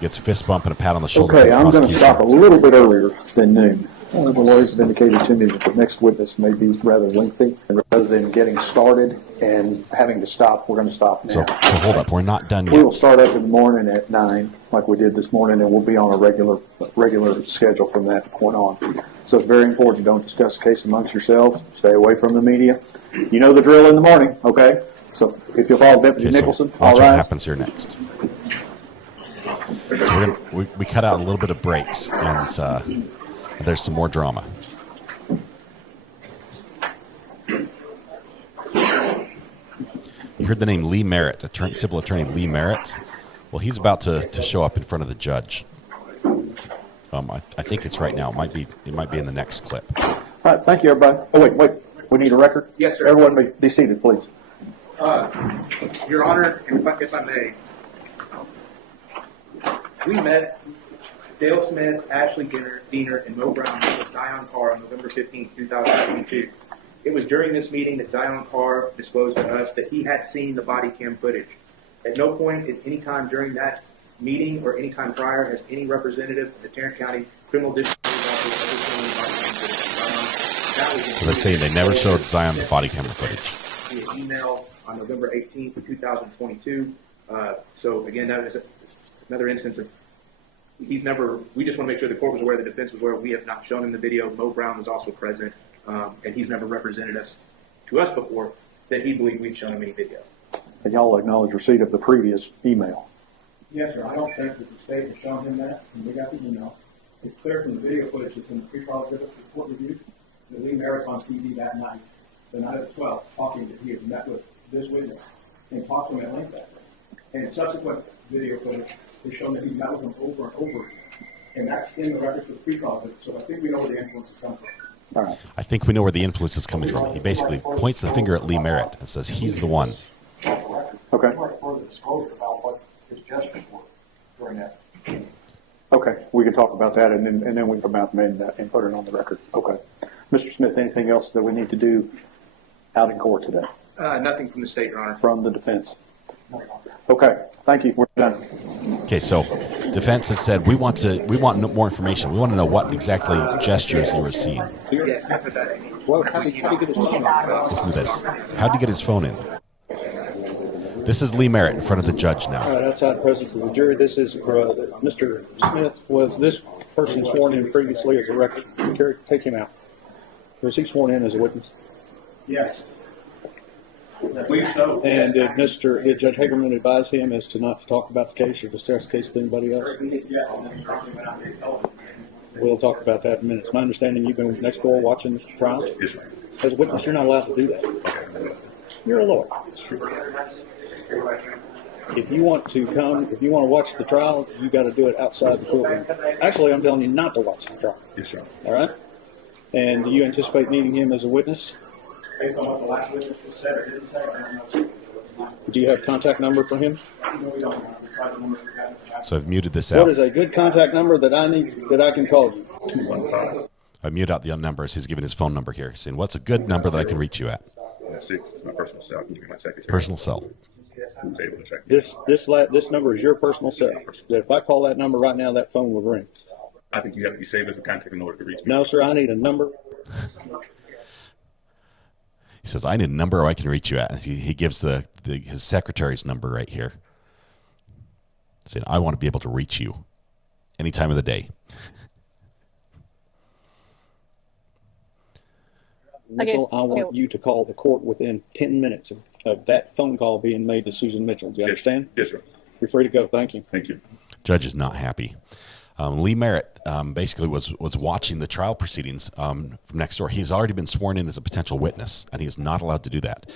Gets a fist bump and a pat on the shoulder. Okay, from the I'm going to prosecution. stop a little bit earlier than noon. One of the lawyers have indicated to me that the next witness may be rather lengthy, and rather than getting started and having to stop, we're going to stop now. So hold up, we're not done We will yet. start up in the morning at 9, like we did this morning, and we'll be on a regular schedule from that point on. So it's very important, don't discuss the case amongst yourselves, stay away from the media. You know the drill in the morning, okay? So if you'll follow Deputy Okay, so Nicholson, watch all what right? happens here next. So we cut out a little bit of breaks, and there's some more drama. You heard the name Lee Merritt, civil attorney Lee Merritt. Well, he's about to show up in front of the judge. I think it's right now. It might be in the next clip. All right, thank you, everybody. Oh, wait, we need a record? Yes, sir. Everyone be seated, please. Your Honor, if I may, we met Dale Smith, Ashley Diener, and Mo Brown with Zion Carr on November 15, 2022. It was during this meeting that Zion Carr disclosed to us that he had seen the body cam footage. At no point at any time during that meeting or any time prior has any representative of the Tarrant County Criminal District Office ever seen the body cam footage. That was So they're saying they never showed Zion the body camera footage. via email on November 18th of 2022. So again, that is another instance of we just want to make sure the court was aware, the defense was aware. We have not shown him the video. Mo Brown was also present, and he's never represented us before that he believed we'd shown him any video. And y'all acknowledge receipt of the previous email. Yes, sir. I don't think that the state has shown him that, and we got the email. It's clear from the video footage that's in the pretrial exhibits the court reviewed that Lee Merritt's on TV that night, the night of the 12th, talking that he had met with this witness and talked to him at length that day. And subsequent video footage has shown that he met with him over and over again. And that's in the records for the pretrial exhibits, so I think we know where the influence is coming from. All right. I think we know where the influence is coming from. He basically points the finger at Lee Merritt and says he's the one. Okay. Further disclosure about what his gestures were during that. Okay, we can talk about that, and then we can come out and put it on the record. Okay. Mr. Smith, anything else that we need to do out in court today Nothing from the state, Your Honor. from the defense? Okay, thank you. We're done. Okay, so defense has said we want more information. We want to know what exactly gestures you were seeing. Yes, I put that in. Well, how did he get his phone? Listen to this. How'd he get his phone in? This is Lee Merritt in front of the judge now. All right, outside the presence of the jury, this is Mr. Smith. Was this person sworn in previously as a record? Carrie, take him out. Was he sworn in as a witness? Yes. I believe so. And did Judge Hagerman advise him as to not to talk about the case or discuss the case with anybody else? Yes, and then Charlie went out there and told him. We'll talk about that in a minute. It's my understanding you've been next door watching the trial? Yes, sir. As a witness, you're not allowed to do that. You're a lawyer. If you want to watch the trial, you got to do it outside the courtroom. Actually, I'm telling you not to watch the trial. Yes, sir. All right? And do you anticipate needing him as a witness? Based on what the last witness just said or didn't say, I don't know. Do you have contact number for him? No, we don't. We tried the numbers we got. So I've muted this What out. is a good contact number that I can call you? 215. I mute out the numbers. He's giving his phone number here, saying what's a good number that I can reach you at? 6 is my personal cell. I can give you my secretary. Personal cell. Who's able to check. This number is your personal cell. That if I call that number right now, that phone will ring. I think you have to be saved as a contact in order to reach me. No, sir, I need a number. He says, I need a number I can reach you at. He gives his secretary's number right here. Saying, I want to be able to reach you any time of the day. Mitchell, I want you to call the court within 10 minutes of that phone call being made to Susan Mitchell. Do you understand? Yes, sir. You're free to go. Thank you. Thank you. Judge is not happy. Lee Merritt basically was watching the trial proceedings from next door. He's already been sworn in as a potential witness, and he's not allowed to do that.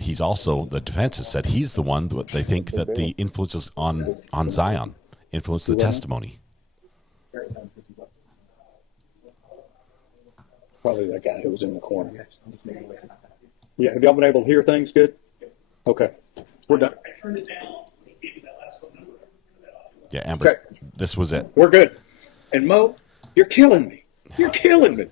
He's also, the defense has said he's the one that they think that the influences on Zion influenced the testimony. Probably that guy who was in the corner. Yeah, have y'all been able to hear things good? Okay, we're done. Yeah, Amber, Okay. this was it. We're good. And Mo, you're killing me. You're killing me.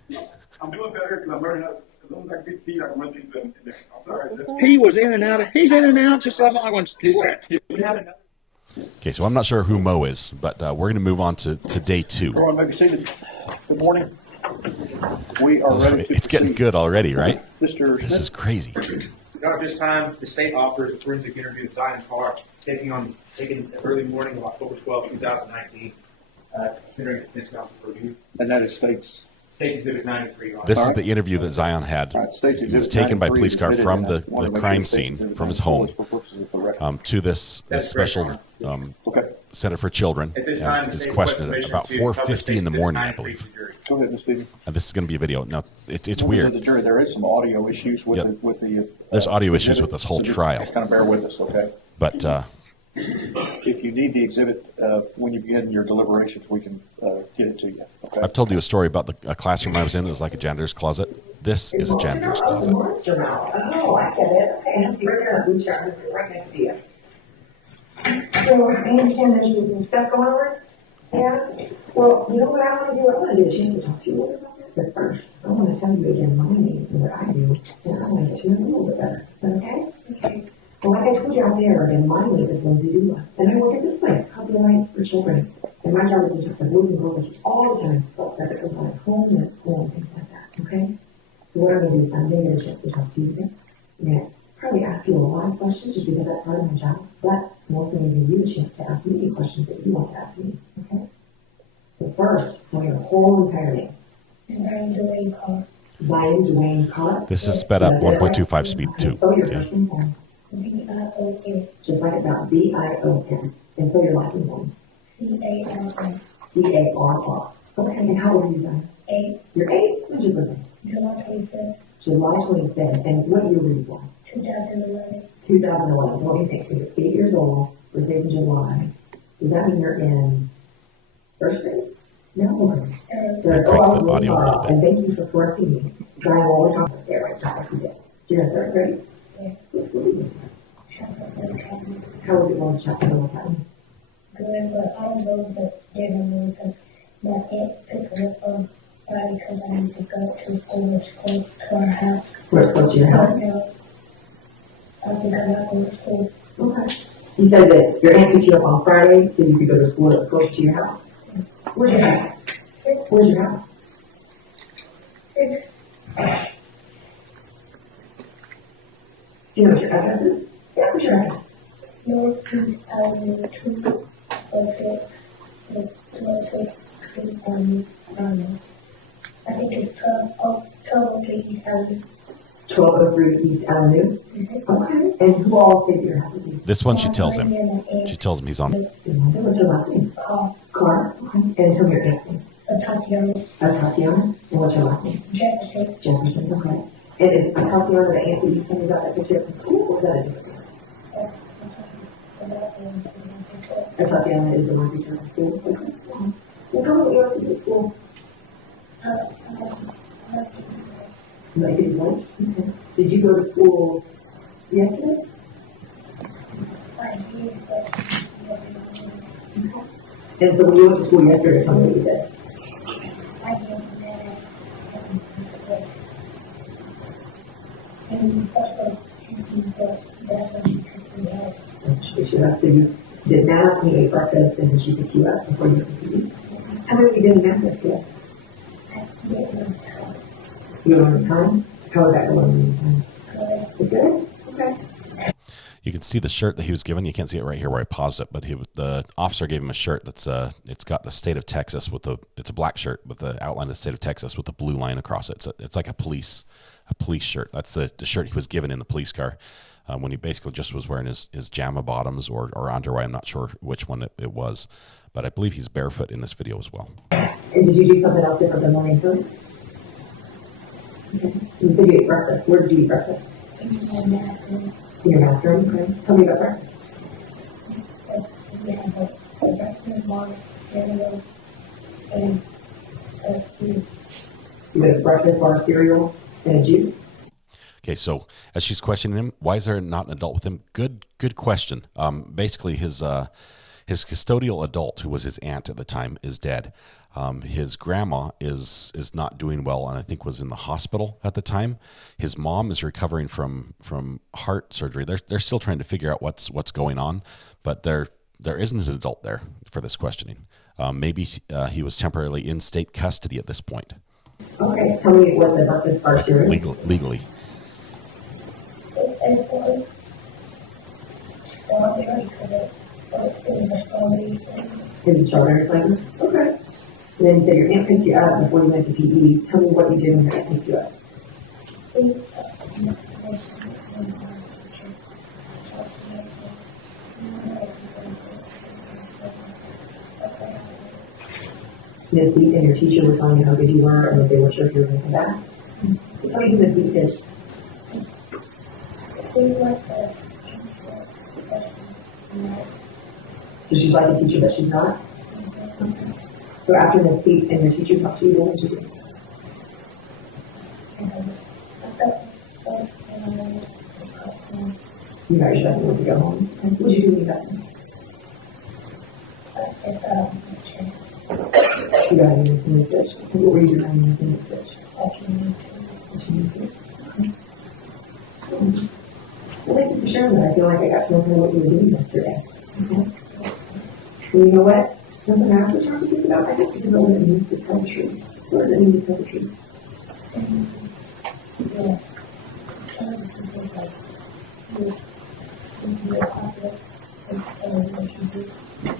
I'm doing better because I'm learning how to, as long as I can see feet, I can run things in there. I'm sorry. He was in and out. He's in and out just like I want to. Okay, so I'm not sure who Mo is, but we're going to move on to day 2. Everyone may be seated. Good morning. We are ready to It's getting proceed. good already, right? Mr. This Smith. is crazy. At this time, the state offers a forensic interview of Zion Carr, taken the early morning of October 12, 2019, considering the defense counsel for review. And that is State's. State Exhibit 93. This All is right. the interview that Zion had. All right, State's He was Exhibit taken by 93 police car is from admitted, the, and I wanna the make crime sure State's scene, Exhibit from his 93 home, is for purposes of the record. to this That's special correct, Okay. Center for Children. At this And time, the his state question requests at about permission to publish 4:50 in the State morning, I Exhibit believe. 93 to jury. Go ahead, Ms. Stevens. And this is going to be a video. Now, it's Members of weird. the jury, there is some audio issues with Yep. the. There's audio issues exhibit, with this whole so just trial. Kind of bear with us, okay? But If you need the exhibit, when you begin your deliberations, we can get it to you, okay? I've told you a story about a classroom I was in that was like a janitor's closet. This is a janitor's closet. Oh, I get it. Okay, you're gonna reach out and right next to you. So, I understand there's some stuff going on. Yeah. Well, you know what I want to do? I want to get a chance to talk to you a little about that. But first, I want to tell you again my name and what I do, and I want to get to know you a little bit better. Okay? Okay. Well, like I told you out there, again, my name is Lindsay Dula, and I work at this place, Copyright for Children. And my job is to talk to boys and girls all the time about that goes on at home and at school and things like that. Okay? So what I'm going to do is I'm going to get a chance to talk to you today. Yeah, probably ask you a lot of questions just because that's part of my job. But more than giving you a chance to ask me any questions that you want to ask me. Okay? So first, tell me your whole entire name. Ryan Dwayne Carr. Ryan Dwayne Carr. This is sped up 1.25 speed too. So your Yeah. first name, Ryan. B-I-O-N. Just write it down. B-I-O-N. And so your last name. C-A-R-R. C-A-R-R. Okay, and how old are you, Ryan? 8. You're 8? When's your birthday? July 25th. July 25th. And what year were you born? 2011. 2011. What do you think? So you're 8 years old, birthday in July. Does that mean you're in first grade? No. Crank the audio a little bit. And thank you for correcting me. Trying all the time there, right? Time every day. You're in third grade? Yeah. How was it going to chapter one time? Good, but I don't know that they're going to lose them. My aunt picked me up on Friday because I need to go to school, which close to our house. Where's close to your house? I think I'm not going to school. Okay. You said that your aunt picked you up on Friday so you could go to school that's close to your house? Where's your house? Where's your house? Do you know what your address is? Yeah, what's your address? Northeast Avenue 2, okay, 206 Avenue. I think it's 1203 East Avenue. 1203 East Avenue? Okay. And who all stayed at your house with you? This one she tells him. She tells him he's on. What's your last name? Carr. Okay. And who your aunt's name? Tatiana. Tatiana. And what's your last name? Jefferson. Jefferson, okay. And is Tatiana the aunt that you told me about that picture from school, or is that a different aunt? And Tatiana is the one who turned to school? Okay. Well, how about you went to school? Like it was? Okay. Did you go to school yesterday? And so when you went to school yesterday, tell me what you did. So you did math, you ate breakfast, and then she picked you up before you went to school. How many of you did math yesterday? You learned time? How was that going in time? Good? Okay. You can see the shirt that he was given. You can't see it right here where I paused it, but the officer gave him a shirt that's it's got the state of Texas it's a black shirt with the outline of the state of Texas with a blue line across it. It's like a police shirt. That's the shirt he was given in the police car when he basically just was wearing his JAMA bottoms or underwear. I'm not sure which one it was, but I believe he's barefoot in this video as well. And did you do something else different than morning food? Okay. You said you ate breakfast. Where did you eat breakfast? In your bathroom, okay. Tell me about breakfast. You got a breakfast bar of cereal and a juice. Okay, so as she's questioning him, why is there not an adult with him? Good question. Basically, his custodial adult, who was his aunt at the time, is dead. His grandma is not doing well, and I think was in the hospital at the time. His mom is recovering from heart surgery. They're still trying to figure out what's going on, but there isn't an adult there for this questioning. Maybe he was temporarily in state custody at this point. Okay, tell me what the breakfast bar Like cereal. legally. In the children's language? Okay. And then you said your aunt picked you up before you went to PE. Tell me what you did when your aunt picked you up. Miss Beat and your teacher were telling you how good you were and that they were sure you were going to come back. So tell me who Miss Beat is. So she's like a teacher, but she's not? So after Miss Beat and your teacher talked to you, what did you do? You got your best to go home. And what did you do when you got home? You got in the fish. What were you doing in the fish? Well, thank you for sharing that. I feel like I got to know what you were doing yesterday. Okay. And you know what? Something else we're trying to think about, I think you know what it means to tell the truth. What does it mean to tell the truth?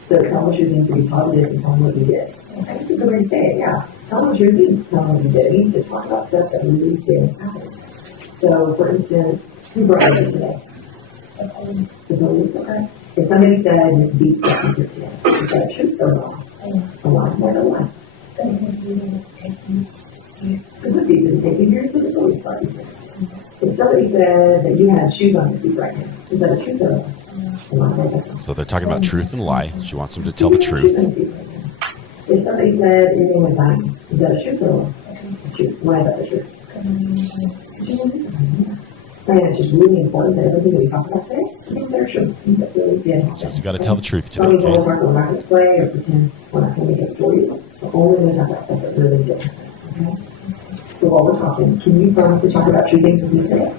So tell the truth means to be positive and tell them what you did. I think it's a good way to say it, yeah. Tell them what you did, tell them what you did. It means to talk about stuff that really did happen. So, for instance, who brought you today? The police, okay? If somebody said Miss Beat brought you here today, is that true or wrong? A lie, more than one. The Miss Beat didn't take you here, so the police brought you here. If somebody said that you had shoes on your feet right now, is that a truth or a lie? So they're talking about truth and lie. She wants them to tell the truth. If somebody said your name was dying, is that a truth or a lie? A truth. Why is that the truth? And it's just really important that everything we talk about today, I think they're true. That's really good. So you got to tell the truth today, Some people okay? we're not going to play or pretend we're not going to get for you. We're only going to talk about stuff that really did happen. Okay? So while we're talking, can you promise to talk about true things with me today?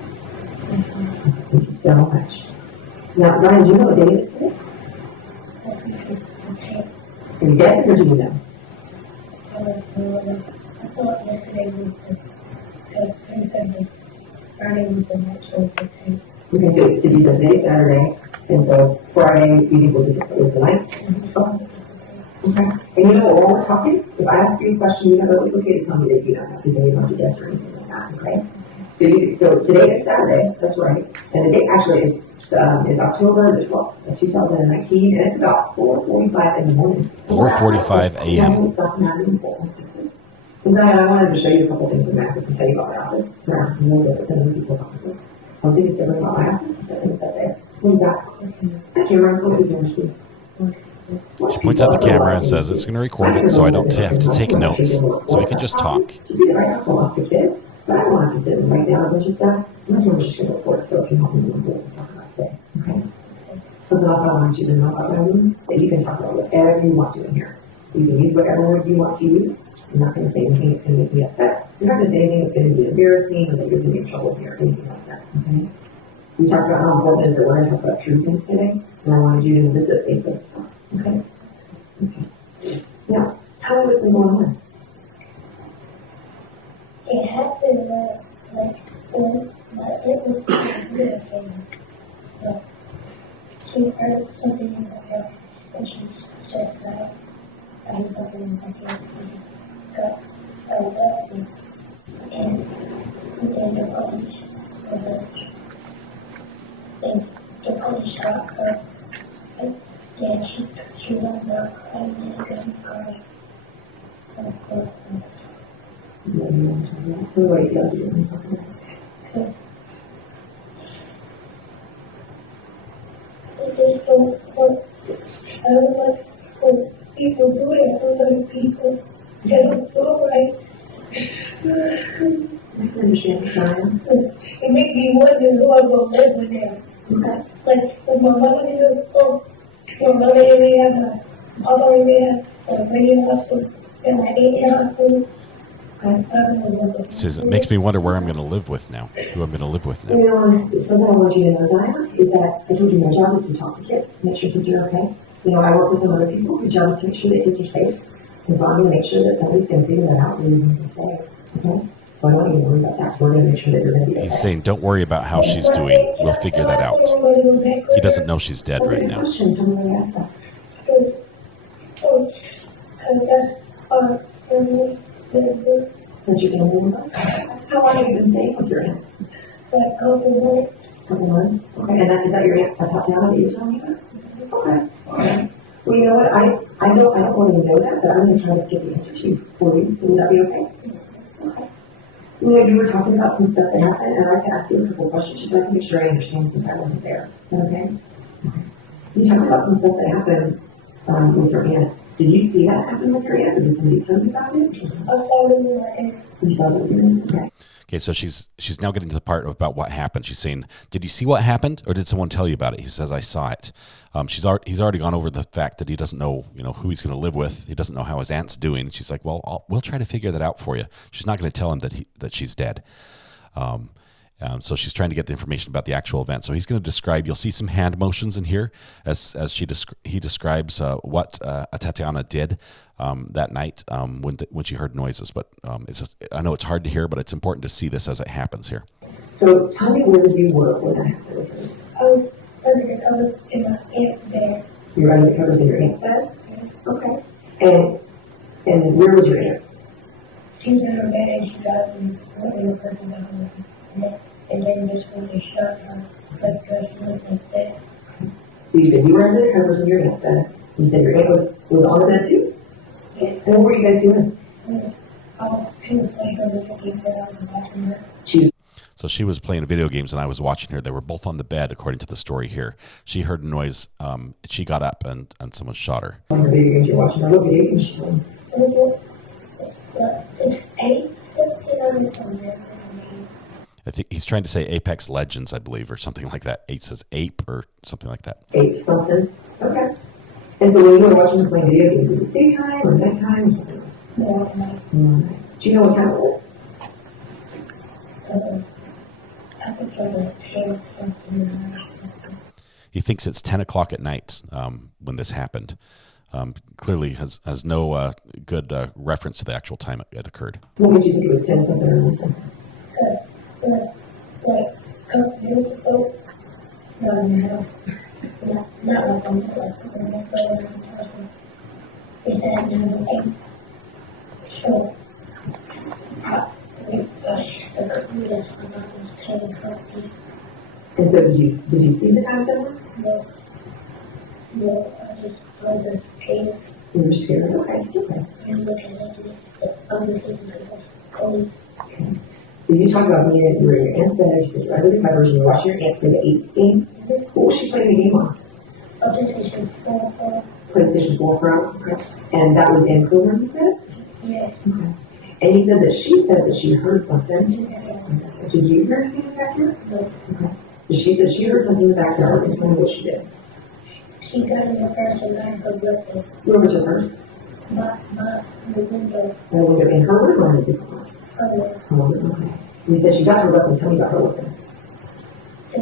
Thank you so much. Now, Ryan, do you know what day it is today? Are you guessing or do you know? Okay, so did you say today, Saturday, and so Friday, you think we'll just do it tonight? Okay. And you know, while we're talking, if I ask you a question, you have it's okay to tell me that you don't have to say about your guess or anything like that, okay? So today is Saturday, that's right, and the date actually is October the 12th of 2019, and it's about 4:45 in the morning. 4:45 a.m. And I wanted to show you a couple things in math to tell you about my office. Now, a little bit of people office. One thing is different about my office, I think it's up there. What do you got? I can't remember what you're doing. She points out the camera and says it's going to record it so I don't have to take notes, so we can just talk. But I don't want to sit and write down a bunch of stuff. I'm not just going to report, so if you help me with what we're talking about today, okay? Something else I want you to know about Ryan, that you can talk about whatever you want to in here. You can use whatever word you want to use. You're not going to say anything that's going to make me upset. You're not going to say anything that's going to be embarrassing or that you're going to get in trouble here or anything like that, okay? We talked about how important it is that we're going to talk about true things today, and I wanted you to visit things like that, okay? Okay. Now, tell me what's been going on. It happened but it was good. But she heard something in her head and she just died. I was something in her head and got up and then the police the police got her and then she went up and then got crying. I don't like when people do it. I don't like people. They don't feel right. I understand the sign. It makes me wonder who I'm gonna live with now. Okay. Like, if my mother is my mother may have a father may have a radio hospital, and my aunt in hospital. I don't know. It says, it makes me wonder where I'm going to live with now, who I'm going to live with now. You know, something I want you to know, Diana, is that I told you my job is to talk to kids, make sure kids are okay. You know, I work with some other people, whose job is to make sure that kids are safe. And so I'm gonna make sure that somebody's gonna figure that out and you're gonna be safe, okay? So I don't want you to worry about that. We're gonna make sure that you're gonna be okay. He's saying, don't worry about how she's doing. We'll figure that out. He doesn't know she's dead right now. What you can do about? How long have you been staying with your aunt? For a couple months. Okay, and is that your aunt, Tatiana, that you're telling me about? Okay. Okay. Well, you know what, I don't want to know that, but I'm gonna try to get the answer to you for you. Would that be okay? Okay. You know, you were talking about some stuff that happened, and I'd like to ask you a couple questions, just so I can make sure I understand since I wasn't there. Is that okay? Okay. You talked about some stuff that happened, with your aunt. Did you see that happen with your aunt, or did somebody tell you about it? I saw it with my aunt. You saw it with your aunt? Okay. Okay, so she's now getting to the part about what happened. She's saying, did you see what happened, or did someone tell you about it? He says, I saw it. He's already gone over the fact that he doesn't know, who he's going to live with. He doesn't know how his aunt's doing. And she's like, well, we'll try to figure that out for you. She's not going to tell him that she's dead. So she's trying to get the information about the actual event. So he's going to describe. You'll see some hand motions in here as he describes what Tatiana did that night when she heard noises. But I know it's hard to hear, but it's important to see this as it happens here. So tell me where you were when that happened. I was under the covers in my aunt's bed. You were under the covers in your aunt's bed? Yeah. Okay. And where was your aunt? She was in her bed and she got me in the person behind her. And then just when they shot her, because she was in bed. So you said you were under the covers in your aunt's bed. You said your aunt was on the bed too? Yeah. And what were you guys doing? She was playing her video games and I was watching her. So she was playing video games and I was watching her. They were both on the bed, according to the story here. She heard a noise. She got up and someone shot her. On the video games you're watching, what video games she playing? I think he's trying to say Apex Legends, I believe, or something like that. It says ape or something like that. Ape something? Okay. And so when you were watching her playing video games, was it daytime or nighttime or something? No, night. Do you know what time it was? I think it was 10 something. He thinks it's 10 o'clock at night when this happened. Clearly has no good reference to the actual time it occurred. What would you think it was 10 something or nothing? Like a couple years ago, not like I'm it's at number 8. So, and so did you see the house? No, I was scared. You were scared? Okay. And looking at it, other things. Okay. So you talk about being at your aunt's bed, you said under the covers, you watch your aunt play the 8 game. What was she playing the game on? PlayStation 4. PlayStation 4 Pro? Okay. And that was in Courtroom, you said? Yes. Okay. And you said that she heard something. Yeah. Did you hear anything in the backyard? No. Okay. She said she heard something in the backyard, and tell me what she did. She got in the purse and ran her with it. Where was her purse? The window. The window in her room or in the different room? Okay. You said she got her weapon. Tell me about her weapon. It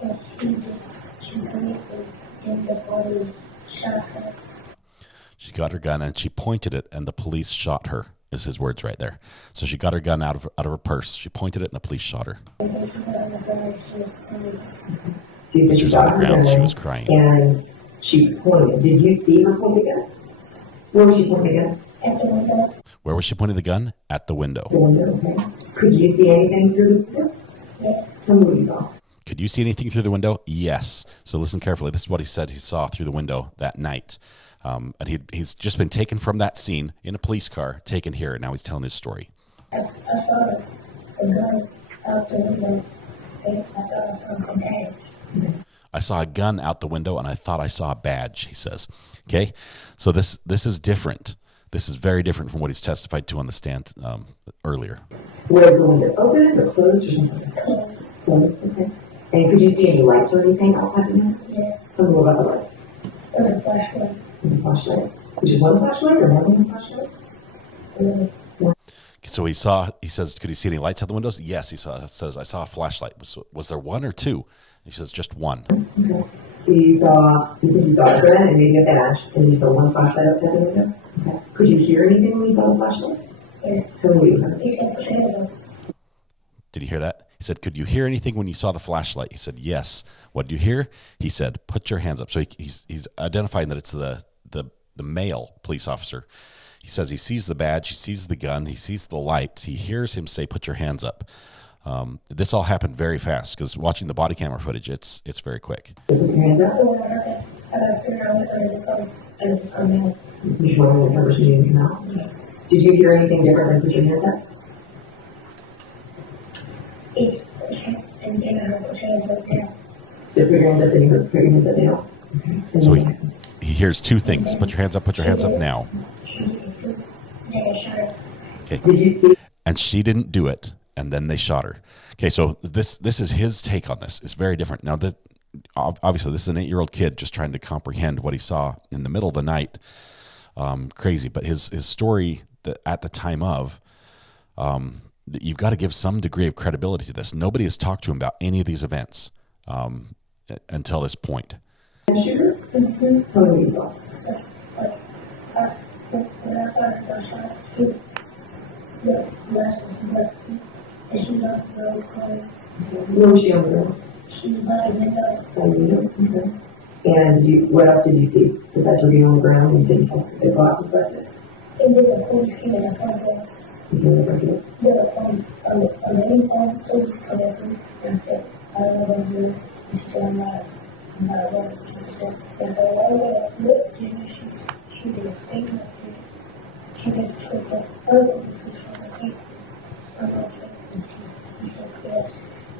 was she in the body, shot her. She got her gun and she pointed it, and the police shot her. Is his words right there. So she got her gun out of her purse. She pointed it, and the police shot her. She was on the ground. She was crying. And she pointed. Did you see her point the gun? Where was she pointing the gun? At the window. Where was she pointing the gun? At the window. The window, okay. Could you see anything through the window? Yes. Tell me what you saw. Could you see anything through the window? Yes. So listen carefully. This is what he said he saw through the window that night. And he's just been taken from that scene in a police car, taken here. And now he's telling his story. I saw the gun out the window. I thought I saw a badge. I saw a gun out the window, and I thought I saw a badge, he says. Okay? So this is different. This is very different from what he's testified to on the stand earlier. Was the window open or closed or something? Closed, okay. And could you see any lights or anything outside the window? Yeah. Tell me more about the lights. It was a flashlight. The flashlight. Just one flashlight or more than one flashlight? So he says, could he see any lights out the windows? Yes, says, I saw a flashlight. Was there one or two? He says, just one. Okay. So you saw a gun and maybe a badge, and you saw one flashlight outside the window? Okay. Could you hear anything when you saw the flashlight? Yeah. Tell me what you heard. He said, put your hands up. Did you hear that? He said, could you hear anything when you saw the flashlight? He said, yes. What did you hear? He said, put your hands up. So he's identifying that it's the male police officer. He says he sees the badge, he sees the gun, he sees the lights. He hears him say, put your hands up. This all happened very fast because watching the body camera footage, it's very quick. Put your hands up. So when I heard that, I got to figure out what it was. And it's coming out. You sure when the conversation came out? Yes. Did you hear anything different than put your hands up? It put your hands, and then I heard put your hands up down. Did put your hands up and you heard put your hands up down? Okay. And So then- he hears two things. Put your hands up now. Then I shot her. Okay. Did you see? And she didn't do it, and then they shot her. Okay, so this is his take on this. It's very different. Now, obviously, this is an 8-year-old kid just trying to comprehend what he saw in the middle of the night. Crazy. But his story at the time of, you've got to give some degree of credibility to this. Nobody has talked to him about any of these events until this point. Tell me what you saw. When I saw her got shot, the last was left. And she was on the road crying. Where was she on the road? She was by the window. By the window? Okay. And what else did you see? Besides her being on the ground and didn't talk to the glass and stuff? And then the police came in the front door. You know what I did? There was a lady on the police come in. And I said, I don't know what I'm doing. And she said, I'm not a woman. She said, and the only way I looked at her, she did a thing like that. She just took the further because she was like, I'm not sure. And she said, yes.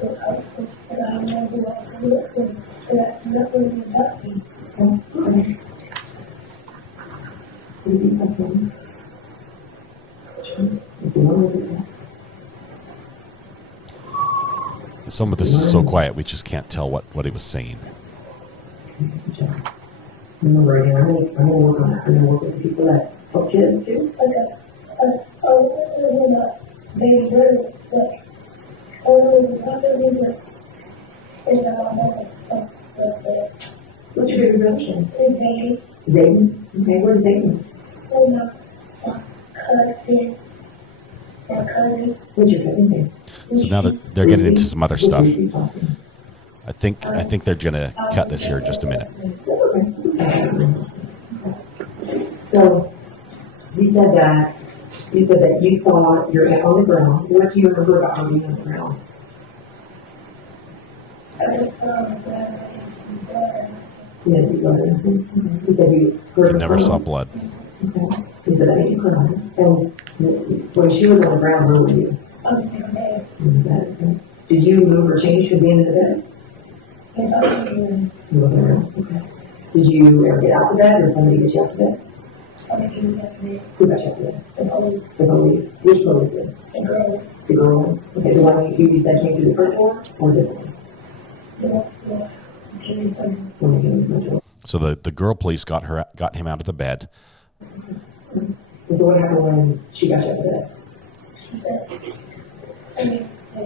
But I don't know who I was looking for. So that's nothing about me. Okay. What did you think of him? If you want to do that. Some of this is so quiet, we just can't tell what he was saying. Remember, again, I'm gonna work on that. I'm gonna work with people that help kids too. Baby girl, but What's your favorite relation? Baby. Dayton? Okay, where's Dayton? Cousin. What's your favorite name? So now they're getting into some other stuff. I think they're gonna cut this here in just a minute. So, you said that you saw your aunt on the ground. What do you remember about her being on the ground? Yes, you said you heard her Never cry. saw blood. Okay. You said that made you cry. And when she was on the ground, where were you? In the bed. Okay. Did you move or change from being in the bed? You were there. Okay. Did you ever get out of bed or somebody get you out of bed? Who got you out of bed? The police. Which police did? The girl. Okay, the one you said came through the front door or the one? When they came through the front door. So the girl police got him out of the bed. And so what happened when she got you out of bed?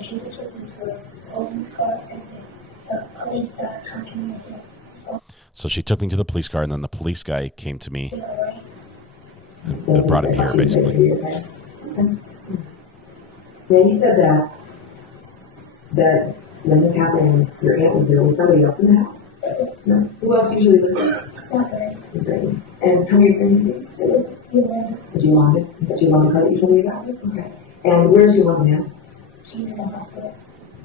She was looking for a police car and the police got talking to me. So she took me to the police car, and then the police guy came to me and brought him here, basically. Okay. Now you said that when this happened, your aunt was there with somebody else in the house? No. Who else usually lives there? Okay. And tell me your friend's name. Is Yolanda? Is Yolanda that you told me about? Okay. And where's Yolanda now? She's in the hospital.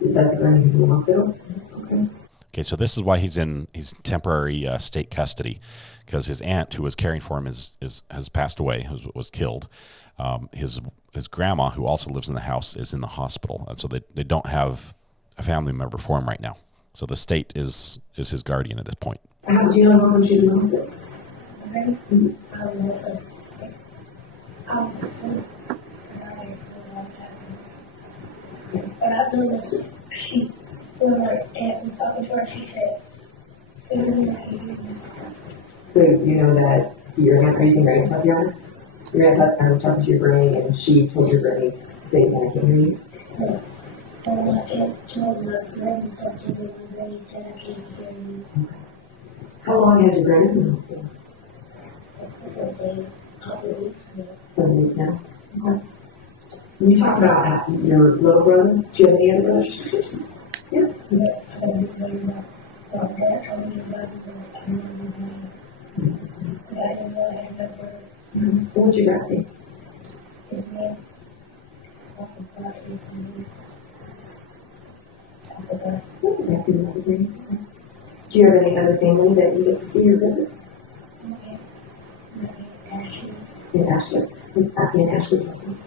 Is that the girl who's in the hospital? Okay. Okay, so this is why he's in temporary state custody, because his aunt, who was caring for him, has passed away, was killed. His grandma, who also lives in the house, is in the hospital, and so they don't have a family member for him right now. So the state is his guardian at this point. How did you know when she was in the hospital? But I've noticed she, when my aunt was talking to her, she said, So you know that your aunt, are you your aunt Tatiana? Your aunt, I was talking to your granny and she told your granny they want to hear you. and my aunt told my granny that she was ready to actually hear me. How long has your granny been with you? A couple of weeks ago. 7 weeks now. Okay. When you talk about your little brother, do you have any other brothers? Yeah. But I don't know my dad told me about it, but I didn't know. But I didn't know I had my brother. What would you rather? His name. I forgot his name. I forgot. Do you have any other family that you get to see or visit? In Ashland. In Ashland.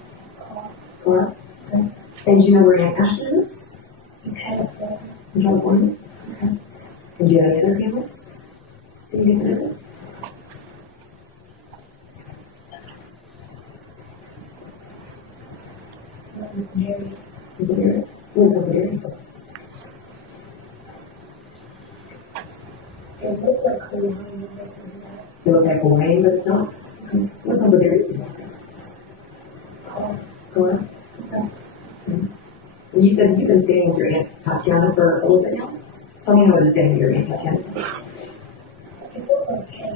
Or, and do you know where Aunt Ashland is? In California. In California? Okay. And do you have any other family that you get to visit? It looked like Hawaiian, but it's not. It looks like Hawaii, but it's not. What number there is it? Four. Okay. And you said you've been staying with your Aunt Tatiana for a little bit now? Tell me how it is staying with your Aunt Tatiana. It looked okay.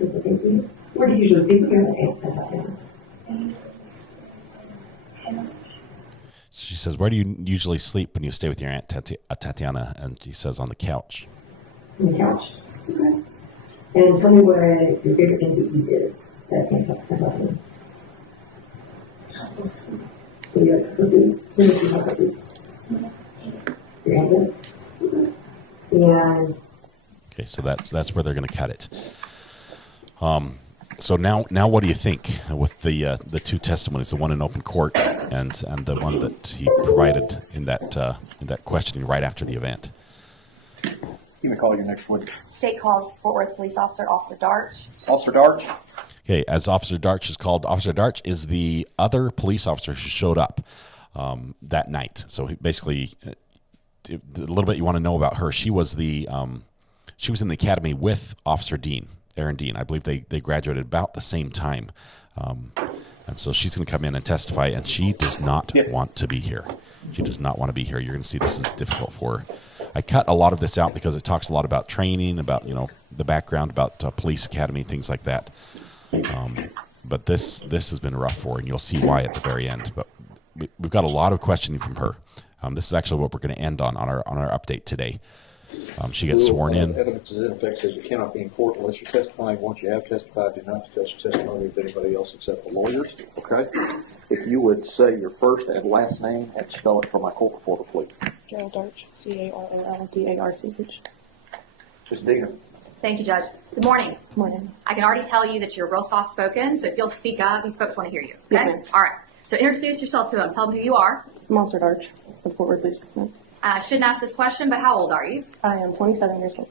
Is it good for you? Where do you usually sleep with your Aunt Tatiana? She says, where do you usually sleep when you stay with your Aunt Tatiana? And she says, on the couch. On the couch? Okay. And tell me what your favorite thing that you did that Aunt Tatiana. So you like cooking? Who makes you have cooking? Your aunt did? And Okay, so that's where they're going to cut it. So now what do you think with the two testimonies, the one in open court and the one that he provided in that questioning right after the event? You may call your next witness. State calls Fort Worth Police Officer Darch. Officer Darch. Okay, as Officer Darch is called, Officer Darch is the other police officer who showed up that night. So he basically, a little bit you want to know about her. She was in the academy with Officer Dean, Aaron Dean. I believe they graduated about the same time. And so she's going to come in and testify, and she does not want to be here. She does not want to be here. You're going to see this is difficult for her. I cut a lot of this out because it talks a lot about training, about the background, about police academy, things like that. But this has been rough for her, and you'll see why at the very end. But we've got a lot of questioning from her. This is actually what we're going to end on our update today. She gets sworn in. Evidence is in effect says you cannot be in court unless you're testifying. Once you have testified, do not discuss your testimony with anybody else except the lawyers. Okay? If you would say your first and last name and spell it for my court reporter, please. Carol Darch, CarolDarch. Just Dina. Thank you, Judge. Good morning. Good morning. I can already tell you that you're real soft spoken, so if you'll speak up, these folks want to hear you. Okay? Yes, ma'am. All right. So introduce yourself to them. Tell them who you are. I'm Officer Darch of Fort Worth Police Department. I shouldn't ask this question, but how old are you? I am 27 years old.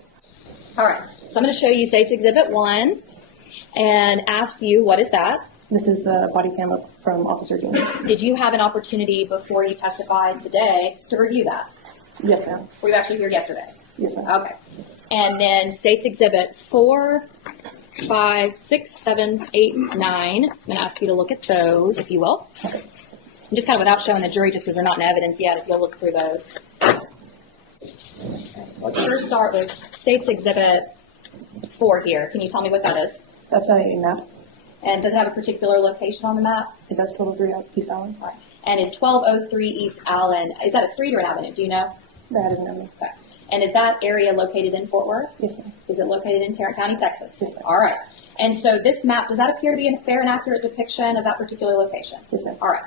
All right. So I'm going to show you State's Exhibit 1 and ask you, what is that? This is the body cam from Officer Dean. Did you have an opportunity before you testified today to review that? Yes, ma'am. Were you actually here yesterday? Yes, ma'am. Okay. And then State's Exhibit 4, 5, 6, 7, 8, 9. I'm going to ask you to look at those, if you will. Okay. And just kind of without showing the jury, just because they're not in evidence yet, if you'll look through those. Let's first start with State's Exhibit 4 here. Can you tell me what that is? That's a map. And does it have a particular location on the map? It does 1203 East Allen. All right. And is 1203 East Allen, is that a street or an avenue? Do you know? That is an avenue. Okay. And is that area located in Fort Worth? Yes, ma'am. Is it located in Tarrant County, Texas? Yes, ma'am. All right. And so this map, does that appear to be a fair and accurate depiction of that particular location? Yes, ma'am. All right.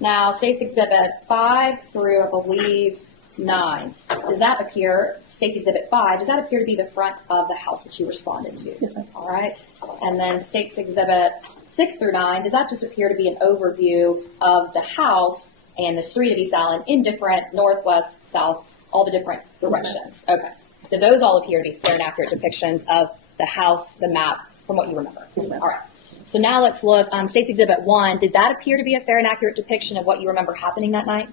Now, State's Exhibit 5 through, I believe, 9. Does that appear, State's Exhibit 5, does that appear to be the front of the house that you responded to? Yes, ma'am. All right. And then State's Exhibit 6 through 9, does that just appear to be an overview of the house and the street of East Allen in different northwest, south, all the different directions? Okay. Do those all appear to be fair and accurate depictions of the house, the map, from what you remember? Yes, ma'am. All right. So now let's look, State's Exhibit 1, did that appear to be a fair and accurate depiction of what you remember happening that night?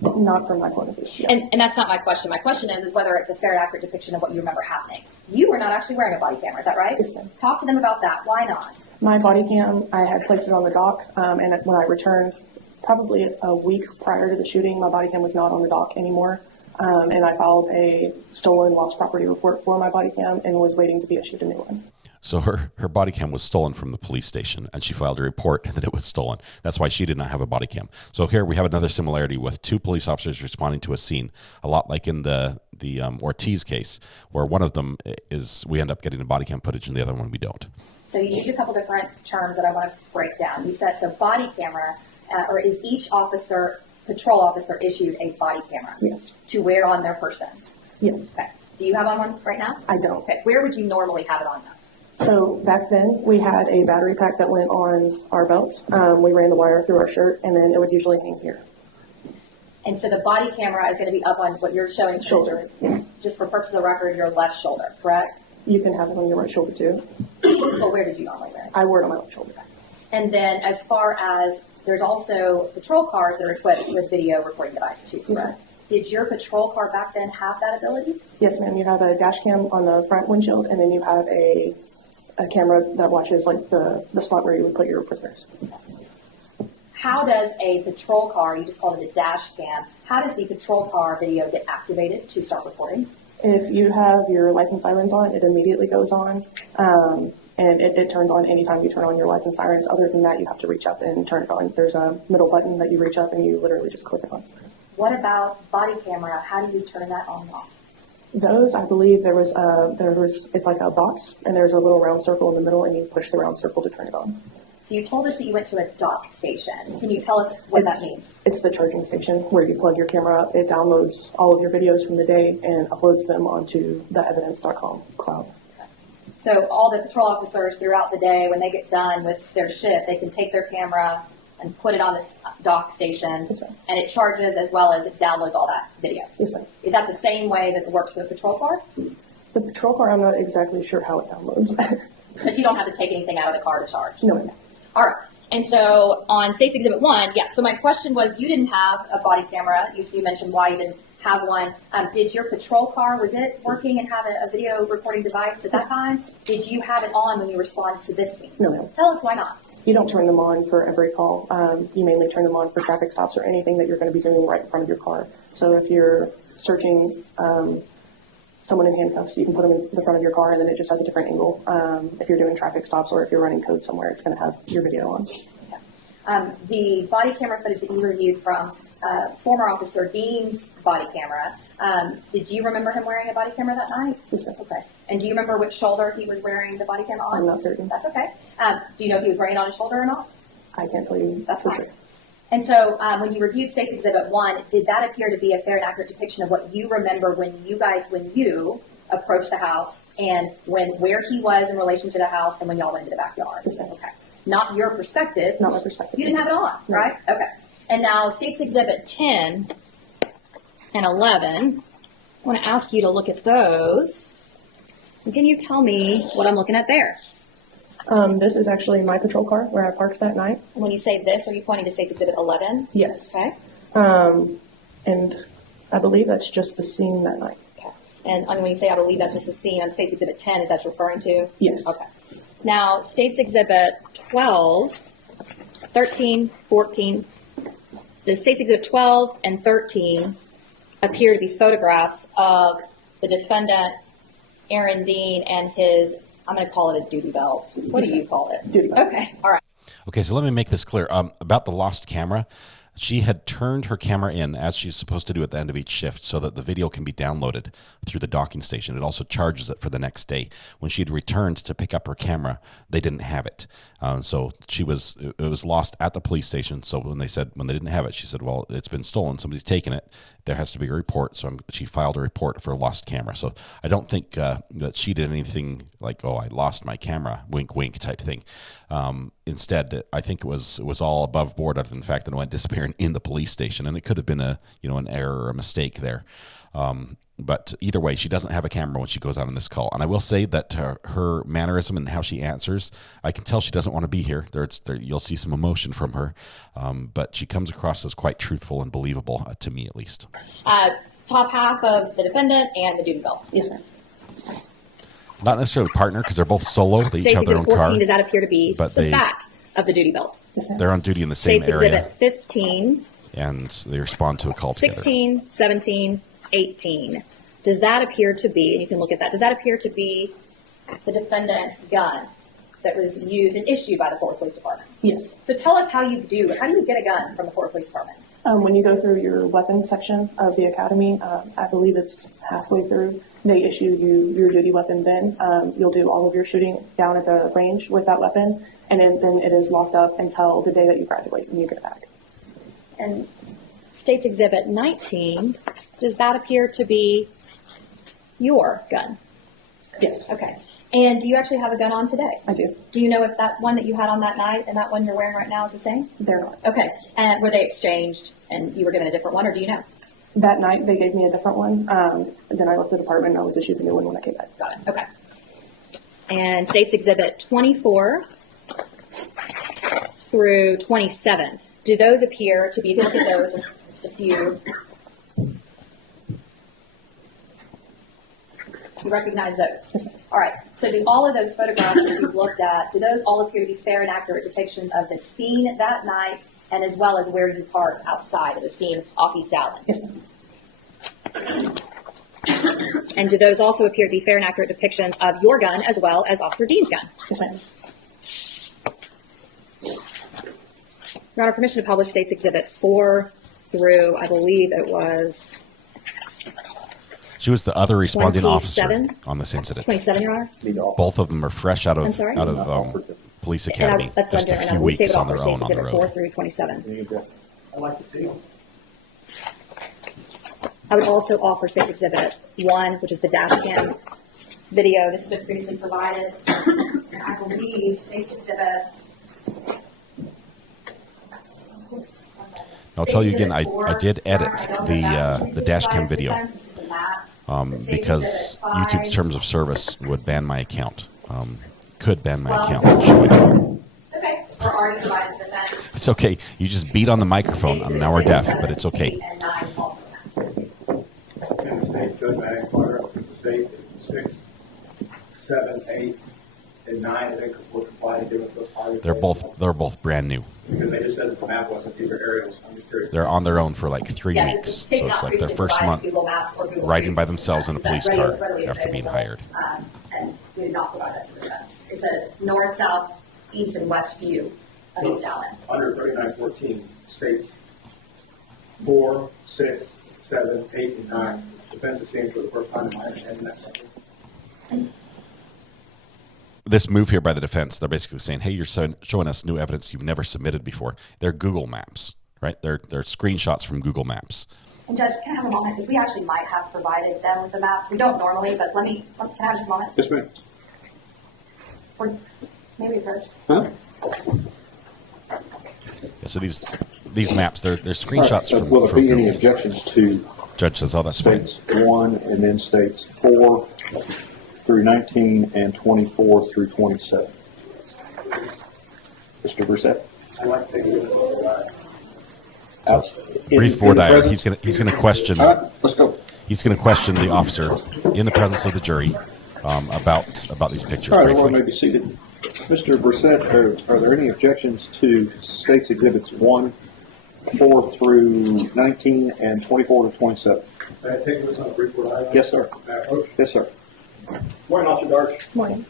Not from my point of view, yes. And that's not my question. My question is whether it's a fair and accurate depiction of what you remember happening. You were not actually wearing a body camera, is that right? Yes, ma'am. Talk to them about that. Why not? My body cam, I had placed it on the dock, and when I returned, probably a week prior to the shooting, my body cam was not on the dock anymore. And I filed a stolen lost property report for my body cam and was waiting to be issued a new one. So her body cam was stolen from the police station, and she filed a report that it was stolen. That's why she did not have a body cam. So here we have another similarity with two police officers responding to a scene, a lot like in the Ortiz case, where one of them is, we end up getting a body cam footage and the other one we don't. So you used a couple different terms that I want to break down. You said, so body camera, or is each patrol officer issued a body camera? Yes. To wear on their person? Yes. Okay. Do you have on one right now? I don't. Okay. Where would you normally have it on now? So back then, we had a battery pack that went on our belts. We ran the wire through our shirt, and then it would usually hang here. And so the body camera is going to be up on what you're showing Shoulder, yes. Just for purpose of the record, your left shoulder, correct? You can have it on your right shoulder, too. Well, where did you normally wear it? I wear it on my left shoulder. And then as far as, there's also patrol cars that are equipped with video recording device, too, correct? Yes. Did your patrol car back then have that ability? Yes, ma'am. You have a dash cam on the front windshield, and then you have a camera that watches like the spot where you would put your prisoners. How does a patrol car, you just called it a dash cam, how does the patrol car video get activated to start recording? If you have your lights and sirens on, it immediately goes on, and it turns on anytime you turn on your lights and sirens. Other than that, you have to reach up and turn it on. There's a middle button that you reach up and you literally just click it on. What about body camera? How do you turn that on and off? Those, I believe it's like a box, and there's a little round circle in the middle, and you push the round circle to turn it on. So you told us that you went to a dock station. Can you tell us what that means? It's the charging station where you plug your camera up. It downloads all of your videos from the day and uploads them onto the evidence.com cloud. So all the patrol officers throughout the day, when they get done with their shift, they can take their camera and put it on this dock station, Yes, ma'am. and it charges as well as it downloads all that video. Yes, ma'am. Is that the same way that it works for the patrol car? The patrol car, I'm not exactly sure how it downloads. But you don't have to take anything out of the car to charge? No, ma'am. All right. And so on State's Exhibit 1, yeah, so my question was, you didn't have a body camera. You mentioned why you didn't have one. Did your patrol car, was it working and have a video recording device at that time? Did you have it on when you responded to this scene? No, ma'am. Tell us why not. You don't turn them on for every call. You mainly turn them on for traffic stops or anything that you're going to be doing right in front of your car. So if you're searching someone in handcuffs, you can put them in the front of your car, and then it just has a different angle. If you're doing traffic stops or if you're running code somewhere, it's going to have your video on. The body camera footage that you reviewed from former Officer Dean's body camera, did you remember him wearing a body camera that night? Yes, ma'am. Okay. And do you remember which shoulder he was wearing the body camera on? I'm not certain. That's okay. Do you know if he was wearing it on his shoulder or not? I can't tell you. That's for fine. sure. And so when you reviewed State's Exhibit 1, did that appear to be a fair and accurate depiction of what you remember when you approached the house and where he was in relation to the house and when y'all went into the backyard? Yes, ma'am. Okay. Not your perspective. Not my perspective. You didn't have it on, No. right? Okay. And now State's Exhibit 10 and 11, I want to ask you to look at those. And can you tell me what I'm looking at there? This is actually my patrol car where I parked that night. When you say this, are you pointing to State's Exhibit 11? Yes. Okay. And I believe that's just the scene that night. Okay. And when you say I believe that's just the scene on State's Exhibit 10, is that what you're referring to? Yes. Okay. Now, State's Exhibit 12, 13, 14, the State's Exhibit 12 and 13 appear to be photographs of the defendant, Aaron Dean, and his, I'm going to call it a duty belt. What do you call it? Duty belt. Okay. All right. Okay, so let me make this clear. About the lost camera, she had turned her camera in as she's supposed to do at the end of each shift so that the video can be downloaded through the docking station. It also charges it for the next day. When she had returned to pick up her camera, they didn't have it. So it was lost at the police station. So when they didn't have it, she said, well, it's been stolen. Somebody's taken it. There has to be a report. So she filed a report for a lost camera. So I don't think that she did anything like, oh, I lost my camera, wink, wink type thing. Instead, I think it was all above board other than the fact that it went disappearing in the police station. And it could have been an error or a mistake there. But either way, she doesn't have a camera when she goes out on this call. And I will say that her mannerism and how she answers, I can tell she doesn't want to be here. You'll see some emotion from her. But she comes across as quite truthful and believable, to me at least. Top half of the defendant and the duty belt. Yes, ma'am. Not necessarily partner, because they're both solo. They each States have their own Exhibit 14, car. does that appear to be but the back of the duty belt? Yes, ma'am. They're on duty in the same States area. Exhibit 15, And they respond to a call together. 16, 17, 18. Does that appear to be, and you can look at that, does that appear to be the defendant's gun that was used and issued by the Fort Worth Police Department? Yes. So tell us how you get a gun from the Fort Worth Police Department? When you go through your weapons section of the academy, I believe it's halfway through, they issue you your duty weapon bin. You'll do all of your shooting down at the range with that weapon, and then it is locked up until the day that you graduate and you get it back. And States Exhibit 19, does that appear to be your gun? Yes. Okay. And do you actually have a gun on today? I do. Do you know if that one that you had on that night and that one you're wearing right now is the same? They're not. Okay. And were they exchanged and you were given a different one, or do you know? That night they gave me a different one. Then I left the department and I was issued a new one when I came back. Got it. Okay. And States Exhibit 24 through 27, do those appear to be, if you look at those, there's just a few. You recognize those? Yes, ma'am. All right. So do all of those photographs that you've looked at, do those all appear to be fair and accurate depictions of the scene that night, and as well as where you parked outside of the scene off East Allen? Yes, ma'am. And do those also appear to be fair and accurate depictions of your gun as well as Officer Dean's gun? Yes, ma'am. Your Honor, permission to publish States Exhibit 4 through, I believe it was She was the other responding 27? officer on this incident. 27, Your Honor? Both of them are fresh out I'm of sorry? police And academy. that's what Just I'm a doing few right now. We save weeks it on all for their own States on the Exhibit road. 4 through 27. I'd like to see them. I would also offer States Exhibit 1, which is the dash cam video. This has been previously provided. And I believe States Exhibit. I'll tell you again, I did edit the dash cam video because YouTube's terms of service would ban my account. Could ban my account. Okay, we're already provided the defense. It's okay. You just beat on the microphone. Now we're deaf, but it's okay. And 9 also. In the state, Judge, may I inquire of the state, 6, 7, 8, and 9, they were compliant to give us those files? They're both brand new. Because they just said that the map wasn't, these are aerials, I'm just curious. They're on their own for like 3 Yeah, weeks, the state so it's not like their previously first provided month Google Maps or Google riding Street by themselves in a Maps. police That's car readily after being hired. And we did not provide that to the defense. It's a north, south, east, and west view of East Allen. Under 3914 states 4, 6, 7, 8, and 9. Defense is seeing for the first time, am I understanding that correctly? This move here by the defense, they're basically saying, hey, you're showing us new evidence you've never submitted before. They're Google Maps, right? They're screenshots from Google Maps. And Judge, can I have a moment? Because we actually might have provided them with the map. We don't normally, but can I have just a moment? Yes, ma'am. Or maybe first. Huh? Yeah, so these maps, they're screenshots from Will there be Google. any objections to Judge says, oh, that's fine. states 1 and then states 4 through 19 and 24 through 27? Mr. Brissett? I'd like to take a look at Brief voir dire. He's gonna question. All right, let's go. He's gonna question the officer in the presence of the jury about these pictures All right, everyone briefly. may be seated. Mr. Brissett, are there any objections to states exhibits 1, 4 through 19 and 24 to 27? Can I take this on a brief word? Yes, sir. May I approach? Yes, sir. Morning, Officer Darch. Morning.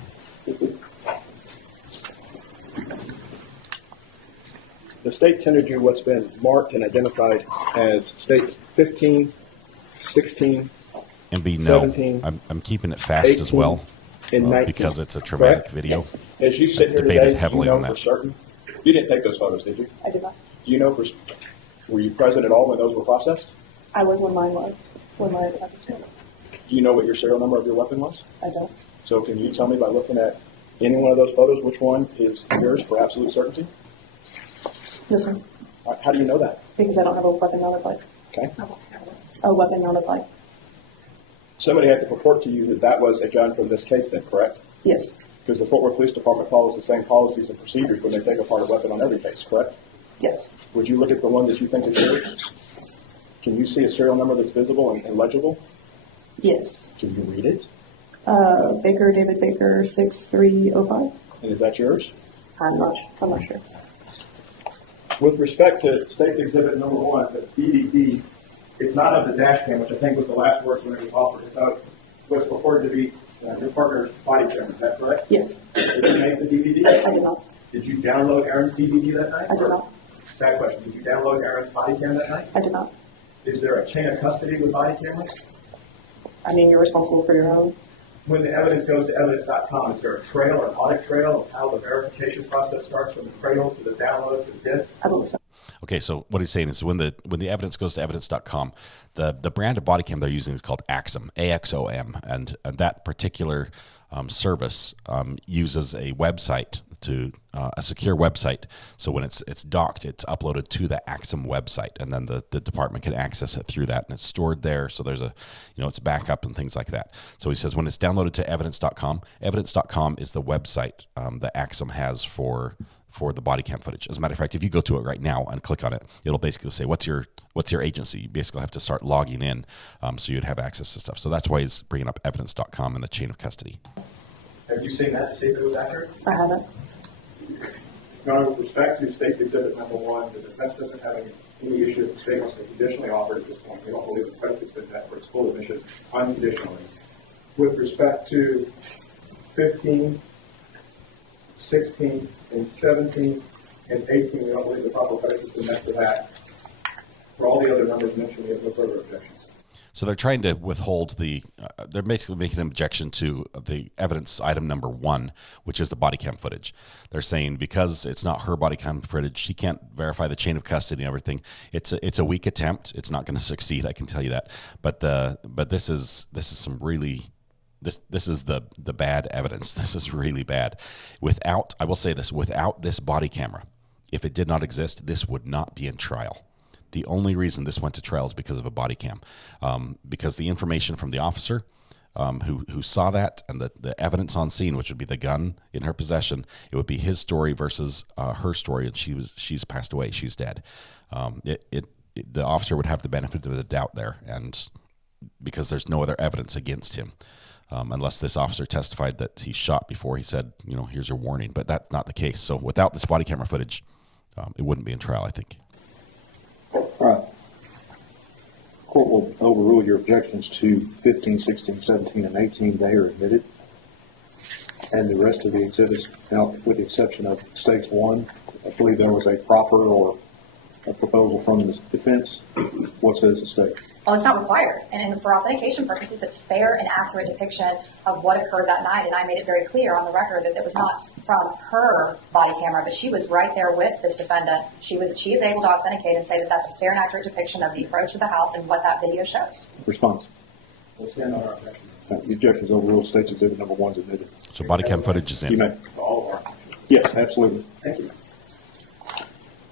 The state tendered you what's been marked and identified as states 15, 16, And B, no, 17, I'm keeping it fast as well and 19. because it's a traumatic Correct? video. Yes. As you sit here Debated today, heavily you know on that. for certain, you didn't take those photos, did you? I did not. Do you know were you present at all when those were processed? I was when mine was. When my weapon was. Do you know what your serial number of your weapon was? I don't. So can you tell me by looking at any one of those photos which one is yours for absolute certainty? Yes, sir. How do you know that? Because I don't have a weapon mounted light. Okay. A weapon mounted light. Somebody had to purport to you that that was a gun from this case then, correct? Yes. Because the Fort Worth Police Department follows the same policies and procedures when they take apart a weapon on every case, correct? Yes. Would you look at the one that you think is yours? Can you see a serial number that's visible and legible? Yes. Can you read it? Baker, David Baker, 6305. And is that yours? I'm not sure. With respect to State's Exhibit number 1, the DVD, it's not of the dash cam, which I think was the last words when it was offered. It's of what's purported to be your partner's body camera. Is that correct? Yes. Did you make the DVD? I did not. Did you download Aaron's DVD that night? I did not. Bad question. Did you download Aaron's body cam that night? I did not. Is there a chain of custody with body cameras? I mean, you're responsible for your own. When the evidence goes to evidence.com, is there a trail, an audit trail of how the verification process starts from the cradle to the download to the disk? I believe so. Okay, so what he's saying is when the evidence goes to evidence.com, the brand of body cam they're using is called Axom, AXOM, and that particular service uses a website to a secure website. So when it's docked, it's uploaded to the Axom website, and then the department can access it through that, and it's stored there. So there's it's backup and things like that. So he says when it's downloaded to evidence.com, evidence.com is the website that Axom has for the body cam footage. As a matter of fact, if you go to it right now and click on it, it'll basically say, what's your agency? You basically have to start logging in so you'd have access to stuff. So that's why he's bringing up evidence.com and the chain of custody. Have you seen that to see if it was accurate? I haven't. Now, with respect to State's Exhibit number 1, the defense doesn't have any issue with the state wants to conditionally offer at this point. We don't believe the predicate's been met for its full admission unconditionally. With respect to 15, 16, and 17, and 18, we don't believe the proper predicate's been met for that. For all the other numbers mentioned, we have no further objections. So they're trying to withhold they're basically making an objection to the evidence item number 1, which is the body cam footage. They're saying because it's not her body cam footage, she can't verify the chain of custody and everything. It's a weak attempt. It's not going to succeed, I can tell you that. But this is some really this is the bad evidence. This is really bad. I will say this, without this body camera, if it did not exist, this would not be in trial. The only reason this went to trial is because of a body cam, because the information from the officer who saw that and the evidence on scene, which would be the gun in her possession, it would be his story versus her story, and she's passed away, she's dead. The officer would have the benefit of the doubt there, and because there's no other evidence against him, unless this officer testified that he shot before he said, here's your warning. But that's not the case. So without this body camera footage, it wouldn't be in trial, I think. All right. Court will overrule your objections to 15, 16, 17, and 18. They are admitted. And the rest of the exhibits, now with the exception of State's 1, I believe there was a proffer or a proposal from the defense. What says the State? Well, it's not required. And for authentication purposes, it's fair and accurate depiction of what occurred that night. And I made it very clear on the record that it was not from her body camera, but she was right there with this defendant. She is able to authenticate and say that that's a fair and accurate depiction of the approach of the house and what that video shows. Response. We'll stand on our objection. The objection is overruled. State's exhibit number 1 is admitted. So body cam footage is in. You may. All of our objections. Yes, absolutely. Thank you.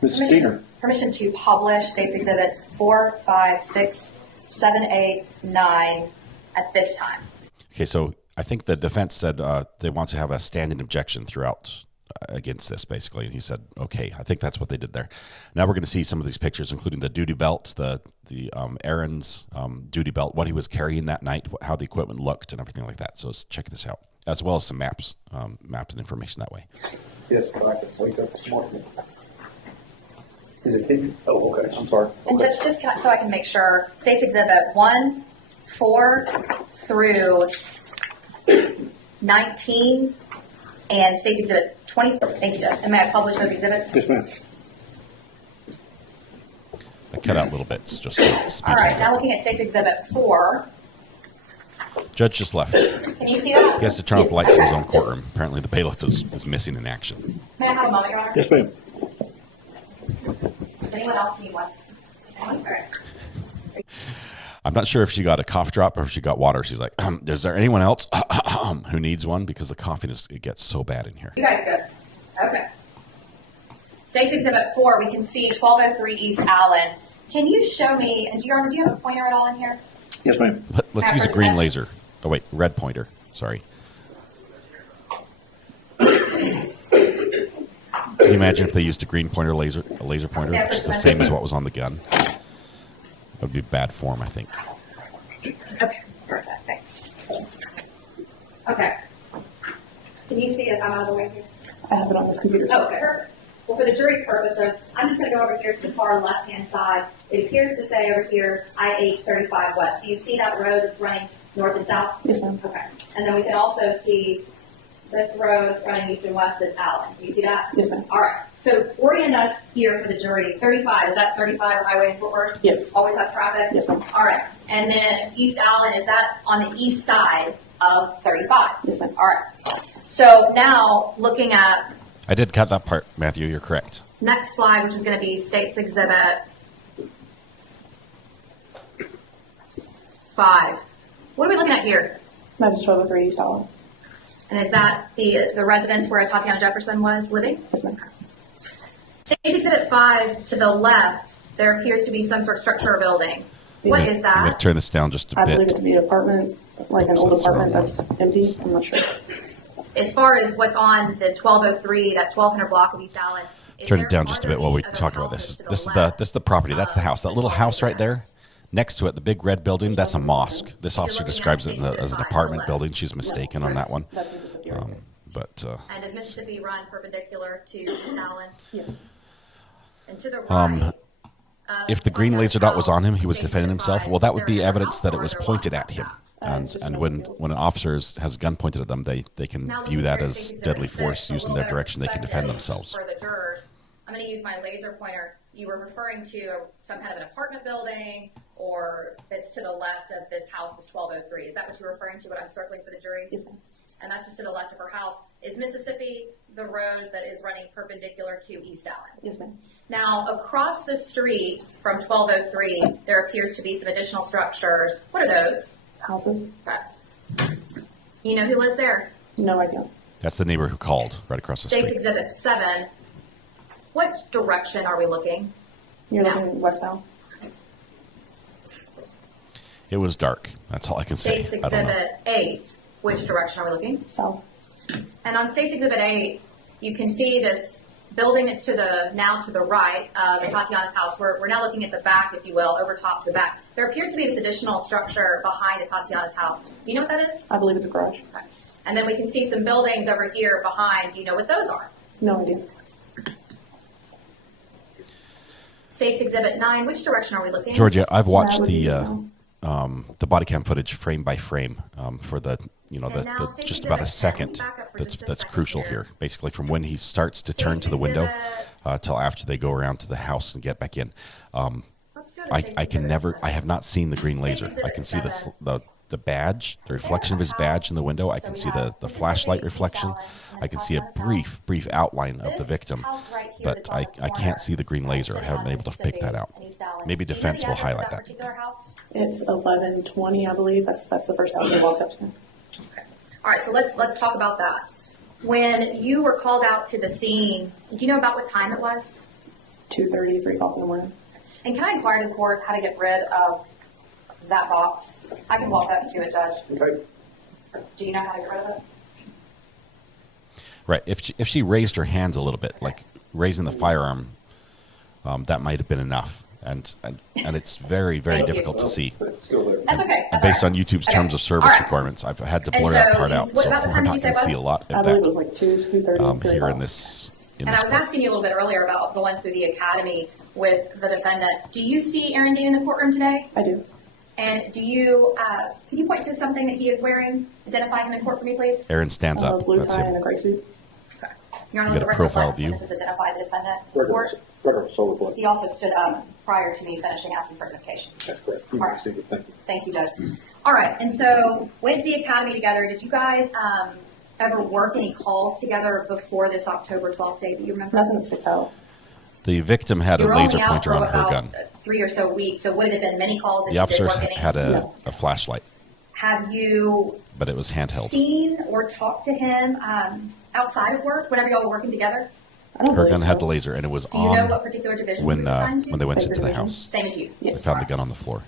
Mrs. Steiner. Permission to publish State's Exhibit 4, 5, 6, 7, 8, 9 at this time. Okay, so I think the defense said they want to have a standing objection throughout against this, basically. And he said, okay, I think that's what they did there. Now we're going to see some of these pictures, including the duty belt, the Aaron's duty belt, what he was carrying that night, how the equipment looked, and everything like that. So let's check this out, as well as some maps and information that way. Yes, but I can wake up this morning. Is it hidden? Oh, okay. I'm sorry. And Okay. Judge, just so I can make sure, State's Exhibit 1, 4 through 19, and State's Exhibit 24. Thank you, Judge. And may I publish those exhibits? Yes, ma'am. I cut out little bits just to speed All right, things now up. looking at State's Exhibit 4. Judge just left. Can you see that? He has to turn off the lights in his own courtroom. Apparently the bailiff is missing in action. May I have a moment, Your Honor? Yes, ma'am. Does anyone else need one? Anyone? All right. I'm not sure if she got a cough drop or if she got water. She's like, is there anyone else who needs one? Because the coughing it gets so bad in here. You guys good? Okay. State's Exhibit 4, we can see 1203 East Allen. Can you show me, and Your Honor, do you have a pointer at all in here? Yes, ma'am. Let's use a green laser. Oh, wait, red pointer. Sorry. Can you imagine if they used a green pointer a laser pointer, which is the same as what was on the gun? That would be bad form, I think. Okay, perfect, thanks. Okay. Can you see it? I'm out of the way here. I have it on this computer. Oh, okay, perfect. Well, for the jury's purposes, I'm just going to go over here to the far left-hand side. It appears to say over here, IH-35 West. Do you see that road that's running north and south? Yes, ma'am. Okay. And then we can also see this road running east and west is Allen. Do you see that? Yes, ma'am. All right. So orient us here for the jury. 35, is that 35 Highway and Woodward? Yes. Always has traffic? Yes, ma'am. All right. And then East Allen, is that on the east side of 35? Yes, ma'am. All right. So now looking at I did cut that part, Matthew. You're correct. next slide, which is going to be State's Exhibit 5. What are we looking at here? That is 1203 East Allen. And is that the residence where Tatiana Jefferson was living? Yes, ma'am. State's Exhibit 5 to the left, there appears to be some sort of structure or building. What is I'm going that? to turn this down just a I bit. believe it to be an apartment, like an Oops, old that's the apartment wrong that's empty. I'm not sure. As far as what's on the 1203, that 1200 block of East Allen. Turn it down just a bit while we talk about this. This is the property. That's the house. That little house right there. Next to it, the big red building, that's a mosque. This officer describes it as an apartment building. She's mistaken on that one. That's Mississippi. And does Mississippi run perpendicular to East Allen? Yes. And to the right. If the green laser dot was on him, he was defending himself. Well, that would be evidence that it was pointed at him. And when an officer has a gun pointed at them, they can view that as deadly force used in their direction. They can defend themselves. For the jurors, I'm going to use my laser pointer. You were referring to some kind of an apartment building, or that's to the left of this house, this 1203. Is that what you're referring to, what I'm circling for the jury? Yes, ma'am. And that's just to the left of her house. Is Mississippi the road that is running perpendicular to East Allen? Yes, ma'am. Now, across the street from 1203, there appears to be some additional structures. What are those? Houses? Okay. You know who lives there? No idea. That's the neighbor who called right across the State's street. Exhibit 7. What direction are we looking? You're now? looking westbound? It was dark. That's all I can say. State's I don't know. Exhibit 8. Which direction are we looking? South. And on State's Exhibit 8, you can see this building that's to the right of Tatiana's house. We're now looking at the back, if you will, over top to the back. There appears to be this additional structure behind Tatiana's house. Do you know what that is? I believe it's a garage. Okay. And then we can see some buildings over here behind. Do you know what those are? No idea. State's Exhibit 9. Which direction are we looking? Georgia, I've watched Yeah, the body cam footage frame by frame for the just about a second that's crucial here. Basically, from when he starts to turn to the window till after they go around to the house and get back in. I have not seen the green laser. I can see the badge, the reflection of his badge in the window. I can see the flashlight reflection. I can see a brief outline of the victim, but I can't see the green laser. I haven't been able to pick that out. Maybe defense will highlight that. It's 1120, I believe. That's the first house we walked up to. Okay. All right, so let's talk about that. When you were called out to the scene, do you know about what time it was? 2:30, 3 o'clock in the morning. And can I inquire to the court how to get rid of that box? I can walk up to it, Judge. Okay. Do you know how to get rid of it? Right. If she raised her hands a little bit, like raising the firearm, that might have been enough. And it's very difficult to see. That's okay. And based on YouTube's terms of service requirements, I've had to blur that part out, so we're not going to see a lot I of believe it was that like 2:30. here in this. And I was asking you a little bit earlier about going through the academy with the defendant. Do you see Aaron Dean in the courtroom today? I do. And do you, can you point to something that he is wearing? Identify him in court for me, please. Aaron stands up. Blue That's tie him. and a gray suit. Okay. You're on You got the a record profile once, view. and this is identify the defendant. Record solar plate. He also stood up prior to me finishing asking for identification. That's correct. All right. Thank you. Thank you, Judge. All right, and so went to the academy together. Did you guys ever work any calls together before this October 12th date that you remember? Nothing that sticks out. The victim had You a were laser only out pointer for on her about gun. 3 or so weeks. So would it have been many calls? The officers had a flashlight, Have you but it was handheld. seen or talked to him outside of work whenever y'all were working together? Her gun had the laser, and it was Do you know on what particular division when he was assigned to? when they went into the house. Same as you. They found the gun on the floor.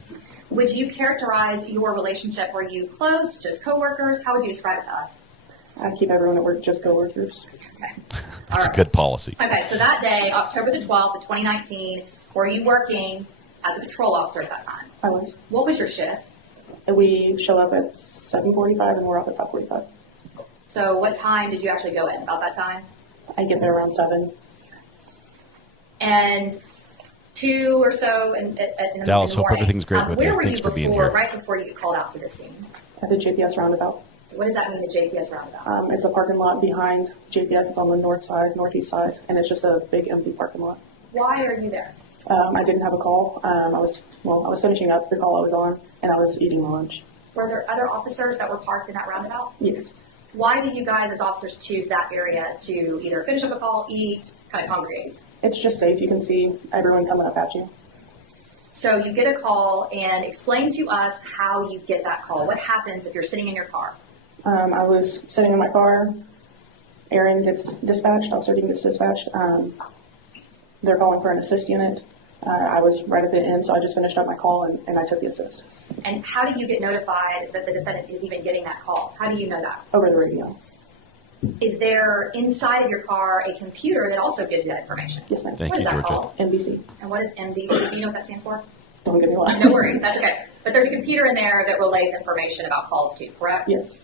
Would you characterize your relationship? Were you close, just coworkers? How would you describe it to us? I keep everyone at work just coworkers. That's a good policy. Okay, so that day, October the 12th of 2019, were you working as a patrol officer at that time? I was. What was your shift? And we show up at 7:45 and we're off at 5:45. So what time did you actually go in? About that time? I get there around 7. And 2 or so in the Dallas, in the hope morning. everything's great with Where you. were Thanks you for before, being here. right before you get called out to the scene? At the JPS roundabout. What does that mean, the JPS roundabout? It's a parking lot behind JPS. It's on the northeast side, and it's just a big empty parking lot. Why are you there? I didn't have a call. I was finishing up the call I was on, and I was eating my lunch. Were there other officers that were parked in that roundabout? Yes. Why do you guys as officers choose that area to either finish up a call, eat, kind of congregate? It's just safe. You can see everyone coming up at you. So you get a call, and explain to us how you get that call. What happens if you're sitting in your car? I was sitting in my car. Aaron gets dispatched. Officer Dean gets dispatched. They're calling for an assist unit. I was right at the end, so I just finished up my call, and I took the assist. And how do you get notified that the defendant is even getting that call? How do you know that? Over the radio. Is there inside of your car a computer that also gives you that information? Yes, ma'am. Thank What you, is that Georgia. called? NBC. And what is NBC? Do you know what that stands for? Don't get me wrong. No worries, that's okay. But there's a computer in there that relays information about calls too, correct? Yes.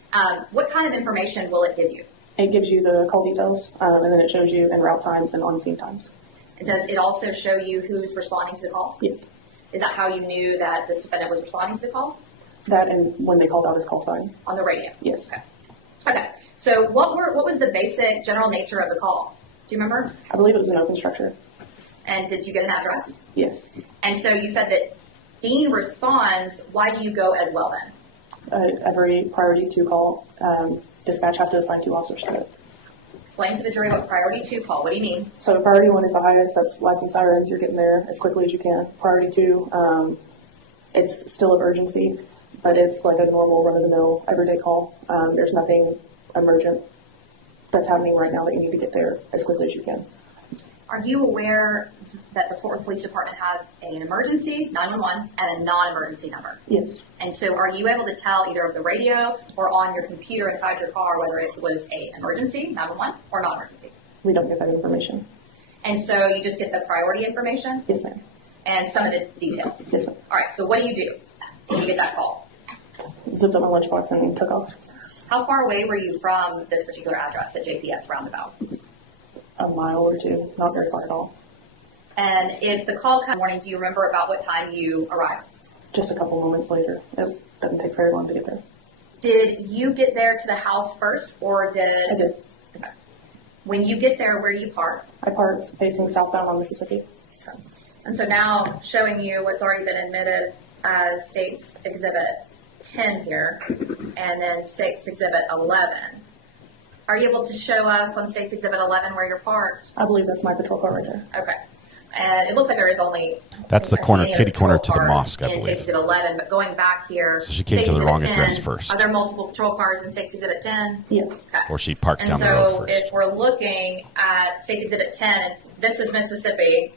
What kind of information will it give you? It gives you the call details, and then it shows you en route times and on-scene times. And does it also show you who's responding to the call? Yes. Is that how you knew that this defendant was responding to the call? That and when they called out his call sign. On the radio? Yes. Okay. So what was the basic general nature of the call? Do you remember? I believe it was an open structure. And did you get an address? Yes. And so you said that Dean responds. Why do you go as well then? Every priority 2 call, dispatch has to assign 2 officers to it. Explain to the jury what priority 2 call. What do you mean? So priority 1 is the highest. That's lights and sirens. You're getting there as quickly as you can. Priority 2, it's still of urgency, but it's like a normal run-of-the-mill everyday call. There's nothing emergent that's happening right now that you need to get there as quickly as you can. Are you aware that the Fort Worth Police Department has an emergency, 911, and a non-emergency number? Yes. And so are you able to tell either over the radio or on your computer inside your car whether it was an emergency, 911, or non-emergency? We don't get that information. And so you just get the priority information? Yes, ma'am. And some of the details? Yes, ma'am. All right, so what do you do when you get that call? Zipped up my lunchbox and took off. How far away were you from this particular address at JPS Roundabout? A mile or 2, not very far at all. And if the call comes in the morning, do you remember about what time you arrived? Just a couple moments later. It doesn't take very long to get there. Did you get there to the house first, or did... I did. Okay. When you get there, where do you park? I parked facing southbound on Mississippi. Okay. And so now showing you what's already been admitted as State's Exhibit 10 here, and then State's Exhibit 11. Are you able to show us on State's Exhibit 11 where you're parked? I believe that's my patrol car right there. Okay. And it looks like there is only... That's the corner, kitty corner to the mosque, I in State's believe. Exhibit 11, but going back here... So she came State's to the wrong Exhibit address 10, first. Are there multiple patrol cars in State's Exhibit 10? Yes. Okay. Or she parked And down the road so first. if we're looking at State's Exhibit 10, and this is Mississippi,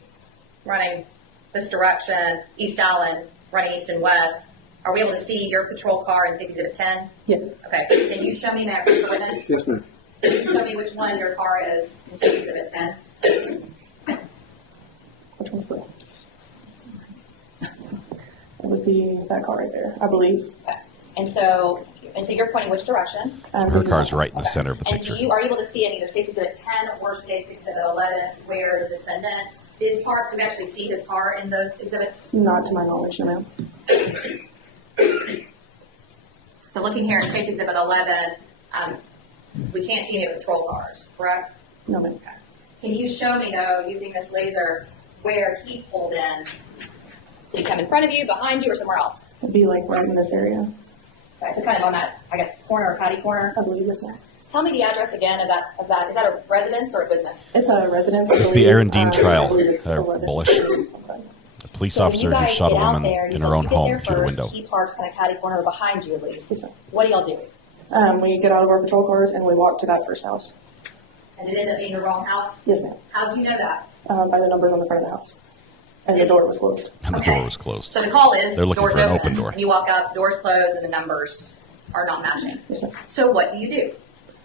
running this direction, East Allen, running east and west, are we able to see your patrol car in State's Exhibit 10? Yes. Okay. Can you show me, Matt, the witness? Yes, ma'am. Can you show me which one your car is in State's Exhibit 10? Which one's the... It would be that car right there, I believe. And so you're pointing which direction? Her car's right in the center of the And picture. are you able to see in either State's Exhibit 10 or State's Exhibit 11 where the defendant is parked? Do we actually see his car in those exhibits? Not to my knowledge, no, ma'am. So looking here in State's Exhibit 11, we can't see any of the patrol cars, correct? No, ma'am. Can you show me, though, using this laser, where he pulled in? Did he come in front of you, behind you, or somewhere else? It'd be like right in this area. Okay, so kind of on that, I guess, corner or catty corner? I believe, yes, ma'am. Tell me the address again of that. Is that a residence or a business? It's a residence. It's the Aaron Dean trial, Bullish. Bullish. A police So when officer you who guys shot a get out woman there, you in said her own you get home there through the first, window. He parks kind of catty corner behind you at least. Yes, ma'am. What do y'all do? We get out of our patrol cars and we walk to that first house. And it ended up being the wrong house? Yes, ma'am. How do you know that? By the numbers on the front of the house. And the door was closed. And the door was closed. So the call is They're looking doors for an open. open door. You walk up, doors closed, and the numbers are not matching. Yes, sir. So what do you do?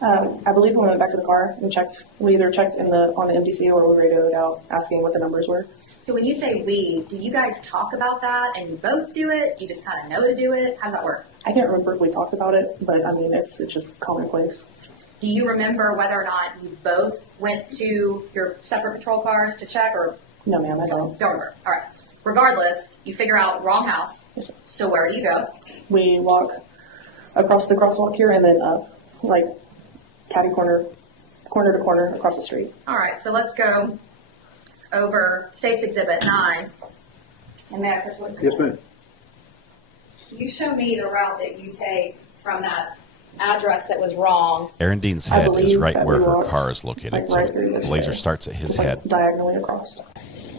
I believe we went back to the car and checked. We either checked on the MDC or we radioed out asking what the numbers were. So when you say we, do you guys talk about that and you both do it? You just kind of know to do it? How's that work? I can't remember if we talked about it, but I mean, it's just commonplace. Do you remember whether or not you both went to your separate patrol cars to check, or? No, ma'am, I don't. Don't remember. All right. Regardless, you figure out wrong house. Yes, sir. So where do you go? We walk across the crosswalk here and then up, like catty corner to corner across the street. All right. So let's go over State's Exhibit 9. And may I push what's Yes, ma'am. You show me the route that you take from that address that was wrong. Aaron Dean's I head is believe right that where we her walked, car is located. like, So right through this the laser way. starts at his Just, like, head. diagonally across.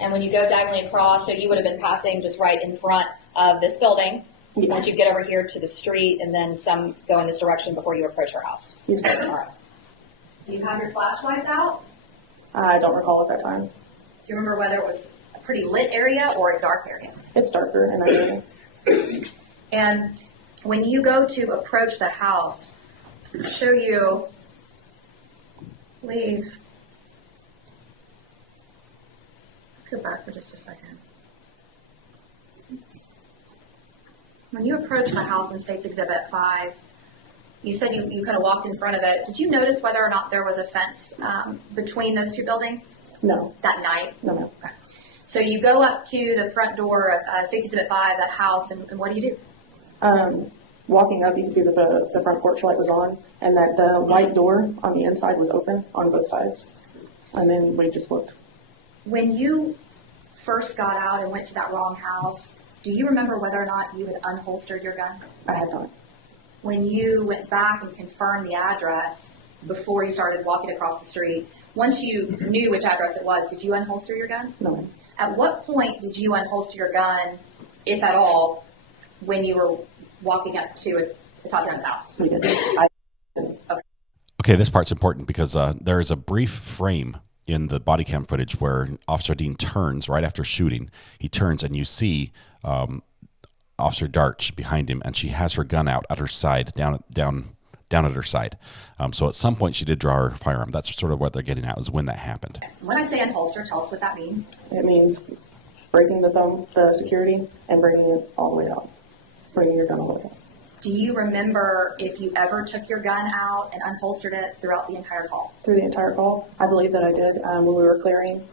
And when you go diagonally across, so you would have been passing just right in front of this building. Yes. Once you get over here to the street, and then some go in this direction before you approach her house. Yes, ma'am. All right. Do you have your flashlights out? I don't recall at that time. Do you remember whether it was a pretty lit area or a dark area? It's darker in that area. And when you go to approach the house, I'll show you, leave. Let's go back for just a second. When you approach the house in State's Exhibit 5, you said you kind of walked in front of it. Did you notice whether or not there was a fence between those two buildings No, that night? no, ma'am. So you go up to the front door of State's Exhibit 5, that house, and what do you do? Walking up, you can see that the front porch light was on and that the white door on the inside was open on both sides. And then we just looked. When you first got out and went to that wrong house, do you remember whether or not you had unholstered your gun? I had not. When you went back and confirmed the address before you started walking across the street, once you knew which address it was, did you unholster your gun? No, ma'am. At what point did you unholster your gun, if at all, when you were walking up to Tatiana's house? We did. Okay, this part's important because there is a brief frame in the body cam footage where Officer Dean turns right after shooting. He turns and you see Officer Darch behind him, and she has her gun out at her side, down at her side. So at some point she did draw her firearm. That's sort of what they're getting at, is when that happened. When I say unholster, tell us what that means. It means breaking the security and breaking it all the way out. Bringing your gun all the way out. Do you remember if you ever took your gun out and unholstered it throughout the entire call? Through the entire call, I believe that I did when we were clearing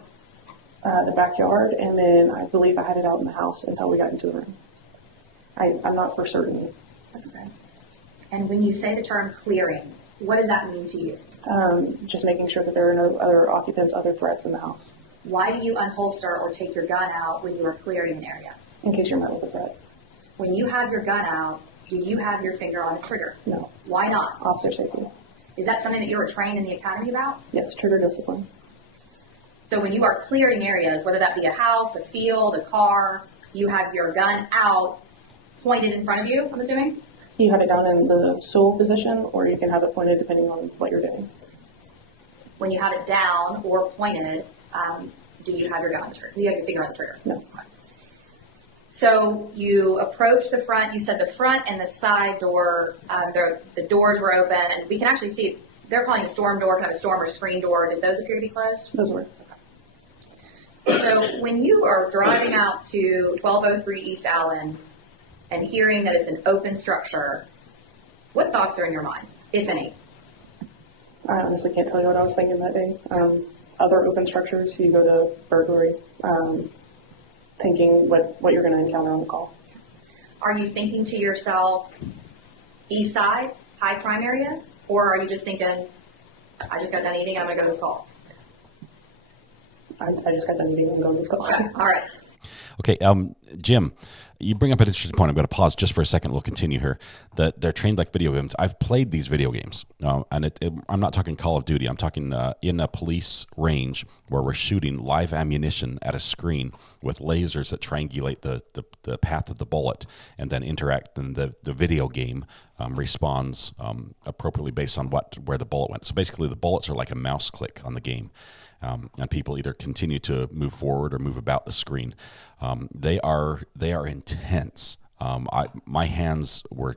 the backyard, and then I believe I had it out in the house until we got into the room. I'm not for certain. That's okay. And when you say the term clearing, what does that mean to you? Just making sure that there are no other occupants, other threats in the house. Why do you unholster or take your gun out when you are clearing an area? In case you're met with a threat. When you have your gun out, do you have your finger on the trigger? No. Why not? Officer safety. Is that something that you were trained in the academy about? Yes, trigger discipline. So when you are clearing areas, whether that be a house, a field, a car, you have your gun out, pointed in front of you, I'm assuming? You have it down in the stool position, or you can have it pointed depending on what you're doing. When you have it down or pointed, do you have your gun on the trigger? Do you have your finger on the trigger? No. So you approach the front. You said the front and the side door, the doors were open, and we can actually see they're calling a storm door, kind of a storm or screen door. Did those appear to be closed? Those were. So when you are driving out to 1203 East Allen and hearing that it's an open structure, what thoughts are in your mind, if any? I honestly can't tell you what I was thinking that day. Other open structures, you go to burglary, thinking what you're going to encounter on the call. Are you thinking to yourself, east side, high crime area? Or are you just thinking, I just got done eating, I'm going to go to this call? I just got done eating and going to this call. All right. Okay, Jim, you bring up an interesting point. I'm going to pause just for a second. We'll continue here. That they're trained like video games. I've played these video games, and I'm not talking Call of Duty. I'm talking in a police range where we're shooting live ammunition at a screen with lasers that triangulate the path of the bullet and then interact. And the video game responds appropriately based on where the bullet went. So basically, the bullets are like a mouse click on the game. and people either continue to move forward or move about the screen. They are intense. My hands were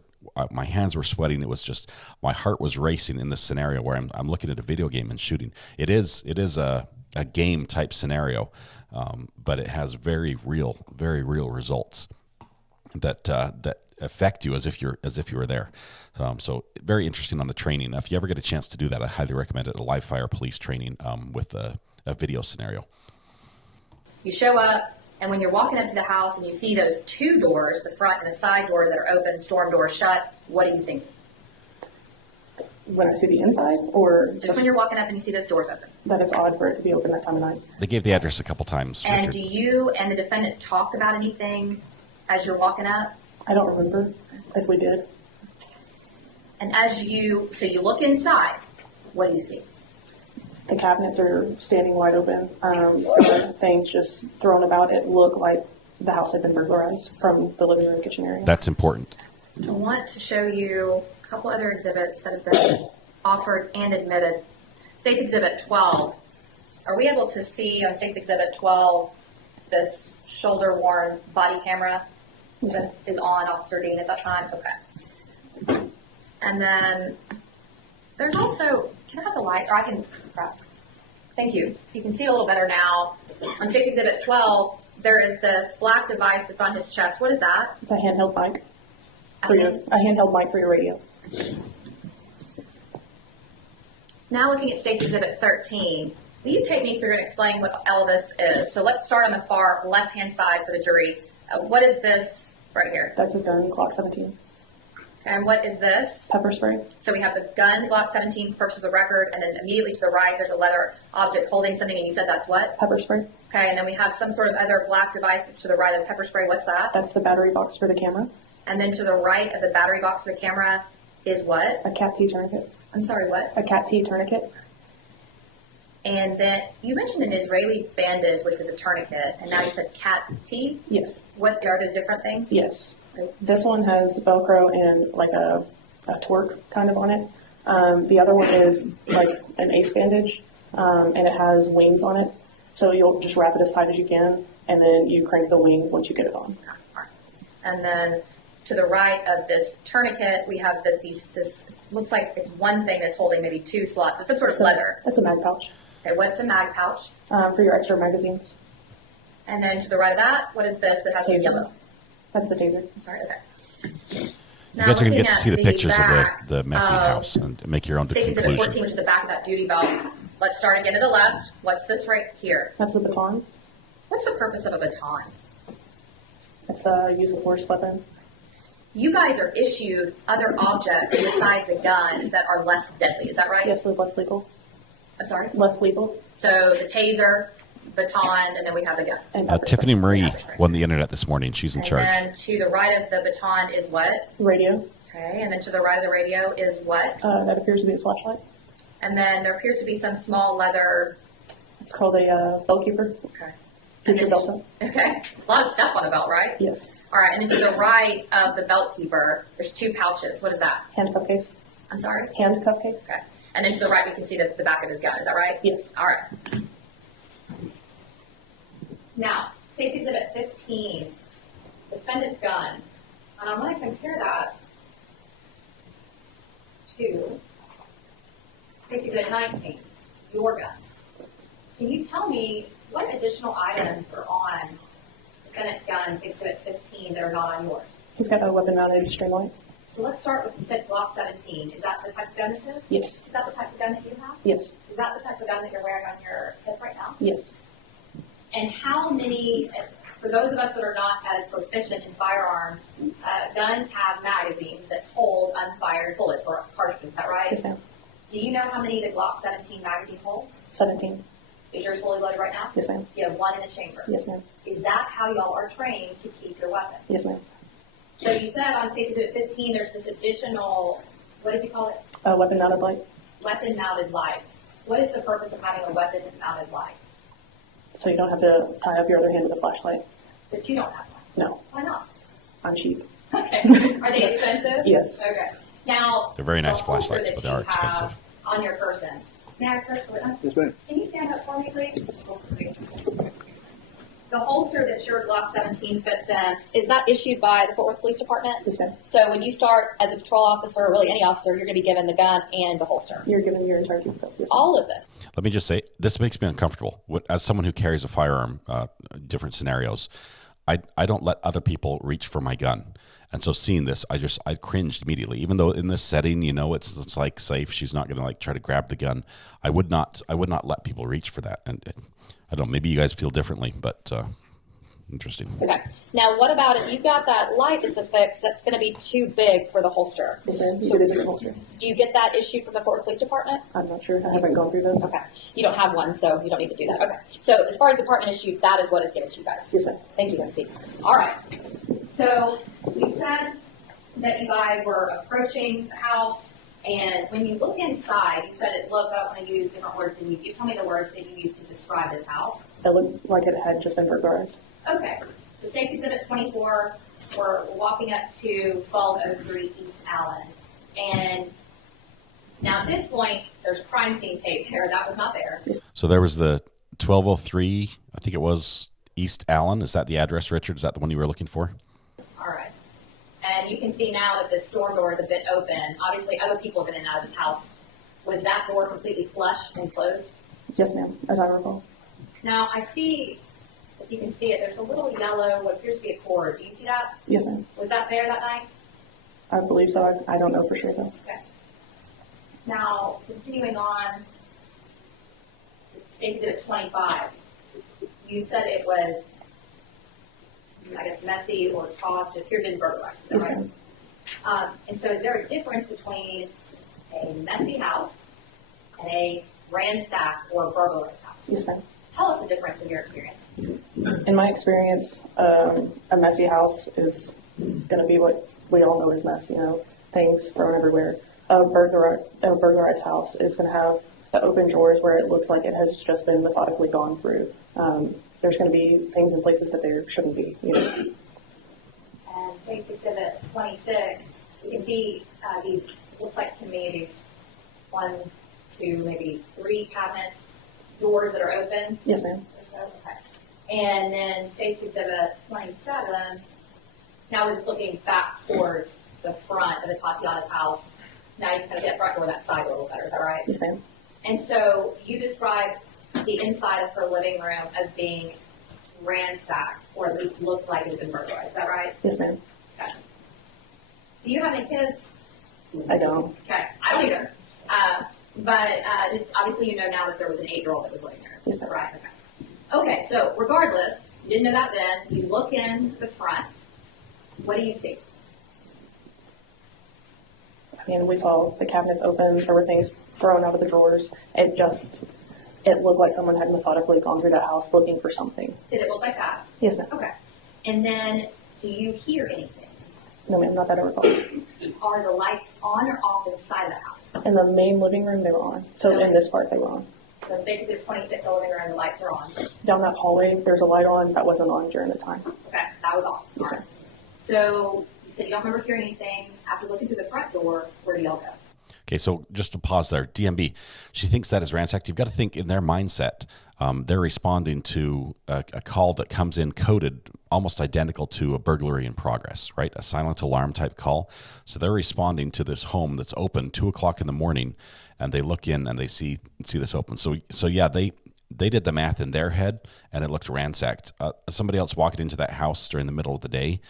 sweating. It was just, my heart was racing in this scenario where I'm looking at a video game and shooting. It is a game type scenario, but it has very real results that affect you as if you were there. So very interesting on the training. If you ever get a chance to do that, I highly recommend it. A live fire police training with a video scenario. You show up, and when you're walking up to the house and you see those two doors, the front and the side door that are open, storm door shut, what do you think? When I see the inside, or Just when you're walking up and you see those doors open. that it's odd for it to be open that time of night. They gave the address a couple times, And Richard. do you and the defendant talk about anything as you're walking up? I don't remember if we did. And so you look inside, what do you see? The cabinets are standing wide open. Things just thrown about. It looked like the house had been burglarized from the living room, kitchen area. That's important. I want to show you a couple other exhibits that have been offered and admitted. State's Exhibit 12. Are we able to see on State's Exhibit 12 this shoulder-worn body camera that is on Officer Dean at that time? Okay. And then there's also, can I have the lights? Or I can, thank you. You can see a little better now. On State's Exhibit 12, there is this black device that's on his chest. What is that? It's a handheld mic. A handheld mic for your radio. Now looking at State's Exhibit 13, will you take me through and explain what all this is? So let's start on the far left-hand side for the jury. What is this right here? That's his gun, Glock 17. And what is this? Pepper spray. So we have the gun, Glock 17, for purposes of the record, and then immediately to the right, there's a leather object holding something, and you said that's what? Pepper spray. Okay, and then we have some sort of other black device that's to the right of the pepper spray. What's that? That's the battery box for the camera. And then to the right of the battery box for the camera is what? A cat T tourniquet. I'm sorry, what? A cat T tourniquet. And then you mentioned an Israeli bandage, which was a tourniquet, and now you said cat T? Yes. What are those different things? Yes. This one has Velcro and like a twerk kind of on it. The other one is like an ace bandage, and it has wings on it. So you'll just wrap it as tight as you can, and then you crank the wing once you get it on. And then to the right of this tourniquet, we have this looks like it's one thing that's holding maybe two slots, but some sort of leather. That's a mag pouch. Okay, what's a mag pouch? For your extra magazines. And then to the right of that, what is this that has some Taser. yellow? That's the taser. I'm sorry, okay. You Now guys are going to looking get to at see the pictures back of the messy house and make your own State's Exhibit 14, conclusion. which is the back of that duty belt. Let's start again to the left. What's this right here? That's the baton. What's the purpose of a baton? It's a use of force weapon. You guys are issued other objects besides a gun that are less deadly. Is that right? Yes, they're less lethal. I'm sorry? Less lethal. So the taser, baton, and then we have the gun. Tiffany Marie won the internet this morning. She's in charge. And then to the right of the baton is what? Radio. Okay, and then to the right of the radio is what? That appears to be a flashlight. And then there appears to be some small leather. It's called a belt keeper. Okay. Keeps your belt up. Okay, a lot of stuff on the belt, right? Yes. All right, and then to the right of the belt keeper, there's two pouches. What is that? Handcuff case. I'm sorry? Handcuff case. Okay. And then to the right, we can see the back of his gun. Is that right? Yes. All right. Now, State's Exhibit 15, defendant's gun. And I want to compare that to State's Exhibit 19, your gun. Can you tell me what additional items are on defendant's gun, State's Exhibit 15, that are not on yours? He's got a weapon-mounted streamlight. So let's start with, you said Glock 17. Is that the type of gun this is? Yes. Is that the type of gun that you have? Yes. Is that the type of gun that you're wearing on your hip right now? Yes. And how many, for those of us that are not as proficient in firearms, guns have magazines that hold unfired bullets or cartridges, is that right? Yes, ma'am. Do you know how many the Glock 17 magazine holds? 17. Is yours fully loaded right now? Yes, ma'am. You have one in the chamber? Yes, ma'am. Is that how y'all are trained to keep your weapon? Yes, ma'am. So you said on State's Exhibit 15 there's this additional, what did you call it? Weapon-mounted light. Weapon-mounted light. What is the purpose of having a weapon-mounted light? So you don't have to tie up your other hand with a flashlight. But you don't have one. No. Why not? I'm cheap. Okay. Are they expensive? Yes. Okay. Now, They're very nice the holster flashlights, that but they you are have expensive. on your person, May I approach the witness? Yes, ma'am. Can you stand up for me, please? The holster that your Glock 17 fits in, is that issued by the Fort Worth Police Department? Yes, ma'am. So when you start as a patrol officer, or really any officer, you're going to be given the gun and the holster. You're given your entire kit. Yes, ma'am. All of this. Let me just say, this makes me uncomfortable. As someone who carries a firearm, different scenarios, I don't let other people reach for my gun. And so seeing this, I cringed immediately. Even though in this setting, you know, it's like safe. She's not going to like try to grab the gun. I would not let people reach for that. And I don't know, maybe you guys feel differently, but interesting. Okay. Now, what about if you've got that light that's affixed that's going to be too big for the holster? Yes, ma'am. So, You get a holster. do you get that issued from the Fort Worth Police Department? I'm not sure. I haven't gone through those. Okay. You don't have one, so you don't need to do that. Okay. So as far as department issued, that is what is given to you guys. Yes, ma'am. Thank you, MC. All right. So we said that you guys were approaching the house, and when you look inside, you said it looked, I don't want to use different words than you tell me the words that you used to describe this house. It looked like it had just been burglarized. Okay. So State's Exhibit 24, we're walking up to 1203 East Allen. And now at this point, there's crime scene tape there. That was not there. So there was the 1203, I think it was East Allen. Is that the address, Richard? Is that the one you were looking for? All right. And you can see now that the storm door is a bit open. Obviously, other people have been in and out of this house. Was that door completely flush and closed? Yes, ma'am, as I recall. Now, I see, if you can see it, there's a little yellow, what appears to be a cord. Do you see that? Yes, ma'am. Was that there that night? I believe so. I don't know for sure, though. Okay. Now, continuing on, State Exhibit 25. You said it was, I guess, messy or tossed. It appeared to be burglarized. Is that Yes, right? ma'am. And so is there a difference between a messy house and a ransacked or burglarized house? Yes, ma'am. Tell us the difference in your experience. In my experience, a messy house is going to be what we all know as mess, you know, things thrown everywhere. A burglarized house is going to have the open drawers where it looks like it has just been methodically gone through. There's going to be things in places that there shouldn't be, you know. And State's Exhibit 26, you can see these, looks like to me, these 1, 2, maybe 3 cabinets, doors that are open. Yes, ma'am. Okay. And then State's Exhibit 27, now we're just looking back towards the front of the Tatiana's house. Now you can kind of see that front door, that side door a little better, is that right? Yes, ma'am. And so you described the inside of her living room as being ransacked, or at least looked like it had been burglarized, is that right? Yes, ma'am. Okay. Do you have any kids? I don't. Okay, I don't either. But obviously you know now that there was an 8-year-old that was living there. Yes, ma'am. Right, okay. Okay, so regardless, you didn't know that then. You look in the front. What do you see? I mean, we saw the cabinets open. There were things thrown out of the drawers. It looked like someone had methodically gone through that house looking for something. Did it look like that? Yes, ma'am. Okay. And then, do you hear anything? No, ma'am, not that I recall. Are the lights on or off inside of the house? In the main living room, they were on. So in this part, they were on. So basically, 26, the living room, the lights are on. Down that hallway, there's a light on that wasn't on during the time. Okay, that was off. Yes, ma'am. So you said you don't remember hearing anything. After looking through the front door, where do y'all go? Okay, so just to pause there, DMB, she thinks that is ransacked. You've got to think in their mindset, they're responding to a call that comes in coded almost identical to a burglary in progress, right? A silent alarm type call. So they're responding to this home that's open 2 o'clock in the morning, and they look in and they see this open. So yeah, they did the math in their head, and it looked ransacked. Somebody else walking into that house during the middle of the day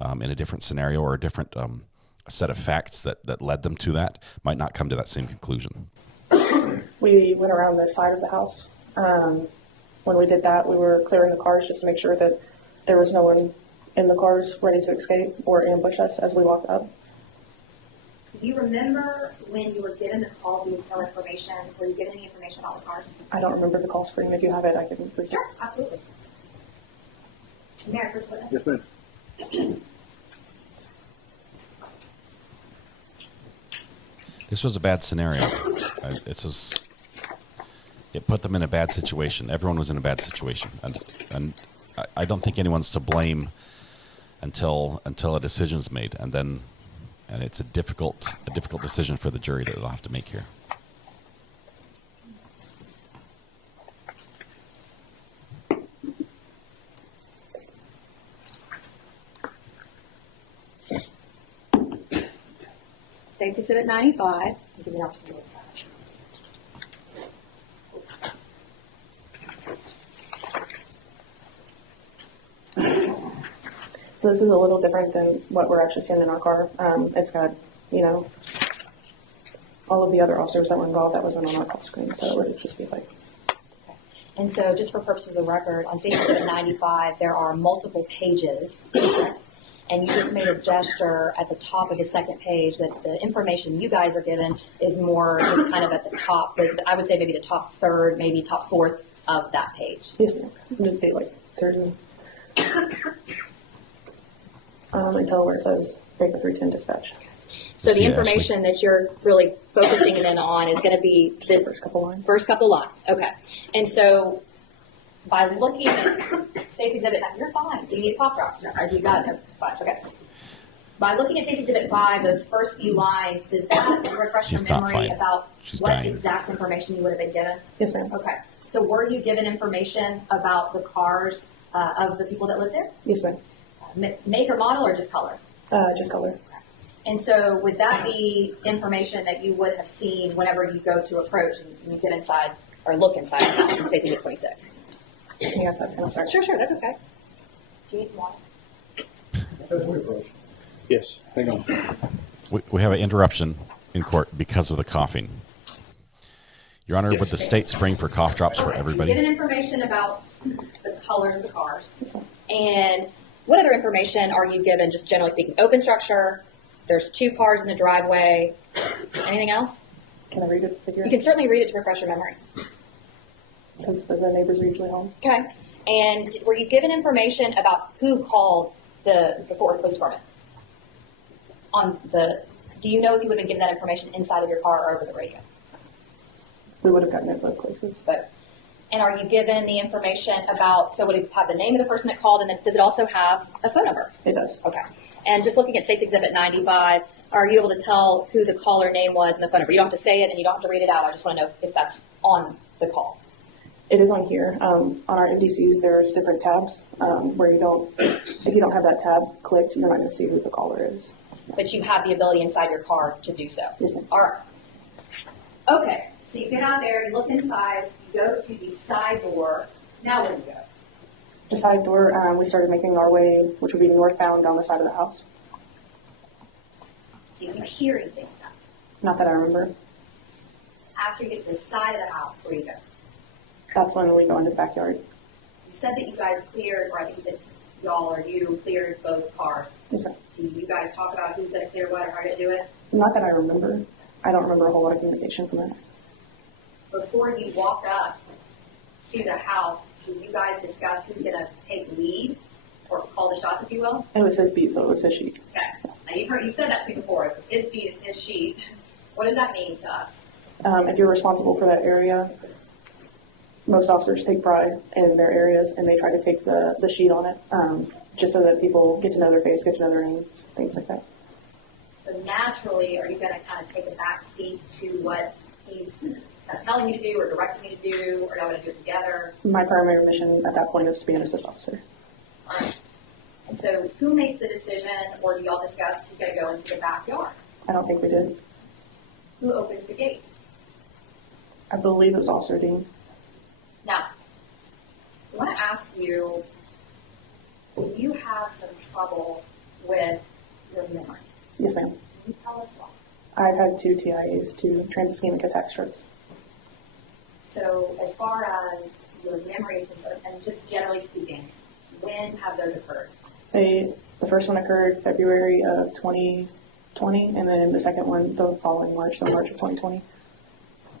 in a different scenario or a different set of facts that led them to that might not come to that same conclusion. We went around the side of the house. When we did that, we were clearing the cars just to make sure that there was no one in the cars ready to escape or ambush us as we walked up. Do you remember when you were given the call to tell information? Were you given any information about the cars? I don't remember the call screen. If you have it, I can read it. Sure, absolutely. Mayor, first witness. Yes, ma'am. This was a bad scenario. It put them in a bad situation. Everyone was in a bad situation, and I don't think anyone's to blame until a decision's made, and it's a difficult decision for the jury that they'll have to make here. State's Exhibit 95. I'll give you an opportunity to look at it. So this is a little different than what we're actually seeing in our car. It's got, all of the other officers that were involved that wasn't on our call screen, so it would just be like. And so just for purposes of the record, on State's Exhibit 95, there are multiple pages. And you just made a gesture at the top of the second page that the information you guys are given is more just kind of at the top, I would say maybe the top third, maybe top fourth of that page. Yes, ma'am. It'd be like 30. Until where it says Baker 310 dispatch. So the information that you're really focusing in on is going to be the first couple lines. First couple lines, okay. And so by looking at State's Exhibit, you're fine. Do you need a cough drop? No, you got it. Fine. Okay. By looking at State's Exhibit 5, those first few lines, does that refresh your memory about what exact information you would have been given? Yes, ma'am. Okay. So were you given information about the cars of the people that lived there? Yes, ma'am. Make or model or just color? Just color. And so would that be information that you would have seen whenever you go to approach and you get inside or look inside the house in State's Exhibit 26? Can you ask that? I'm sorry. Sure, that's okay. Do you need some water? Yes, hang on. We have an interruption in court because of the coughing. Your Honor, would the state spring for cough drops for everybody? So given information about the colors of the cars. And what other information are you given, just generally speaking? Open structure, there's 2 cars in the driveway. Anything else? Can I read it? You can certainly read it to refresh your memory. Since the neighbors are usually home. Okay. And were you given information about who called the Fort Worth Police Department? Do you know if you would have been given that information inside of your car or over the radio? We would have gotten it both places. And are you given the information about, so would it have the name of the person that called, and then does it also have a phone number? It does. Okay. And just looking at State's Exhibit 95, are you able to tell who the caller name was and the phone number? You don't have to say it and you don't have to read it out. I just want to know if that's on the call. It is on here. On our MDCs, there's different tabs where if you don't have that tab clicked, you're not going to see who the caller is. But you have the ability inside your car to do so. Yes, ma'am. All right. Okay. So you get out there, you look inside, you go to the side door. Now where do you go? The side door, we started making our way, which would be northbound down the side of the house. Do you hear anything? Not that I remember. After you get to the side of the house, where do you go? That's when we go into the backyard. You said that you guys cleared, or I think you said y'all or you cleared both cars. Yes, ma'am. Do you guys talk about who's going to clear what or how to do it? Not that I remember. I don't remember a whole lot of communication from that. Before you walk up to the house, do you guys discuss who's going to take lead or call the shots, if you will? It was his beat, so it was his sheet. Okay. Now you said that to me before. It was his beat, it's his sheet. What does that mean to us? If you're responsible for that area, most officers take pride in their areas and they try to take the sheet on it, just so that people get to know their face, get to know their names, things like that. So naturally, are you going to kind of take a back seat to what he's telling you to do or directing you to do, or y'all going to do it together? My primary mission at that point is to be an assist officer. All right. And so who makes the decision, or do y'all discuss who's going to go into the backyard? I don't think we did. Who opens the gate? I believe it was Officer Dean. Now, I want to ask you, do you have some trouble with your memory? Yes, ma'am. Can you tell us why? I've had 2 TIAs, 2 trans-ischemic attack strokes. So as far as your memory is concerned, and just generally speaking, when have those occurred? The first one occurred February of 2020, and then the second one the following March, so March of 2020.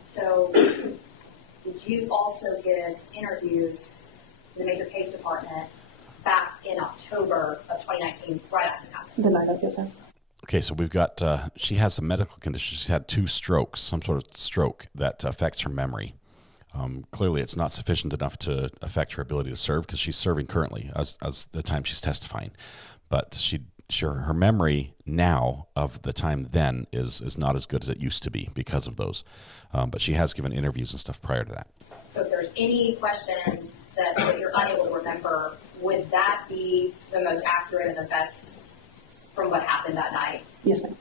So did you also give interviews to the Major Case Department back in October of 2019, right after this happened? The night of, yes, sir. Okay, so we've got, she has a medical condition. She's had 2 strokes, some sort of stroke that affects her memory. Clearly, it's not sufficient enough to affect her ability to serve because she's serving currently as the time she's testifying. But her memory now of the time then is not as good as it used to be because of those. But she has given interviews and stuff prior to that. So if there's any questions that you're unable to remember, would that be the most accurate and the best from what happened that night? Yes, ma'am.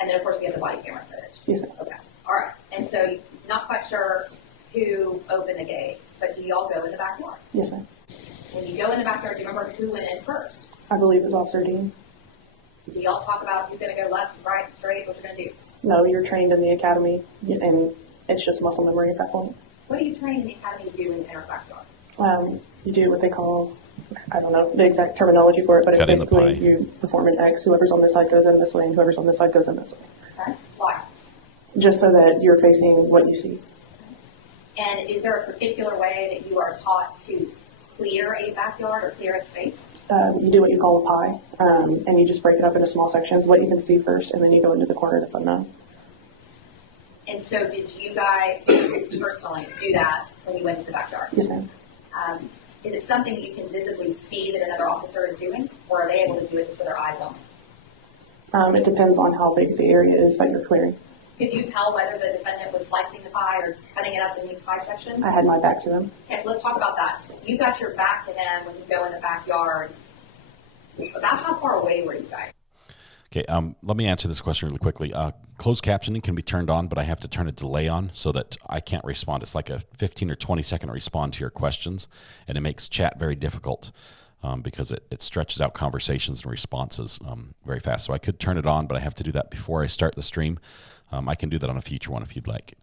And then, of course, we have the body camera footage. Yes, ma'am. Okay. All right. And so you're not quite sure who opened the gate, but do y'all go in the backyard? Yes, ma'am. When you go in the backyard, do you remember who went in first? I believe it was Officer Dean. Do y'all talk about who's going to go left, right, straight, what you're going to do? No, you're trained in the academy, and it's just muscle memory at that point. What do you train in the academy to do in the inner backyard? You do what they call, I don't know the exact terminology for it, but it's Cutting the basically pie. you perform an X. Whoever's on this side goes in this way, and whoever's on this side goes in this way. Okay. Why? Just so that you're facing what you see. And is there a particular way that you are taught to clear a backyard or clear a space? You do what you call a pie, and you just break it up into small sections, what you can see first, and then you go into the corner that's unknown. And so did you guys personally do that when you went to the backyard? Yes, ma'am. Is it something that you can visibly see that another officer is doing, or are they able to do it just with their eyes only? It depends on how big the area is that you're clearing. Could you tell whether the defendant was slicing the pie or cutting it up in these pie sections? I had my back to them. Okay, so let's talk about that. You got your back to him when you go in the backyard. About how far away were you guys? Okay, let me answer this question really quickly. Closed captioning can be turned on, but I have to turn a delay on so that I can't respond. It's like a 15 or 20 second respond to your questions, and it makes chat very difficult because it stretches out conversations and responses very fast. So I could turn it on, but I have to do that before I start the stream. I can do that on a future one if you'd like.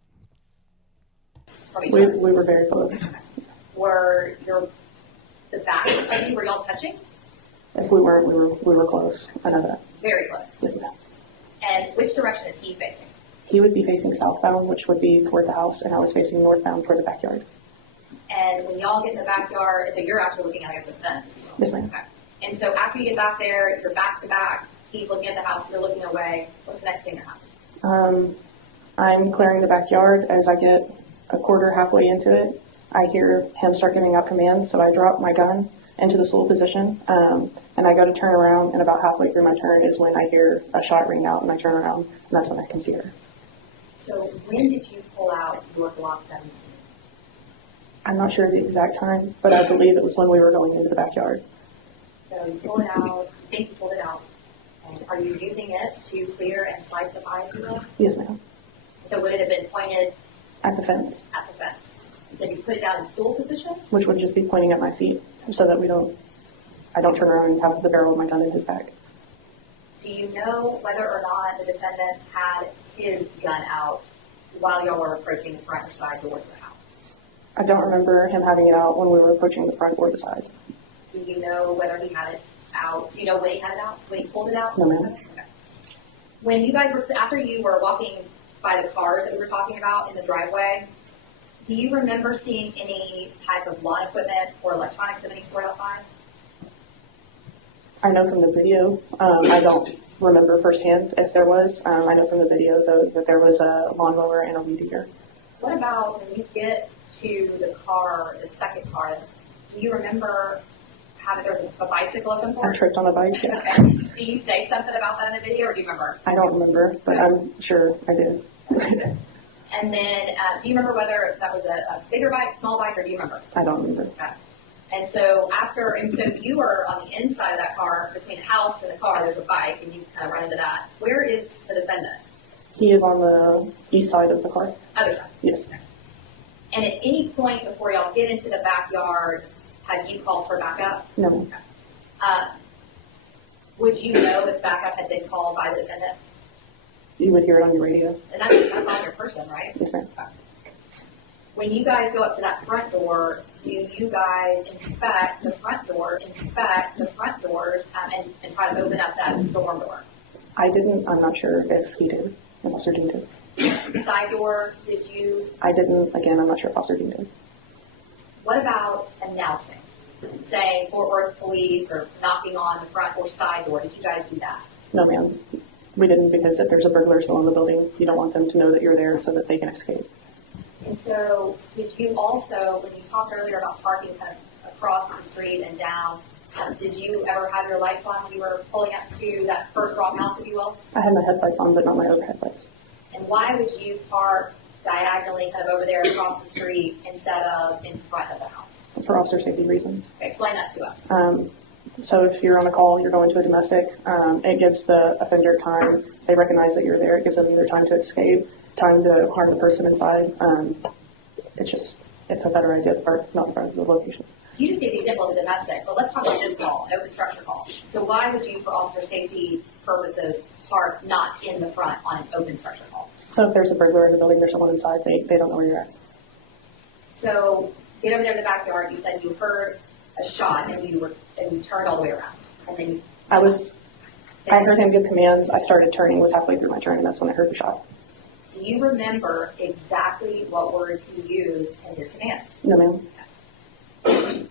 We were very close. Were the backs of you, were y'all touching? If we weren't, we were close. I know that. Very close. Yes, ma'am. And which direction is he facing? He would be facing southbound, which would be toward the house, and I was facing northbound toward the backyard. And when y'all get in the backyard, so you're actually looking at, I guess, the fence. Yes, ma'am. Okay. And so after you get back there, you're back to back. He's looking at the house. You're looking away. What's the next thing that happens? I'm clearing the backyard. As I get a quarter halfway into it, I hear him start giving out commands, so I drop my gun into the sole position, and I go to turn around, and about halfway through my turn is when I hear a shot ring out, and I turn around, and that's when I can see her. So when did you pull out your Glock 17? I'm not sure the exact time, but I believe it was when we were going into the backyard. So you pull it out, you think you pulled it out, and are you using it to clear and slice the pie, if you will? Yes, ma'am. So would it have been pointed At the fence, at the fence? You said you put it down in stool position? which would just be pointing at my feet, so that I don't turn around and have the barrel of my gun in his back. Do you know whether or not the defendant had his gun out while y'all were approaching the front or side doors of the house? I don't remember him having it out when we were approaching the front or the side. Do you know whether he had it out? Do you know when he had it out? When he pulled it out? No, ma'am. Okay. When you guys were, after you were walking by the cars that we were talking about in the driveway, do you remember seeing any type of lawn equipment or electronics of any sort outside? I know from the video, I don't remember firsthand if there was. I know from the video, though, that there was a lawnmower and a weed eater. What about when you get to the car, the second car, do you remember having, there was a bicycle of some I sort? tripped on a bike. Yeah. Okay. Do you say something about that in the video, or do you remember? I don't remember, but I'm sure I did. And then, do you remember whether that was a bigger bike, small bike, or do you remember? I don't remember. Okay. And so you were on the inside of that car, between the house and the car, there's a bike, and you kind of run into that. Where is the defendant? He is on the east side of the car. Other side. Yes. And at any point before y'all get into the backyard, have you called for backup? No. Would you know if backup had been called by the defendant? You would hear it on your radio. And that's on your person, right? Yes, ma'am. When you guys go up to that front door, do you guys inspect the front doors, and try to open up that storm door? I didn't. I'm not sure if he did. If Officer Dean did. Side door, did you? I didn't. Again, I'm not sure if Officer Dean did. What about announcing? Say Fort Worth Police or knocking on the front or side door. Did you guys do that? No, ma'am. We didn't, because if there's a burglar still in the building, you don't want them to know that you're there so that they can escape. And so, did you also, when you talked earlier about parking kind of across the street and down, did you ever have your lights on when you were pulling up to that first rock house, if you will? I had my headlights on, but not my overhead lights. And why would you park diagonally kind of over there across the street instead of in front of the house? For officer safety reasons. Okay, explain that to us. So if you're on a call, you're going to a domestic, it gives the offender time. They recognize that you're there. It gives them either time to escape, time to harm the person inside. It's a better idea, or not better, the location. So you just gave the example of a domestic, but let's talk about this call, an open structure call. So why would you, for officer safety purposes, park not in the front on an open structure call? So if there's a burglar in the building, there's someone inside, they don't know where you're at. So get over there in the backyard. You said you heard a shot and you turned all the way around, and then you. I heard him give commands. I started turning, was halfway through my turn, and that's when I heard the shot. Do you remember exactly what words he used in his commands? No, ma'am.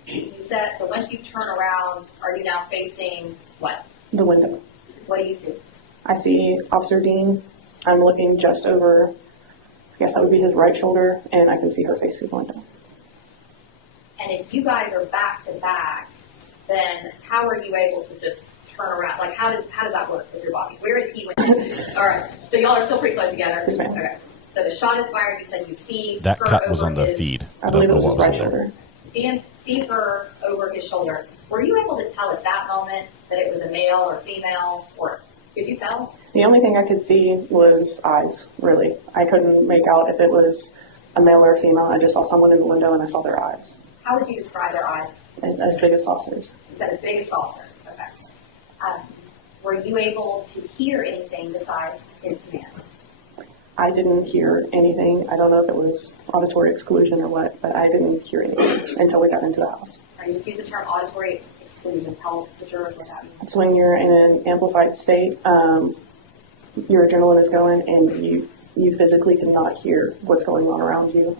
You said, so once you turn around, are you now facing what? The window. What do you see? I see Officer Dean. I'm looking just over, I guess that would be his right shoulder, and I can see her facing the window. And if you guys are back to back, then how are you able to just turn around? Like, how does that work with your body? Where is he when? All right. So y'all are still pretty close together. Yes, ma'am. Okay. So the shot is fired. You said you see That her cut was over on the his, feed. I I believe don't it know was what his was right in there. shoulder. see her over his shoulder. Were you able to tell at that moment that it was a male or female, or could you tell? The only thing I could see was eyes, really. I couldn't make out if it was a male or a female. I just saw someone in the window and I saw their eyes. How would you describe their eyes? As big as saucers. You said as big as saucers. Okay. Were you able to hear anything besides his commands? I didn't hear anything. I don't know if it was auditory exclusion or what, but I didn't hear anything until we got into the house. You just use the term auditory exclusion. Tell the jurors what that means. It's when you're in an amplified state, your adrenaline is going and you physically cannot hear what's going on around you.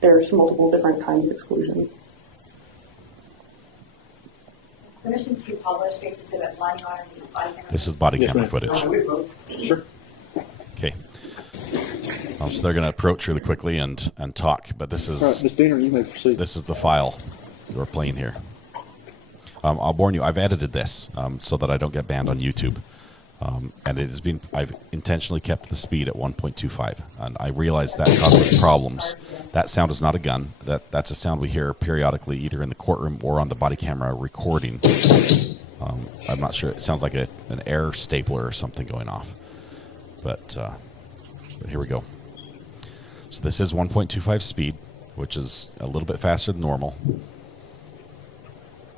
There's multiple different kinds of exclusion. Permission to publish State's Exhibit 1, Your Honor, the body camera. This is body camera footage. Sure. Okay. So they're going to approach really quickly and talk, but this is All right, Ms. Diener, you may proceed. This is the file we're playing here. I'll warn you, I've edited this so that I don't get banned on YouTube. And it has been, I've intentionally kept the speed at 1.25, and I realize that causes problems. That sound is not a gun. That's a sound we hear periodically either in the courtroom or on the body camera recording. I'm not sure. It sounds like an air stapler or something going off. But here we go. So this is 1.25 speed, which is a little bit faster than normal. You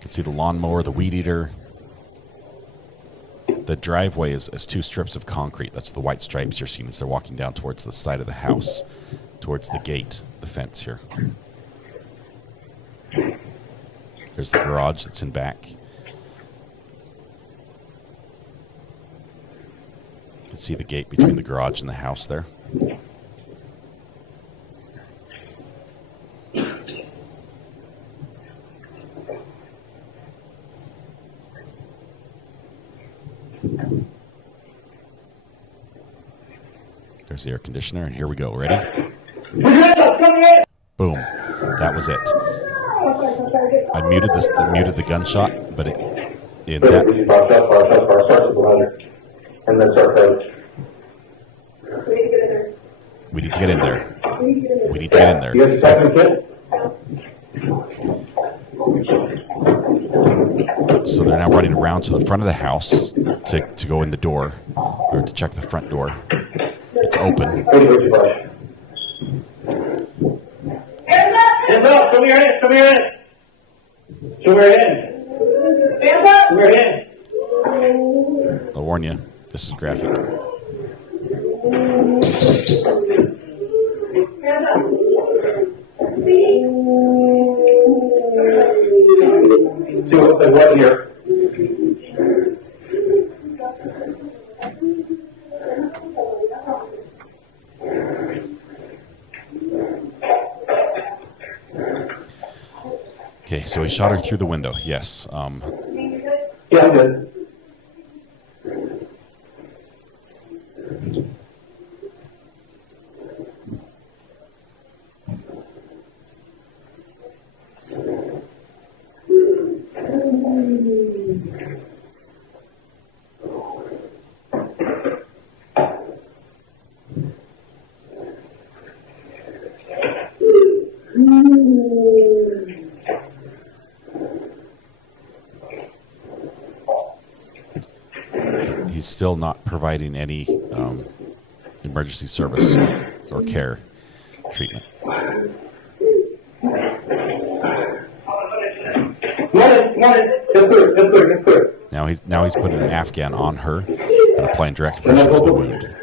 can see the lawnmower, the weed eater. The driveway is two strips of concrete. That's the white stripes you're seeing as they're walking down towards the side of the house, towards the gate, the fence here. There's the garage that's in back. You can see the gate between the garage and the house there. There's the air conditioner, and here we go. Ready? Boom. That was it. I muted the gunshot, but in that. And then start code. We need to get in there. We need to get in there. You guys second kid? So they're now running around to the front of the house to go in the door, or to check the front door. It's open. Hands up! Come here in! Come here in! Come here in! Hands up! Come here in! I'll warn you, this is graphic. Hands up! See what here? Okay, so he shot her through the window. Yes. Yeah, I'm good. he's still not providing any emergency service or care treatment. Now he's putting an Afghan on her and applying direct pressure to the wound.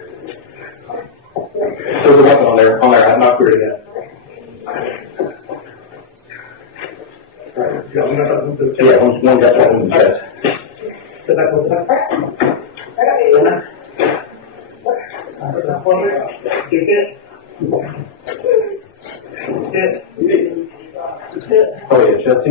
There's a weapon on there. I'm not clear yet. Yeah, one got shot in the chest. Oh yeah, chest.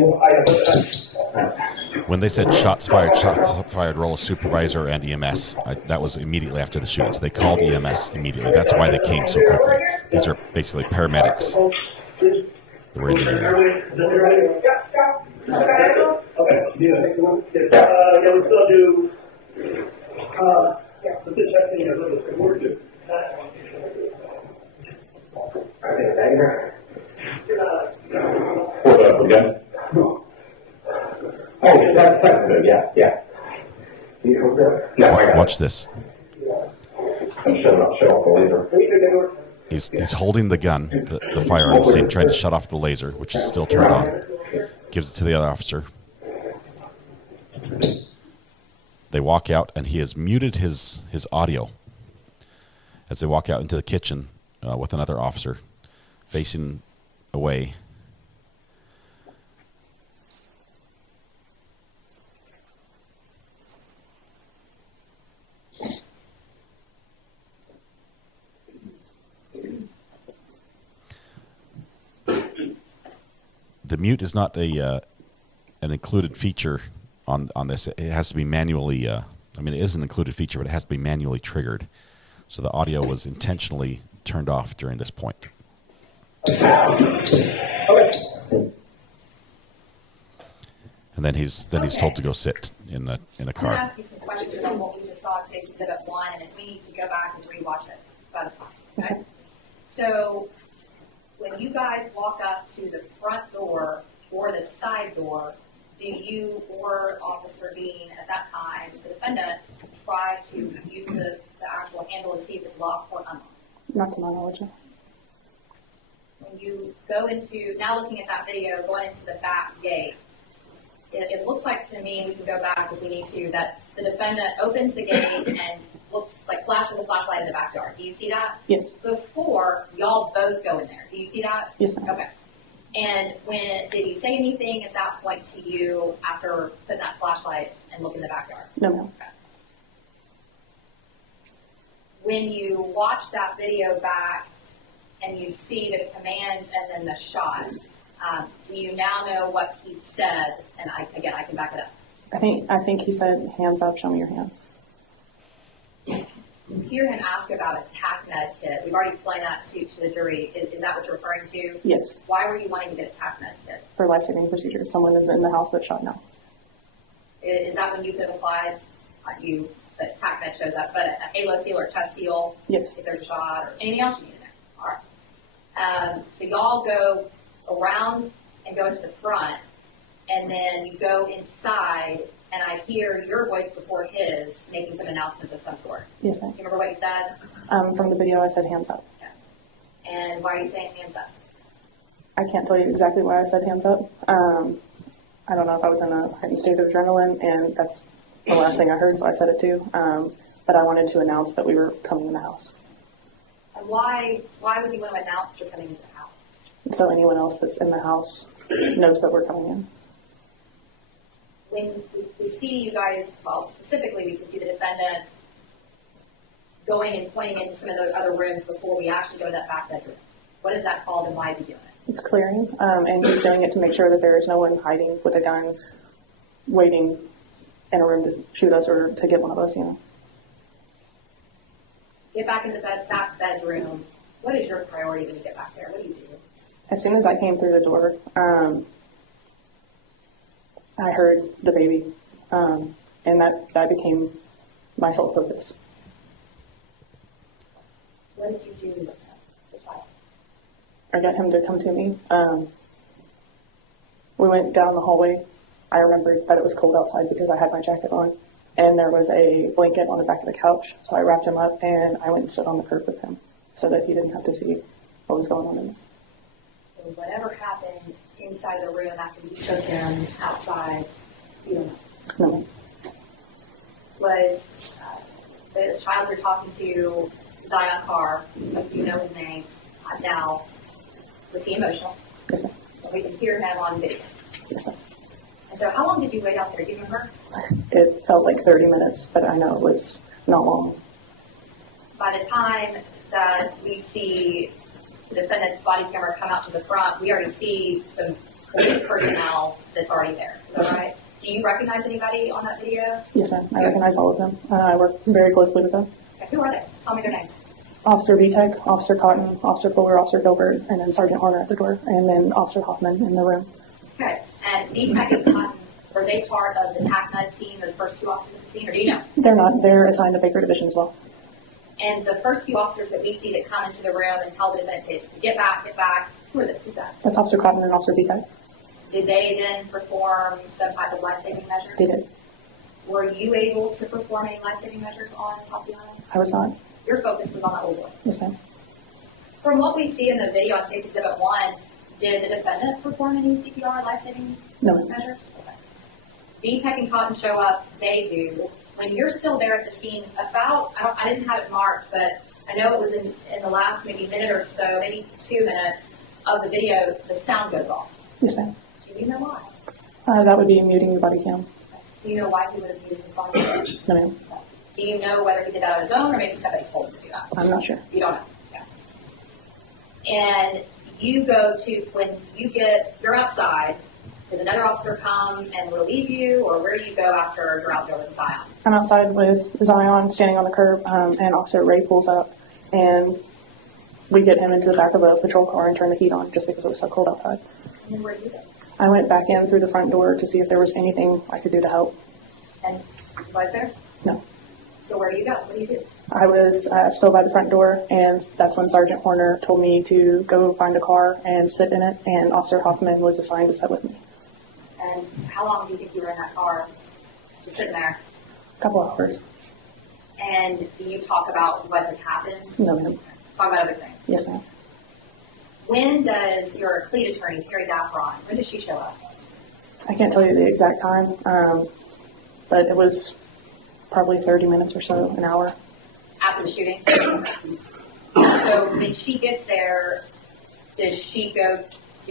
When they said shots fired, roll a supervisor and EMS, that was immediately after the shooting. So they called EMS immediately. That's why they came so quickly. These are basically paramedics that were in the area. Okay. Yeah, we still do. Let's just check in here. We're good. Hold up again. Oh, that's good. Yeah. Watch this. Shut off the laser. He's holding the gun, the firearm, trying to shut off the laser, which is still turned on. Gives it to the other officer. They walk out, and he has muted his audio as they walk out into the kitchen with another officer facing away. The mute is not an included feature on this. It has to be manually. It is an included feature, but it has to be manually triggered. So the audio was intentionally turned off during this point. And then he's told to go sit in a car. I'm going to ask you some questions about what we just saw at State's Exhibit 1, and if we need to go back and rewatch it, that is fine. Okay? So when you guys walk up to the front door or the side door, do you or Officer Dean at that time, the defendant, try to use the actual handle to see if it's locked or unlocked? Not to my knowledge. When you go into, now looking at that video, going into the back gate, it looks like to me, we can go back if we need to, that the defendant opens the gate and looks like flashes a flashlight in the backyard. Do you see that? Yes. Before y'all both go in there. Do you see that? Yes, ma'am. Okay. And did he say anything at that point to you after putting that flashlight and looking in the backyard? No, ma'am. Okay. When you watch that video back and you see the commands and then the shot, do you now know what he said? And I can back it up. I think he said, "Hands up, show me your hands." You hear him ask about a TACMED kit. We've already explained that to the jury. Is that what you're referring to? Yes. Why were you wanting to get a TACMED kit? For life-saving procedures. Someone is in the house that shot now. Is that when you could have applied, that TACMED shows up, but a halo seal or chest seal? Yes. If there's a shot or anything else you need in there. All right. So y'all go around and go into the front, and then you go inside, and I hear your voice before his making some announcements of some sort. Yes, ma'am. You remember what you said? From the video, I said, "Hands up." Yeah. And why are you saying hands up? I can't tell you exactly why I said hands up. I don't know if I was in a heightened state of adrenaline, and that's the last thing I heard, so I said it too. But I wanted to announce that we were coming in the house. And why would you want to announce that you're coming into the house? So anyone else that's in the house knows that we're coming in. When we see you guys, well, specifically, we can see the defendant going and pointing into some of those other rooms before we actually go to that back bedroom. What is that called, and why is he doing it? It's clearing, and he's doing it to make sure that there is no one hiding with a gun, waiting in a room to shoot us or to get one of us, Get back into that bedroom. What is your priority when you get back there? What do you do? As soon as I came through the door, I heard the baby, and that became my sole focus. What did you do with the child? I got him to come to me. We went down the hallway. I remembered that it was cold outside because I had my jacket on, and there was a blanket on the back of the couch. So I wrapped him up and I went and stood on the curb with him so that he didn't have to see what was going on in there. So whatever happened inside the room after you took him outside, you don't know. No, Was the child you're talking to, Zion Carr, you know his name now, was he emotional? yes, ma'am. And we can hear him on video. Yes, ma'am. And so how long did you wait out there? Do you remember? It felt like 30 minutes, but I know it was not long. By the time that we see the defendant's body camera come out to the front, we already see some police personnel that's already there. Is that right? Do you recognize anybody on that video? Yes, ma'am. I recognize all of them. I work very closely with them. Okay, who are they? Tell me their names. Officer Vitek, Officer Cotton, Officer Fuller, Officer Gilbert, and then Sergeant Horner at the door, and then Officer Hoffman in the room. Okay, and VTech and Cotton, were they part of the TACNUD team, those first two officers at the scene, or do you know? They're not. They're assigned to Baker Division as well. And the first few officers that we see that come into the room and tell the defendant to get back, who are they? Who's that? That's Officer Cotton and Officer Vitek. Did they then perform some type of life-saving measure? They did. Were you able to perform any life-saving measures on Tatiana? I was not. Your focus was on that little boy. Yes, ma'am. From what we see in the video on State's Exhibit 1, did the defendant perform any CPR life-saving No. measures? Okay. VTech and Cotton show up, they do. When you're still there at the scene, I didn't have it marked, but I know it was in the last maybe minute or so, maybe 2 minutes of the video, the sound goes off. Yes, ma'am. Do you know why? That would be muting your body cam. Do you know why he would have muted his body cam? No, ma'am. Do you know whether he did that on his own or maybe somebody told him to do that? I'm not sure. You don't know. Yeah. And you go to, when you're outside, does another officer come and relieve you, or where do you go after you're out there with Zion? I'm outside with Zion standing on the curb, and Officer Ray pulls up, and we get him into the back of a patrol car and turn the heat on just because it was so cold outside. And then where do you go? I went back in through the front door to see if there was anything I could do to help. And was there? No. So where do you go? What do you do? I was still by the front door, and that's when Sergeant Horner told me to go find a car and sit in it, and Officer Hoffman was assigned to sit with me. And how long do you think you were in that car, just sitting there? A couple hours. And do you talk about what has happened? No, ma'am. Talk about other things? Yes, ma'am. When does your cleat attorney, Terry Daffron, when does she show up? I can't tell you the exact time, but it was probably 30 minutes or so, an hour. After the shooting? So when she gets there, do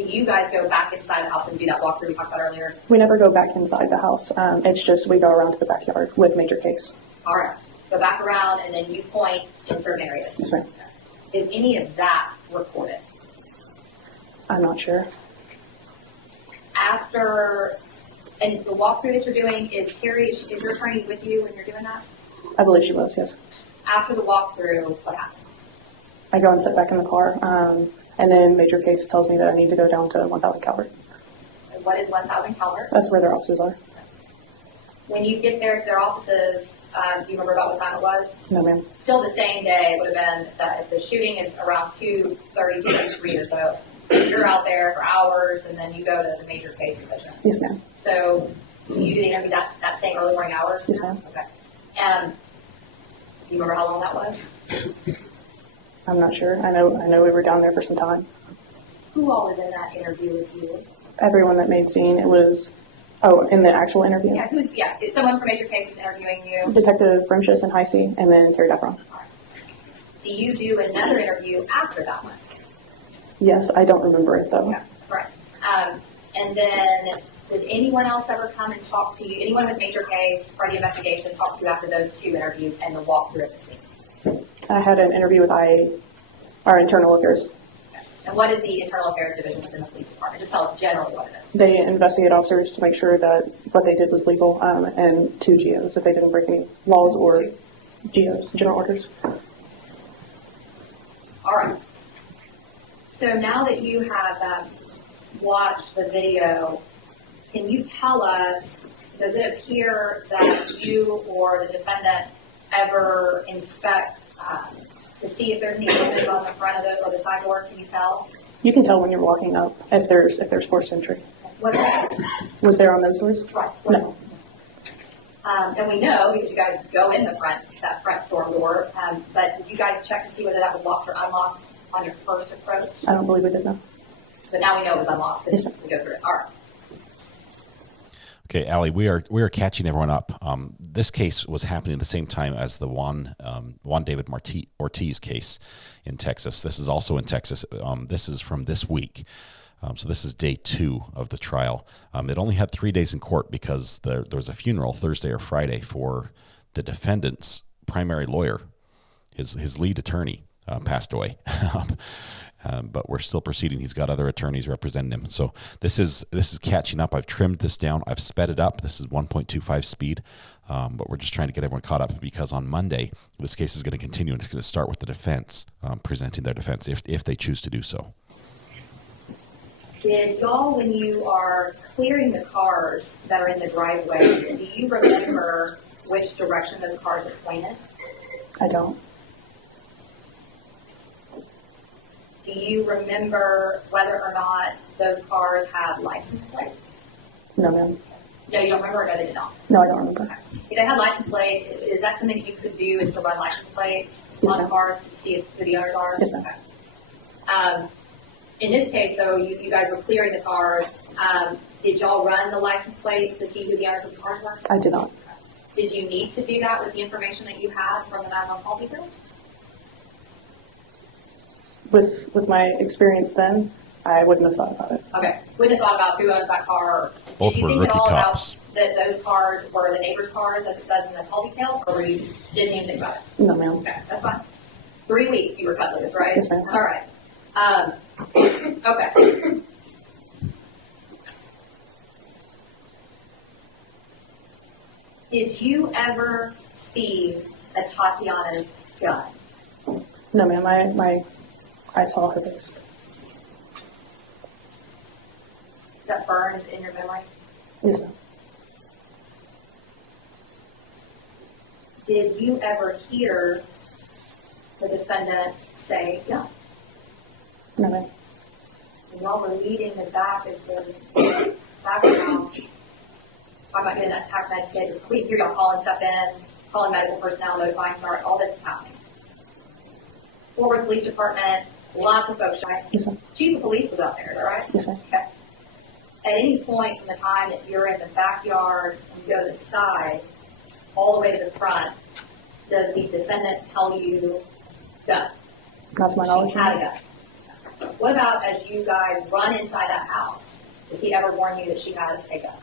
you guys go back inside the house and do that walkthrough we talked about earlier? We never go back inside the house. It's just we go around to the backyard with Major Case. All right. Go back around and then you point in certain areas. Yes, ma'am. Is any of that recorded? I'm not sure. And the walkthrough that you're doing, is your attorney with you when you're doing that? I believe she was, yes. After the walkthrough, what happens? I go and sit back in the car, and then Major Case tells me that I need to go down to 1,000 Calvert. And what is 1,000 Calvert? That's where their offices are. When you get there to their offices, do you remember about what time it was? No, ma'am. Still the same day. It would have been that the shooting is around 2:30, 2:33 or so. You're out there for hours, and then you go to the Major Case division. Yes, ma'am. So you do the interview that same early morning hours? Yes, ma'am. Okay. Do you remember how long that was? I'm not sure. I know we were down there for some time. Who all was in that interview with you? Everyone that made scene, it was, in the actual interview? Yeah, it's someone from Major Case is interviewing you. Detective Brimshiss and Heisey, and then Terry Daffron. Do you do another interview after that one? Yes, I don't remember it though. Yeah, right. And then does anyone else ever come and talk to you? Anyone with Major Case for the investigation talk to you after those two interviews and the walkthrough of the scene? I had an interview with our internal affairs. Okay. And what is the internal affairs division within the police department? Just tell us generally what it is. They investigate officers to make sure that what they did was legal, and 2 GOs, that they didn't break any laws or GOs, general orders. All right. So now that you have watched the video, can you tell us, does it appear that you or the defendant ever inspect to see if there's any damage on the front of or the side door? Can you tell? You can tell when you're walking up if there's forced entry. What's that? Was there on those doors? Right. No. And we know because you guys go in that front storm door, but did you guys check to see whether that was locked or unlocked on your first approach? I don't believe we did that. But now we know it was unlocked. Yes, We go through it. All right. Okay, Allie, we are catching everyone up. This case was happening at the same time as the Juan David Ortiz case in Texas. This is also in Texas. This is from this week. So this is day 2 of the trial. It only had 3 days in court because there was a funeral Thursday or Friday for the defendant's primary lawyer. His lead attorney passed away. But we're still proceeding. He's got other attorneys representing him. So this is catching up. I've trimmed this down. I've sped it up. This is 1.25 speed. But we're just trying to get everyone caught up because on Monday, this case is going to continue, and it's going to start with the defense presenting their defense if they choose to do so. Did y'all, when you are clearing the cars that are in the driveway, do you remember which direction those cars are pointed? I don't. Do you remember whether or not those cars had license plates? No, ma'am. No, you don't remember, or no, they did not? No, I don't remember. If they had license plates, is that something that you could do, is to run license plates on cars to see who the owners are? Yes, ma'am. Okay. In this case, though, you guys were clearing the cars. Did y'all run the license plates to see who the owners of the cars were? I did not. Did you need to do that with the information that you had from the 911 call details? With my experience then, I wouldn't have thought about it. Okay. Wouldn't have thought about who owns that car. Or Both did you were think rookie at all cops. about that those cars were the neighbor's cars, as it says in the call details, or you didn't even think about it? No, ma'am. Okay, that's fine. 3 weeks you were cut loose, right? Yes, ma'am. All right. Okay. Did you ever see a Tatiana's gun? No, ma'am. I saw her face. That burned in your memory? Yes, ma'am. Did you ever hear the defendant say, yeah? No, ma'am. And y'all were leading the back of the back of the house. I'm not getting that attack med kit. We hear y'all calling stuff in, calling medical personnel, notifying SART, all that's happening. Fort Worth Police Department, lots of folks, right? Yes, ma'am. Chief of Police was out there, is that right? Yes, ma'am. Okay. At any point from the time that you're in the backyard and you go to the side, all the way to the front, does the defendant tell you gun? Not to my knowledge. She had a gun. What about as you guys run inside that house? Does he ever warn you that she has a gun?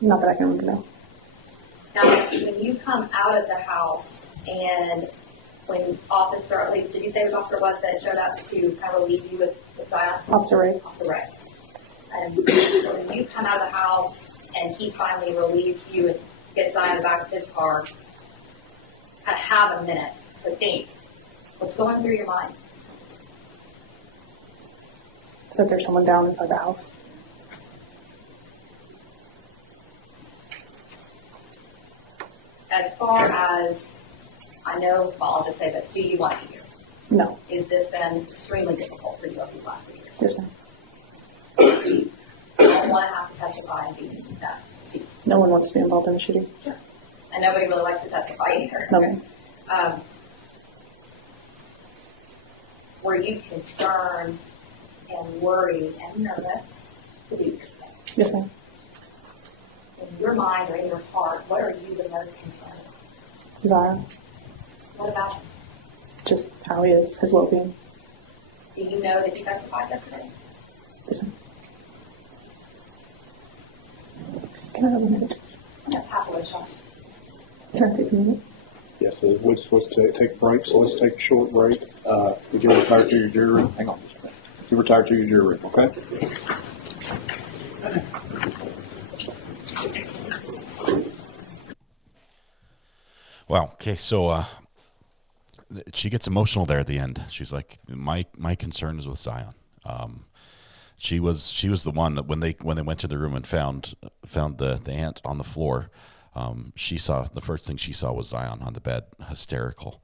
Not that I can remember, no. Now, when you come out of the house and when officer, did you say which officer it was that showed up to kind of relieve you with Zion? Officer Ray. Officer Ray. And when you come out of the house and he finally relieves you and gets Zion back of his car, I have a minute to think. What's going through your mind? That there's someone down inside the house. As far as, I know, well, I'll just say this, do you want to hear? No. Is this been extremely difficult for you over these last 2 years? Yes, ma'am. You don't want to have to testify and be in that seat. No one wants to be involved in a shooting. Sure. And nobody really likes to testify either. No, ma'am. Were you concerned and worried and nervous to be here today? Yes, ma'am. In your mind or in your heart, what are you the most concerned about? Zion. What about him? Just how he is, his well-being. Do you know that you testified yesterday? Yes, ma'am. Can I have a minute? I'm going to pass away, Sean. Can I take a minute? Yes, let's take breaks. Let's take a short break. If you're retired to your jury room, hang on just a minute. If you're retired to your jury room, okay? Wow. Okay. So she gets emotional there at the end. She's like, my concern is with Zion. She was the one that when they went to the room and found the aunt on the floor. She saw the first thing she saw was Zion on the bed, hysterical.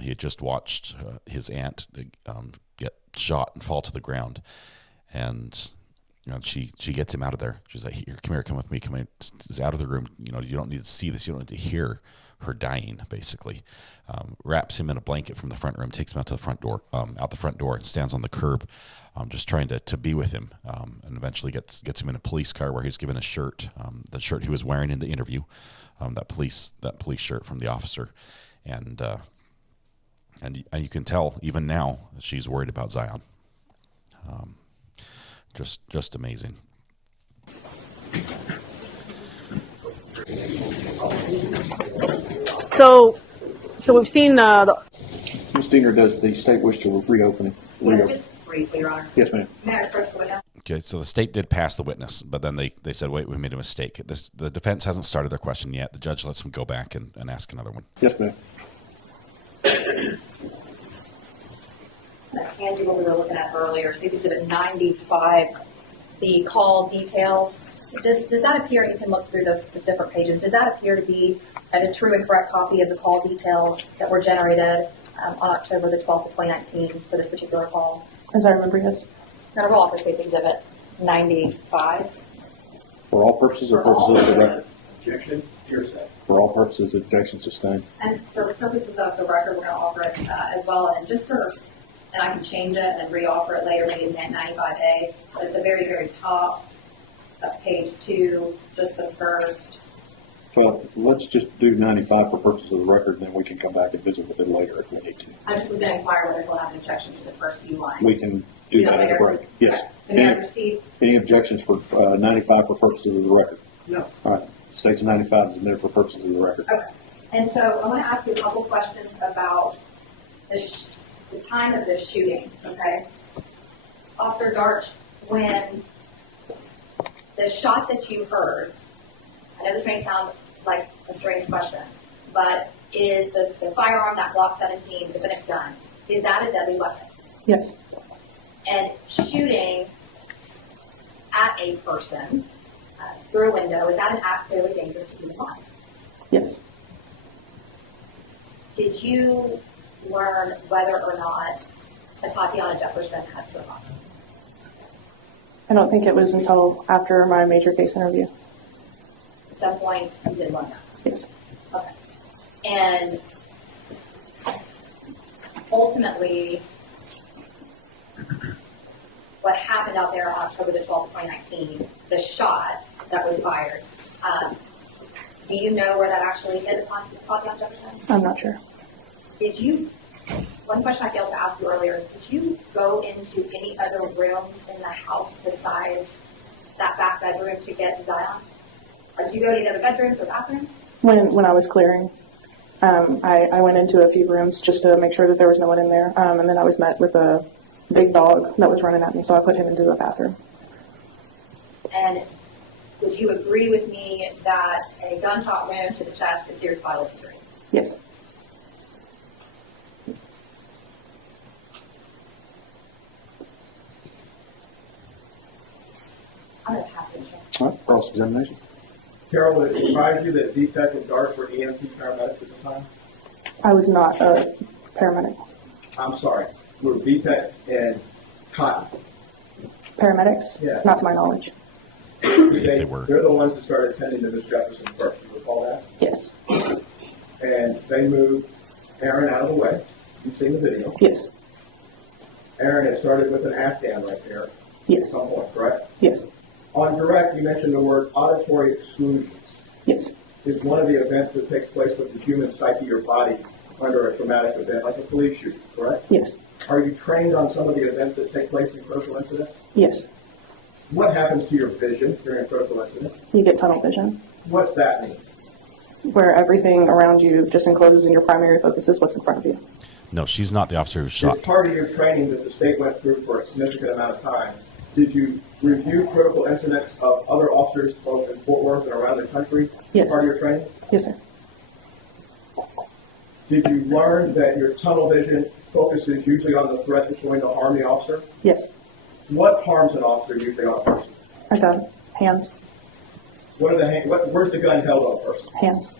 He had just watched his aunt get shot and fall to the ground, and she gets him out of there. She's like, "Here, come here, come with me, come in." He's out of the room. You don't need to see this. You don't need to hear her dying. Basically, wraps him in a blanket from the front room, takes him out to the front door, and stands on the curb, just trying to be with him. And eventually gets him in a police car where he's given a shirt, the shirt he was wearing in the interview, that police shirt from the officer, and you can tell even now she's worried about Zion. Just amazing. So we've seen Ms. Diener, does the state wish to reopen it? Yes, just briefly, Your Honor. Yes, ma'am. May I approach the witness? Okay, so the state did pass the witness, but then they said, wait, we made a mistake. The defense hasn't started their question yet. The judge lets them go back and ask another one. Yes, ma'am. That hand you what we were looking at earlier, State's Exhibit 95, the call details. Does that appear, and you can look through the different pages, does that appear to be a true and correct copy of the call details that were generated on October the 12th of 2019 for this particular call? As I remember, yes. Now, roll for State's Exhibit 95. For all purposes or purposes of the record? Objection, hearsay. For all purposes, objection sustained. And for the purposes of the record, we're going to offer it as well. And just for, and I can change it and re-offer it later, maybe in 95A, but at the very, very top of page 2, just the first. So let's just do 95 for purposes of the record, then we can come back and visit with it later if we need to. I just was going to inquire whether he'll have an objection to the first few lines. We can do that at the break. Yes. Okay. May I proceed? Any objections for 95 for purposes of the record? No. All right. States 95 is admitted for purposes of the record. Okay. And so I want to ask you a couple questions about the time of the shooting, okay? Officer Darch, when the shot that you heard, I know this may sound like a strange question, but is the firearm, that Glock 17, the defendant's gun, is that a deadly weapon? Yes. And shooting at a person through a window, is that an act clearly dangerous to human life? Yes. Did you learn whether or not Tatiana Jefferson had survived? I don't think it was until after my major case interview. At some point, you did learn that? Yes. Okay. And ultimately, what happened out there on October the 12th, 2019, the shot that was fired, do you know where that actually hit Tatiana Jefferson? I'm not sure. One question I failed to ask you earlier is, did you go into any other rooms in the house besides that back bedroom to get Zion? Or did you go to any other bedrooms or bathrooms? When I was clearing, I went into a few rooms just to make sure that there was no one in there, and then I was met with a big dog that was running at me, so I put him into a bathroom. And would you agree with me that a gunshot wound to the chest is serious bodily injury? Yes. I'm going to pass it. All right. Cross-examination. Carol, would it surprise you that DTEC and Darts were EMT paramedics at the time? I was not a paramedic. I'm sorry. Were DTEC and Cotton? Paramedics? Yeah. Not to my knowledge. They were. They're the ones that started attending to Miss Jefferson first. You recall that? Yes. And they moved Aaron out of the way. You've seen the video. Yes. Aaron had started with an Afghan right there. Yes. At some point, correct? Yes. On direct, you mentioned the word auditory exclusions. Yes. Is one of the events that takes place with the human psyche or body under a traumatic event, like a police shooting, correct? Yes. Are you trained on some of the events that take place in critical incidents? Yes. What happens to your vision during a critical incident? You get tunnel vision, What's that mean? where everything around you just encloses and your primary focus is what's in front of you. No, she's not the officer who was shot. As part of your training that the state went through for a significant amount of time, did you review critical incidents of other officers both in Fort Worth and around the country? Yes. Part of your training? Yes, sir. Did you learn that your tunnel vision focuses usually on the threat that's going to harm the officer? Yes. What harms an officer usually on a person? I got hands. Where's the gun held on a person? Hands.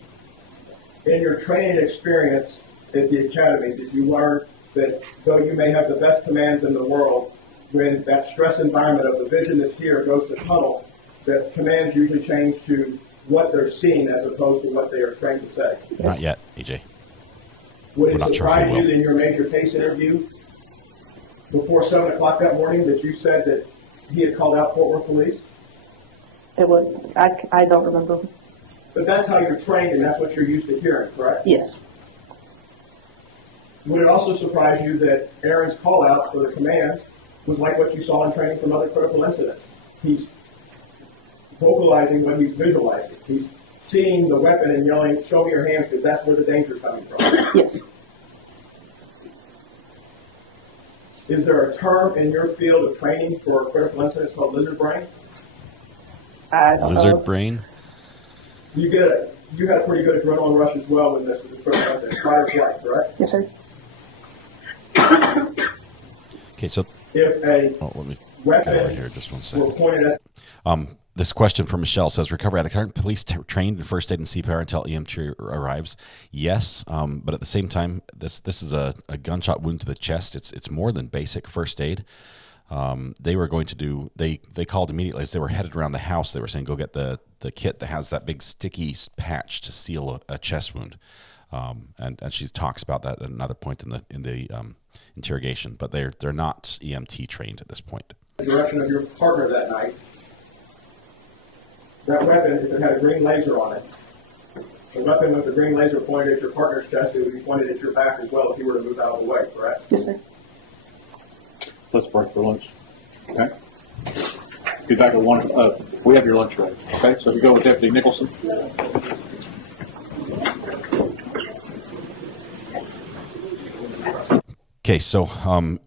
In your training experience at the academy, did you learn that though you may have the best commands in the world, when that stress environment of the vision that's here goes to tunnel, that commands usually change to what they're seeing as opposed to what they are trying to say. Not yet, AJ. Would We're it not sure if surprise we you will. that in your major case interview before 7 o'clock that morning that you said that he had called out Fort Worth police? It would. I don't remember. But that's how you're trained and that's what you're used to hearing, correct? Yes. Would it also surprise you that Aaron's call out for the command was like what you saw in training from other critical incidents? He's vocalizing what he's visualizing. He's seeing the weapon and yelling, "Show me your hands," because that's where the danger is coming from. Yes. Is there a term in your field of training for critical incidents called lizard brain? I don't Lizard know. brain? You had a pretty good adrenaline rush as well when this was a critical incident. Fight or flight, correct? Yes, sir. Okay, so If a let me weapon get over here just one second. were pointed at This question from Michelle says, recovery addict, aren't police trained in first aid and CPR until EMT arrives? Yes, but at the same time, this is a gunshot wound to the chest. It's more than basic first aid. They were going to do, they called immediately as they were headed around the house. They were saying, go get the kit that has that big sticky patch to seal a chest wound. And she talks about that at another point in the interrogation, but they're not EMT trained at this point. the direction of your partner that night, that weapon, if it had a green laser on it, the weapon with the green laser pointed at your partner's chest, it would be pointed at your back as well if you were to move out of the way, correct? Yes, sir. Let's break for lunch. Okay? Be back at 1. We have your lunch ready. Okay? So if you go with Deputy Nicholson. Okay, so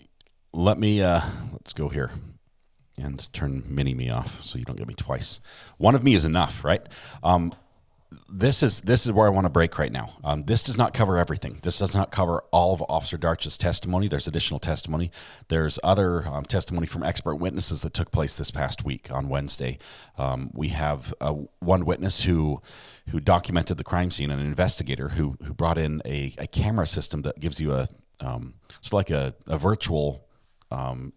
let me let's go here and turn mini-me off so you don't get me twice. One of me is enough, right? This is where I want to break right now. This does not cover everything. This does not cover all of Officer Darch's testimony. There's additional testimony. There's other testimony from expert witnesses that took place this past week on Wednesday. We have one witness who documented the crime scene, an investigator who brought in a camera system that gives you a it's like a virtual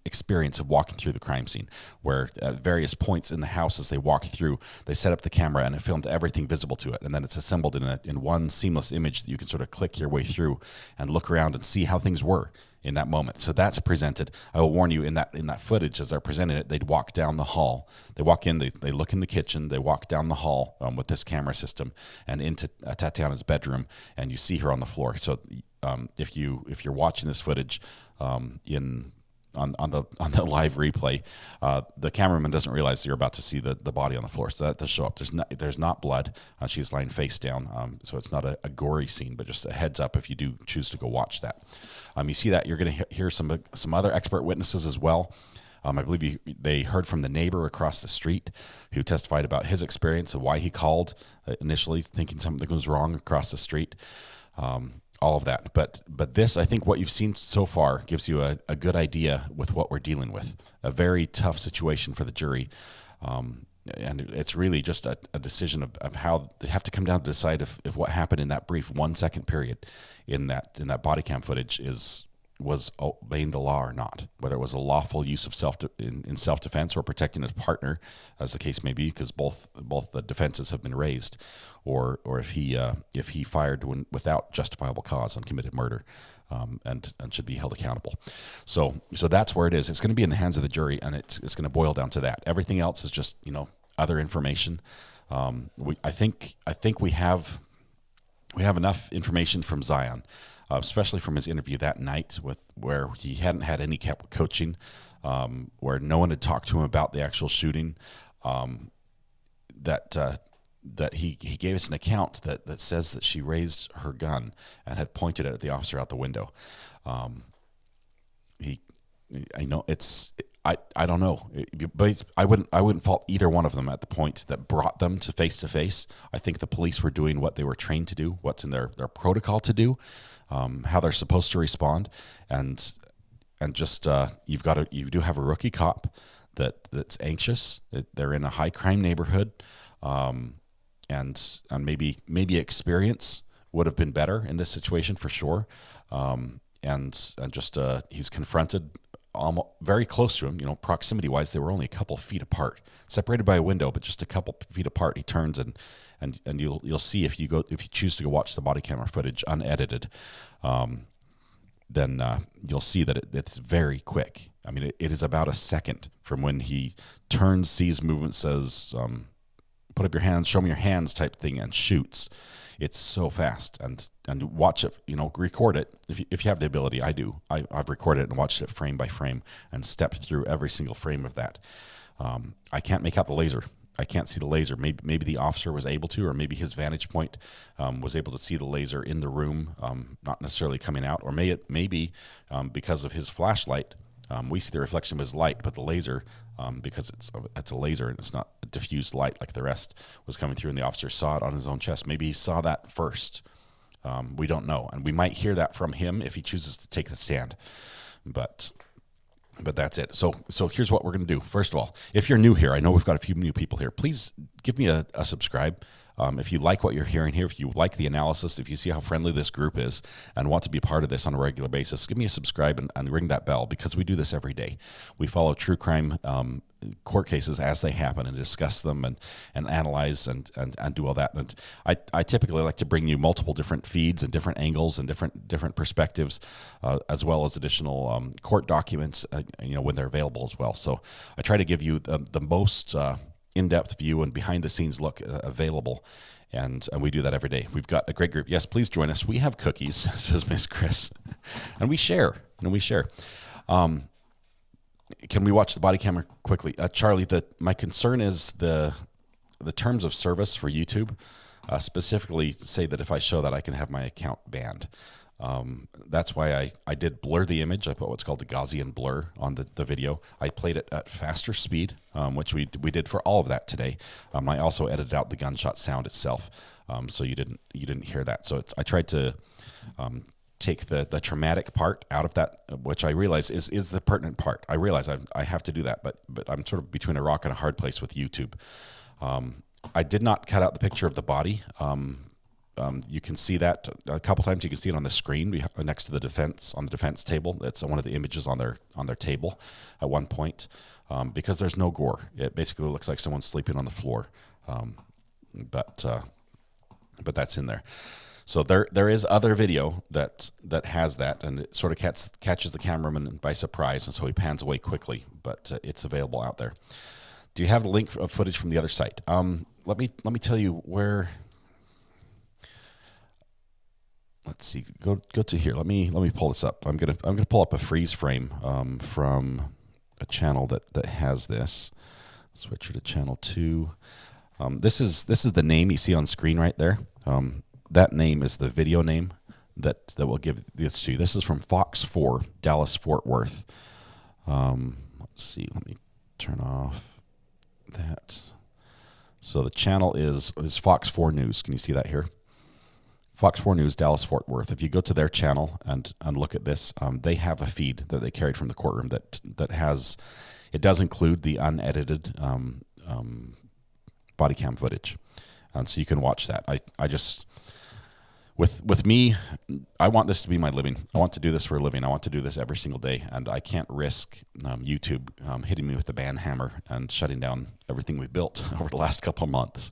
experience of walking through the crime scene, where at various points in the house as they walk through, they set up the camera and it filmed everything visible to it, and then it's assembled in one seamless image that you can sort of click your way through and look around and see how things were in that moment. So that's presented. I will warn you, in that footage as they're presenting it, they'd walk down the hall. They walk in, they look in the kitchen, they walk down the hall with this camera system and into Tatiana's bedroom, and you see her on the floor. So if you're watching this footage on the live replay, the cameraman doesn't realize you're about to see the body on the floor, so that does show up. There's not blood. She's lying face down, so it's not a gory scene, but just a heads up if you do choose to go watch that. You see that you're going to hear some other expert witnesses as well. I believe they heard from the neighbor across the street who testified about his experience and why he called initially, thinking something was wrong across the street. All of that. But this, I think what you've seen so far gives you a good idea with what we're dealing with. A very tough situation for the jury. And it's really just a decision of how they have to come down to decide if what happened in that brief 1 second period in that body cam footage was obeying the law or not, whether it was a lawful use of self-defense or protecting his partner, as the case may be, because both the defenses have been raised, or if he fired without justifiable cause and committed murder, and should be held accountable. So that's where it is. It's going to be in the hands of the jury, and it's going to boil down to that. Everything else is just other information. I think we have enough information from Zion. Especially from his interview that night, where he hadn't had any coaching, where no one had talked to him about the actual shooting, that he gave us an account that says that she raised her gun and had pointed it at the officer out the window. I don't know, but I wouldn't fault either one of them at the point that brought them to face. I think the police were doing what they were trained to do, what's in their protocol to do. How they're supposed to respond, and just you do have a rookie cop that's anxious. They're in a high crime neighborhood, and maybe experience would have been better in this situation for sure. And just he's confronted almost very close to him, proximity wise. They were only a couple feet apart, separated by a window, but just a couple feet apart. He turns and you'll see if you choose to go watch the body camera footage unedited, then you'll see that it's very quick. I mean, it is about a second from when he turns, sees movement, says, put up your hands, show me your hands type thing, and shoots. It's so fast. And watch it, record it. If you have the ability, I do. I've recorded it and watched it frame by frame and stepped through every single frame of that. I can't make out the laser. I can't see the laser. Maybe the officer was able to, or maybe his vantage point was able to see the laser in the room, not necessarily coming out, or maybe because of his flashlight, we see the reflection of his light, but the laser, because it's a laser and it's not a diffused light like the rest, was coming through, and the officer saw it on his own chest. Maybe he saw that first. We don't know, and we might hear that from him if he chooses to take the stand. But that's it. So here's what we're going to do. First of all, if you're new here, I know we've got a few new people here. Please give me a subscribe. If you like what you're hearing here, if you like the analysis, if you see how friendly this group is and want to be a part of this on a regular basis, give me a subscribe and ring that bell, because we do this every day. We follow true crime court cases as they happen and discuss them and analyze and do all that. And I typically like to bring you multiple different feeds and different angles and different perspectives, as well as additional court documents, when they're available as well. So I try to give you the most in-depth view and behind-the-scenes look available, and we do that every day. We've got a great group. Yes, please join us. We have cookies, says Miss Chris, and we share. Can we watch the body camera quickly, Charlie? My concern is the terms of service for YouTube specifically say that if I show that, I can have my account banned. That's why I did blur the image. I put what's called the Gaussian blur on the video. I played it at faster speed, which we did for all of that today. I also edited out the gunshot sound itself, so you didn't hear that. So I tried to take the traumatic part out of that, which I realize is the pertinent part. I realize I have to do that, but I'm sort of between a rock and a hard place with YouTube. I did not cut out the picture of the body. You can see that a couple times. You can see it on the screen next to the defense, on the defense table. That's one of the images on their table at one point, because there's no gore. It basically looks like someone's sleeping on the floor, but that's in there. So there is other video that has that, and it sort of catches the cameraman by surprise, and so he pans away quickly. But it's available out there. Do you have a link of footage from the other site? Let me tell you where. Let's see. Go to here. Let me pull this up. I'm gonna pull up a freeze frame from a channel that has this. Switch her to channel 2. This is the name you see on screen right there. That name is the video name that will give this to you. This is from Fox 4, Dallas Fort Worth. Let's see. Let me turn off that. So the channel is Fox 4 News. Can you see that here? Fox 4 News, Dallas Fort Worth. If you go to their channel and look at this, they have a feed that they carried from the courtroom that has, it does include the unedited body cam footage, and so you can watch that. I just, with me, I want this to be my living. I want to do this for a living. I want to do this every single day, and I can't risk YouTube hitting me with the ban hammer and shutting down everything we've built over the last couple of months.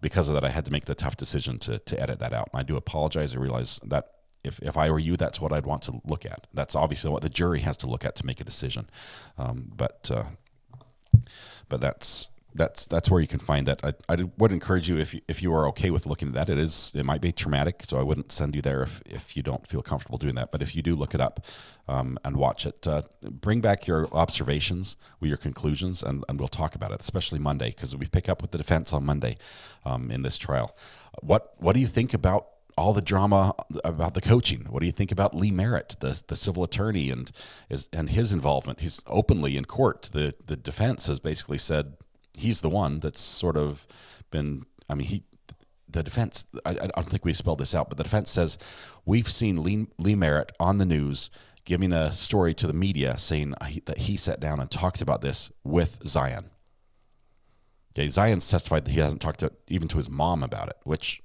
Because of that, I had to make the tough decision to edit that out. And I do apologize. I realize that if I were you, that's what I'd want to look at. That's obviously what the jury has to look at to make a decision. But that's where you can find that. I would encourage you, if you are okay with looking at that, it might be traumatic, so I wouldn't send you there if you don't feel comfortable doing that. But if you do, look it up and watch it. Bring back your observations with your conclusions, and we'll talk about it, especially Monday, because we pick up with the defense on Monday in this trial. What do you think about all the drama about the coaching? What do you think about Lee Merritt, the civil attorney, and his involvement? He's openly in court. The defense has basically said he's the one that's sort of been, the defense, I don't think we spelled this out, but the defense says, we've seen Lee Merritt on the news giving a story to the media saying that he sat down and talked about this with Zion. Okay, Zion's testified that he hasn't talked even to his mom about it, which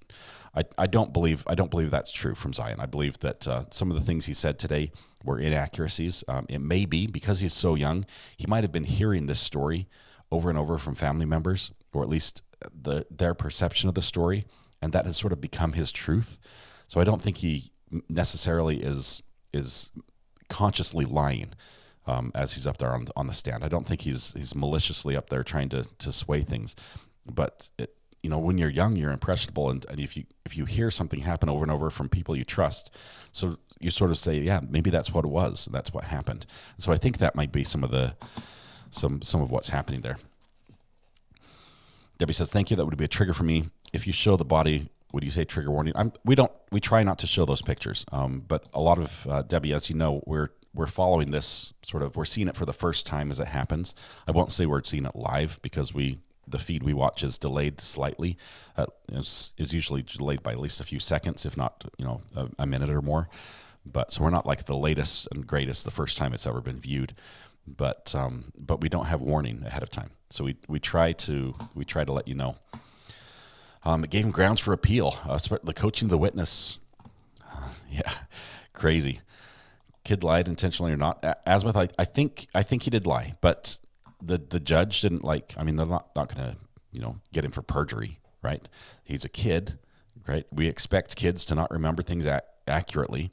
I don't believe. I don't believe that's true from Zion. I believe that some of the things he said today were inaccuracies. It may be because he's so young, he might have been hearing this story over and over from family members, or at least their perception of the story, and that has sort of become his truth. So I don't think he necessarily is consciously lying as he's up there on the stand. I don't think he's maliciously up there trying to sway things, but when you're young, you're impressionable, and if you hear something happen over and over from people you trust, so you sort of say, yeah, maybe that's what it was, and that's what happened. So I think that might be some of what's happening there. Debbie says, thank you. That would be a trigger for me. If you show the body, would you say trigger warning? We try not to show those pictures, but a lot of Debbie, as you know, we're following this we're seeing it for the first time as it happens. I won't say we're seeing it live because the feed we watch is delayed slightly. Is usually delayed by at least a few seconds, if not a minute or more. So we're not like the latest and greatest the first time it's ever been viewed. But we don't have warning ahead of time. So we try to let you know. It gave him grounds for appeal. The coaching of the witness, yeah, crazy. Kid lied intentionally or not. Azimuth, I think he did lie, but the judge didn't like. I mean, they're not going to get him for perjury, right? He's a kid, right? We expect kids to not remember things accurately.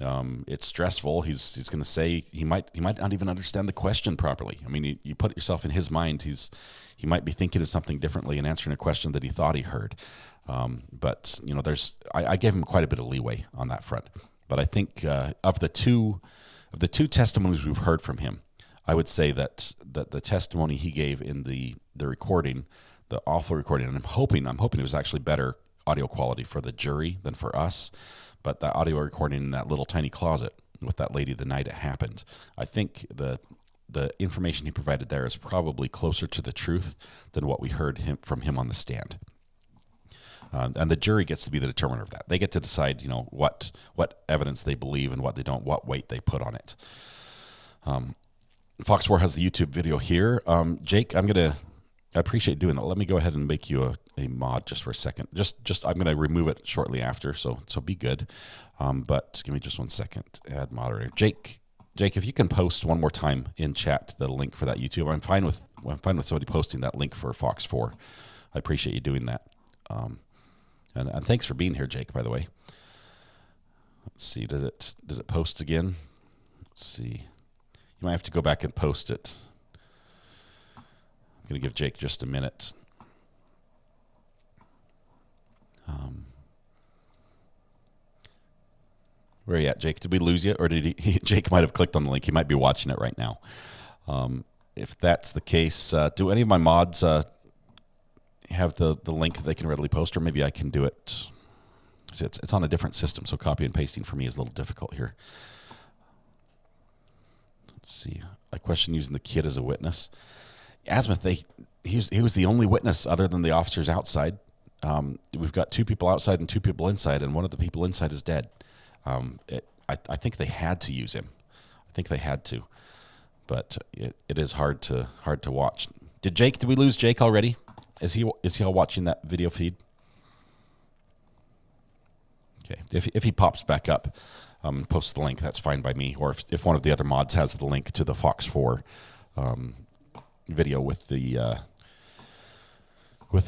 It's stressful. He's going to say he might not even understand the question properly. I mean, you put yourself in his mind. He might be thinking of something differently and answering a question that he thought he heard. But I gave him quite a bit of leeway on that front. But I think of the two testimonies we've heard from him, I would say that the testimony he gave in the recording, the awful recording, and I'm hoping it was actually better audio quality for the jury than for us. But that audio recording in that little tiny closet with that lady the night it happened, I think the information he provided there is probably closer to the truth than what we heard from him on the stand. And the jury gets to be the determiner of that. They get to decide, what evidence they believe and what they don't, what weight they put on it. Fox 4 has the YouTube video here. Jake, I appreciate doing that. Let me go ahead and make you a mod just for a second. Just I'm going to remove it shortly after, so be good. But give me just 1 second. Add moderator. Jake, if you can post one more time in chat the link for that YouTube. I'm fine with somebody posting that link for Fox 4. I appreciate you doing that. And thanks for being here, Jake, by the way. Let's see, did it post again? Let's see. You might have to go back and post it. I'm going to give Jake just a minute. Where are you at, Jake? Did we lose you? Or did Jake might have clicked on the link. He might be watching it right now. If that's the case, do any of my mods have the link they can readily post, or maybe I can do it? It's on a different system, so copy and pasting for me is a little difficult here. Let's see. I question using the kid as a witness. Azimuth, he was the only witness other than the officers outside. We've got 2 people outside and 2 people inside, and one of the people inside is dead. I think they had to use him. I think they had to, but it is hard to watch. Did we lose Jake already? Is he all watching that video feed? Okay, if he pops back up, post the link, that's fine by me. Or if one of the other mods has the link to the Fox 4 video with the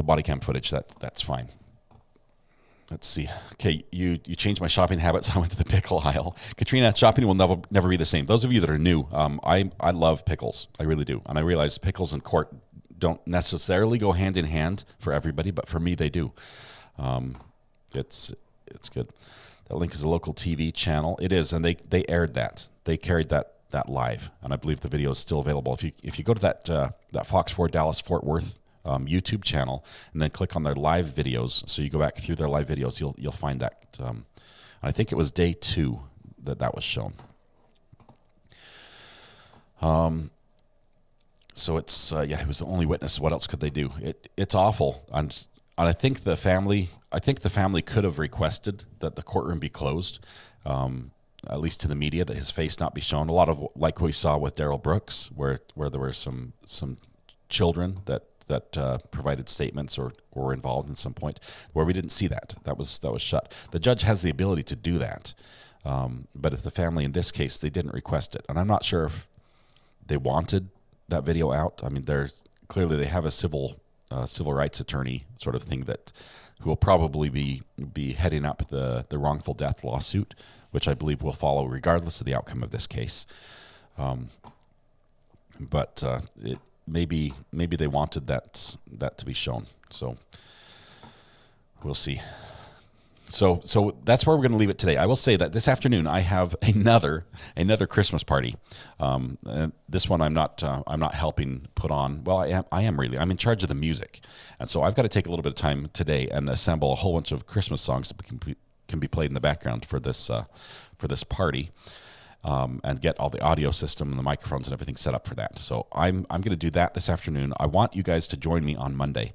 body cam footage, that's fine. Let's see. Okay, you changed my shopping habits. I went to the pickle aisle. Katrina, shopping will never be the same. Those of you that are new, I love pickles. I really do. And I realize pickles and court don't necessarily go hand in hand for everybody, but for me they do. It's good. That link is a local TV channel. It is, and they aired that. They carried that live, and I believe the video is still available. If you go to that Fox 4 Dallas Fort Worth YouTube channel and then click on their live videos, so you go back through their live videos, you'll find that. I think it was day 2 that was shown. So it's he was the only witness. What else could they do? It's awful, and I think the family could have requested that the courtroom be closed, at least to the media, that his face not be shown. A lot of, like we saw with Daryl Brooks, where there were some children that provided statements or were involved in some point, where we didn't see that. That was shut. The judge has the ability to do that, but if the family in this case, they didn't request it, and I'm not sure if they wanted that video out. I mean, clearly they have a civil rights attorney sort of thing who will probably be heading up the wrongful death lawsuit, which I believe will follow regardless of the outcome of this case. But maybe they wanted that to be shown. So we'll see. So that's where we're going to leave it today. I will say that this afternoon I have another Christmas party. This one I'm not helping put on. Well, I am really. I'm in charge of the music, and so I've got to take a little bit of time today and assemble a whole bunch of Christmas songs that can be played in the background for this party, and get all the audio system and the microphones and everything set up for that. So I'm going to do that this afternoon. I want you guys to join me on Monday,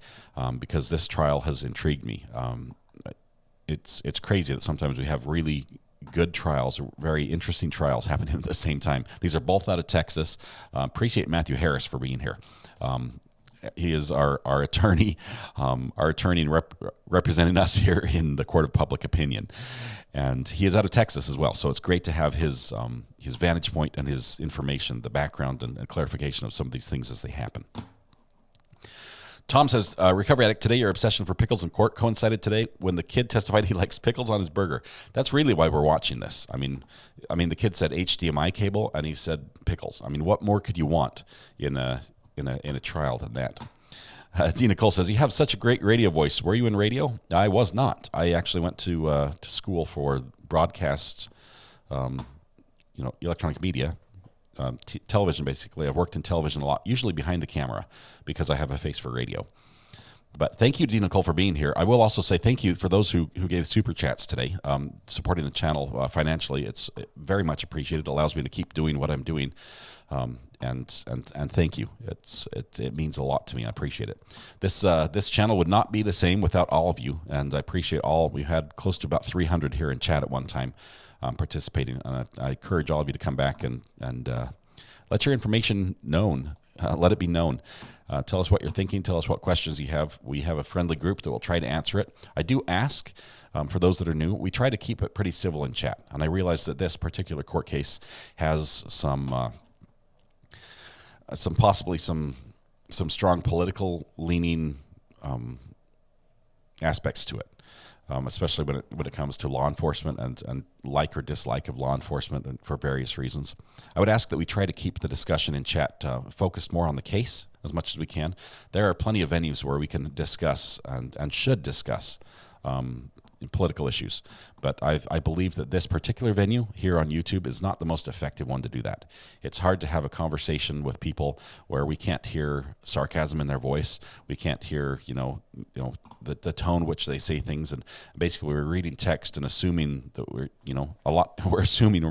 because this trial has intrigued me. It's crazy that sometimes we have really good trials, very interesting trials happening at the same time. These are both out of Texas. Appreciate Matthew Harris for being here. He is our attorney, representing us here in the Court of Public Opinion, and he is out of Texas as well. So it's great to have his vantage point and his information, the background and clarification of some of these things as they happen. Tom says, recovery addict, today your obsession for pickles in court coincided today when the kid testified he likes pickles on his burger. That's really why we're watching this. I mean, the kid said HDMI cable and he said pickles. I mean, what more could you want in a trial than that? Dina Cole says, you have such a great radio voice. Were you in radio? I was not. I actually went to school for broadcast, electronic media. Television, basically. I've worked in television a lot, usually behind the camera, because I have a face for radio. But thank you, Dina Cole, for being here. I will also say thank you for those who gave super chats today, supporting the channel financially. It's very much appreciated. It allows me to keep doing what I'm doing, and thank you. It means a lot to me. I appreciate it. This channel would not be the same without all of you, and I appreciate all. We had close to about 300 here in chat at one time. Participating, and I encourage all of you to come back and let your information known. Let it be known. Tell us what you're thinking. Tell us what questions you have. We have a friendly group that will try to answer it. I do ask, for those that are new, we try to keep it pretty civil in chat. And I realize that this particular court case has some strong political leaning aspects to it. Especially when it comes to law enforcement and like or dislike of law enforcement and for various reasons. I would ask that we try to keep the discussion in chat focused more on the case as much as we can. There are plenty of venues where we can discuss and should discuss political issues. But I believe that this particular venue here on YouTube is not the most effective one to do that. It's hard to have a conversation with people where we can't hear sarcasm in their voice. We can't hear, the tone which they say things. And basically we're reading text and assuming that we're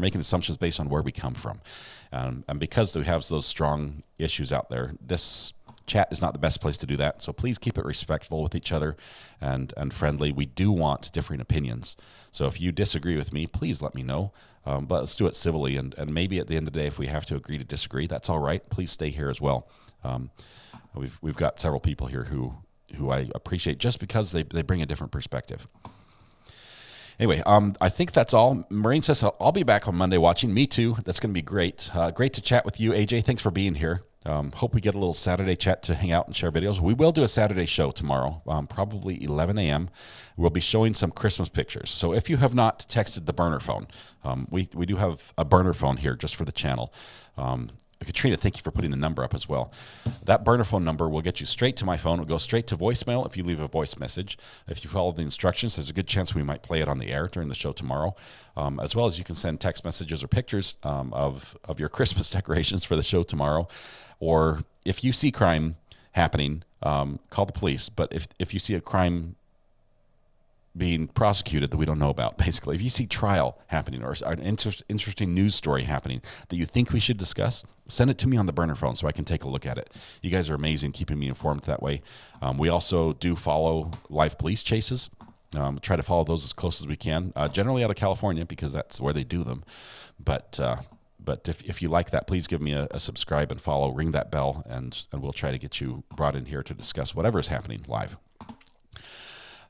making assumptions based on where we come from. And because we have those strong issues out there, this chat is not the best place to do that. So please keep it respectful with each other and friendly. We do want differing opinions. So if you disagree with me, please let me know. But let's do it civilly. And maybe at the end of the day, if we have to agree to disagree, that's all right. Please stay here as well. We've got several people here who I appreciate just because they bring a different perspective. Anyway, I think that's all. Maureen says, I'll be back on Monday watching. Me too. That's going to be great. Great to chat with you, AJ. Thanks for being here. Hope we get a little Saturday chat to hang out and share videos. We will do a Saturday show tomorrow, probably 11 a.m. We'll be showing some Christmas pictures. So if you have not texted the burner phone, we do have a burner phone here just for the channel. Katrina, thank you for putting the number up as well. That burner phone number will get you straight to my phone. It'll go straight to voicemail if you leave a voice message. If you follow the instructions, there's a good chance we might play it on the air during the show tomorrow. As well as you can send text messages or pictures of your Christmas decorations for the show tomorrow. Or if you see crime happening, call the police. But if you see a crime being prosecuted that we don't know about, basically, if you see trial happening or an interesting news story happening that you think we should discuss, send it to me on the burner phone so I can take a look at it. You guys are amazing keeping me informed that way. We also do follow live police chases. Try to follow those as close as we can, generally out of California because that's where they do them. But But if you like that, please give me a subscribe and follow, ring that bell, and we'll try to get you brought in here to discuss whatever is happening live.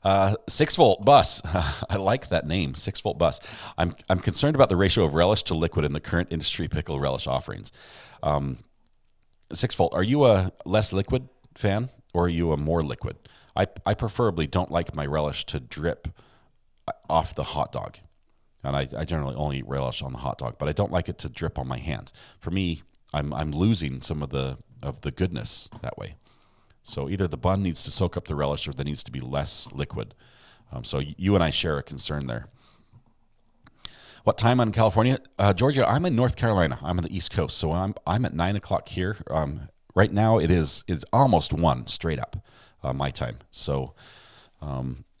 6-volt bus. I like that name, 6-volt bus. I'm concerned about the ratio of relish to liquid in the current industry pickle relish offerings. 6-volt, are you a less liquid fan or are you a more liquid? I preferably don't like my relish to drip off the hot dog. And I generally only eat relish on the hot dog, but I don't like it to drip on my hand. For me, I'm losing some of the goodness that way. So either the bun needs to soak up the relish or there needs to be less liquid. So you and I share a concern there. What time in California? Georgia, I'm in North Carolina. I'm on the East Coast. So I'm at 9 o'clock here. Right now it's almost 1 straight up my time. So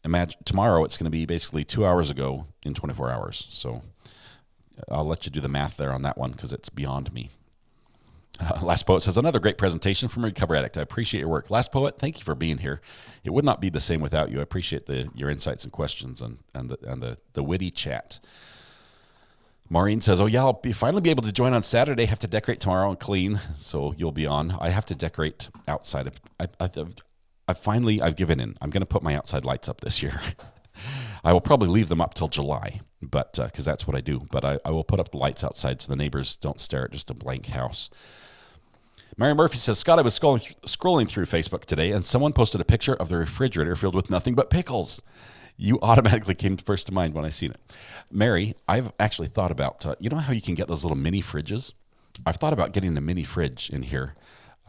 imagine tomorrow it's going to be basically 2 hours ago in 24 hours. So I'll let you do the math there on that one because it's beyond me. Last Poet says, another great presentation from a recovery addict. I appreciate your work. Last Poet, thank you for being here. It would not be the same without you. I appreciate your insights and questions and the witty chat. Maureen says, oh yeah, I'll finally be able to join on Saturday. Have to decorate tomorrow and clean, so you'll be on. I have to decorate outside. I've given in. I'm going to put my outside lights up this year. I will probably leave them up till July, but because that's what I do. But I will put up the lights outside so the neighbors don't stare at just a blank house. Mary Murphy says, Scott, I was scrolling through Facebook today, and someone posted a picture of the refrigerator filled with nothing but pickles. You automatically came first to mind when I seen it. Mary, I've actually thought about, you know how you can get those little mini fridges? I've thought about getting a mini fridge in here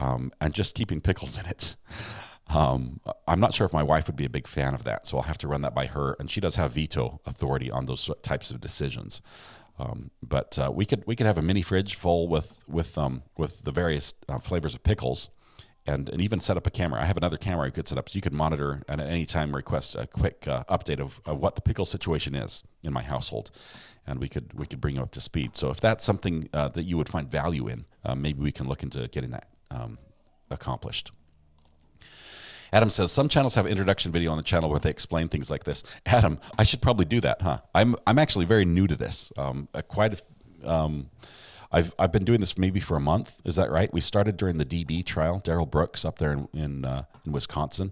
and just keeping pickles in it. I'm not sure if my wife would be a big fan of that, so I'll have to run that by her. And she does have veto authority on those types of decisions. But we could have a mini fridge full with the various flavors of pickles, and even set up a camera. I have another camera you could set up, so you could monitor and at any time request a quick update of what the pickle situation is in my household, and we could bring you up to speed. So if that's something that you would find value in, maybe we can look into getting that accomplished. Adam says, some channels have introduction video on the channel where they explain things like this. Adam, I should probably do that, huh? I'm actually very new to this. I've been doing this maybe for a month. Is that right? We started during the DB trial, Darrell Brooks up there in Wisconsin,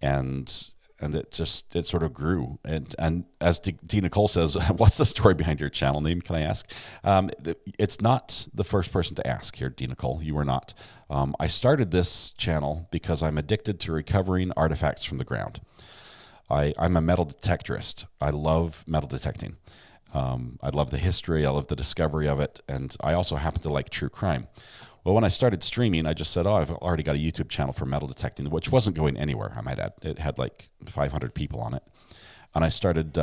and it sort of grew. And as D. Nicole says, what's the story behind your channel name? Can I ask? It's not the first person to ask here, D. Nicole. You were not. I started this channel because I'm addicted to recovering artifacts from the ground. I'm a metal detectorist. I love metal detecting. I love the history. I love the discovery of it. And I also happen to like true crime. Well, when I started streaming, I just said, I've already got a YouTube channel for metal detecting, which wasn't going anywhere, I might add. It had like 500 people on it. And I started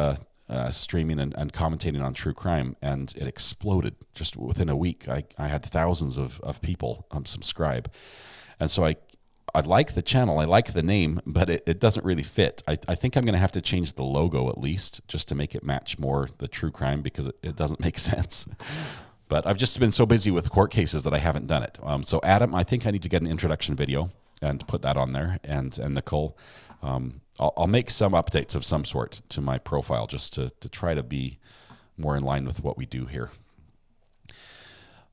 streaming and commentating on true crime, and it exploded. Just within a week, I had thousands of people subscribe. And so I like the channel, I like the name, but it doesn't really fit. I think I'm going to have to change the logo at least, just to make it match more the true crime, because it doesn't make sense. But I've just been so busy with court cases that I haven't done it. So Adam, I think I need to get an introduction video and put that on there. And Nicole, I'll make some updates of some sort to my profile just to try to be more in line with what we do here.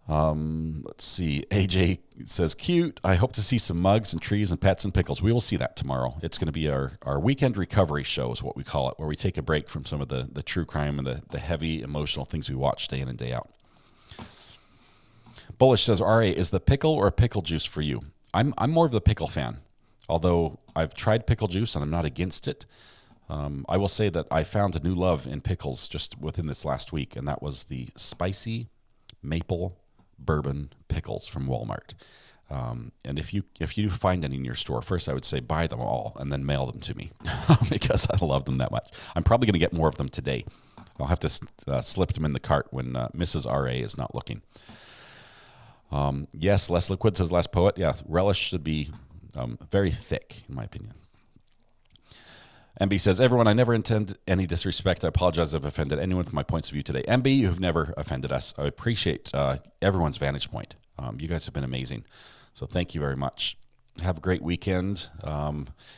Let's see. AJ says, cute. I hope to see some mugs and trees and pets and pickles. We will see that tomorrow. It's going to be our weekend recovery show is what we call it, where we take a break from some of the true crime and the heavy emotional things we watch day in and day out. Bullish says, RA, is the pickle or pickle juice for you? I'm more of the pickle fan, although I've tried pickle juice and I'm not against it. I will say that I found a new love in pickles just within this last week, and that was the spicy maple bourbon pickles from Walmart. And if you find any in your store, first I would say buy them all and then mail them to me because I love them that much. I'm probably going to get more of them today. I'll have to slip them in the cart when Mrs. RA is not looking. Yes, less liquid, says Last Poet. Yeah, relish should be very thick, in my opinion. MB says, everyone, I never intend any disrespect. I apologize if I've offended anyone from my points of view today. MB, you have never offended us. I appreciate everyone's vantage point. You guys have been amazing. So thank you very much. Have a great weekend.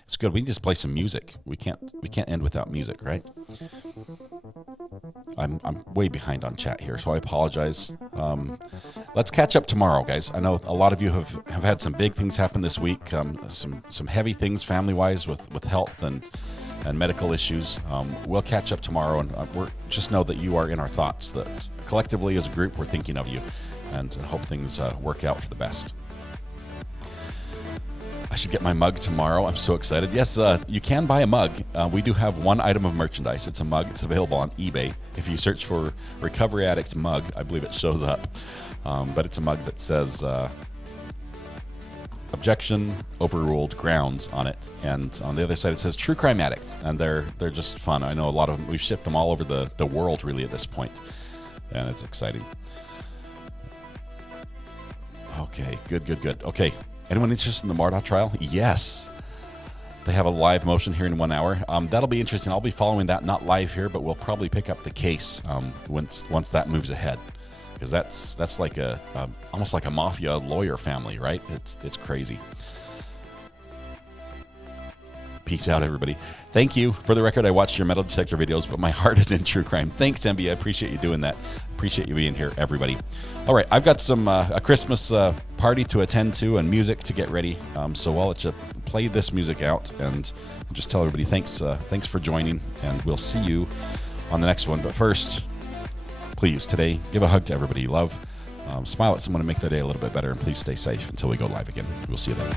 It's good. We can just play some music. We can't end without music, right? I'm way behind on chat here, so I apologize. Let's catch up tomorrow, guys. I know a lot of you have had some big things happen this week, some heavy things family-wise with health and medical issues. We'll catch up tomorrow, and just know that you are in our thoughts, that collectively as a group, we're thinking of you, and hope things work out for the best. I should get my mug tomorrow. I'm so excited. Yes, you can buy a mug. We do have one item of merchandise. It's a mug. It's available on eBay. If you search for Recovery Addict mug, I believe it shows up. But it's a mug that says objection overruled grounds on it, and on the other side it says True Crime Addict, and they're just fun. I know a lot of them. We've shipped them all over the world really at this point, and it's exciting. Okay, good. Okay, anyone interested in the Mardot trial? Yes. They have a live motion here in 1 hour. That'll be interesting. I'll be following that, not live here, but we'll probably pick up the case once that moves ahead, because that's like almost like a mafia lawyer family, right? It's crazy. Peace out, everybody. Thank you. For the record, I watched your metal detector videos, but my heart is in true crime. Thanks, MB. I appreciate you doing that. Appreciate you being here, everybody. All right, I've got some a Christmas party to attend to and music to get ready. So I'll let you play this music out and just tell everybody thanks for joining, and we'll see you on the next one. But first, please, today, give a hug to everybody you love. Smile at someone and make their day a little bit better, and please stay safe until we go live again. We'll see you then.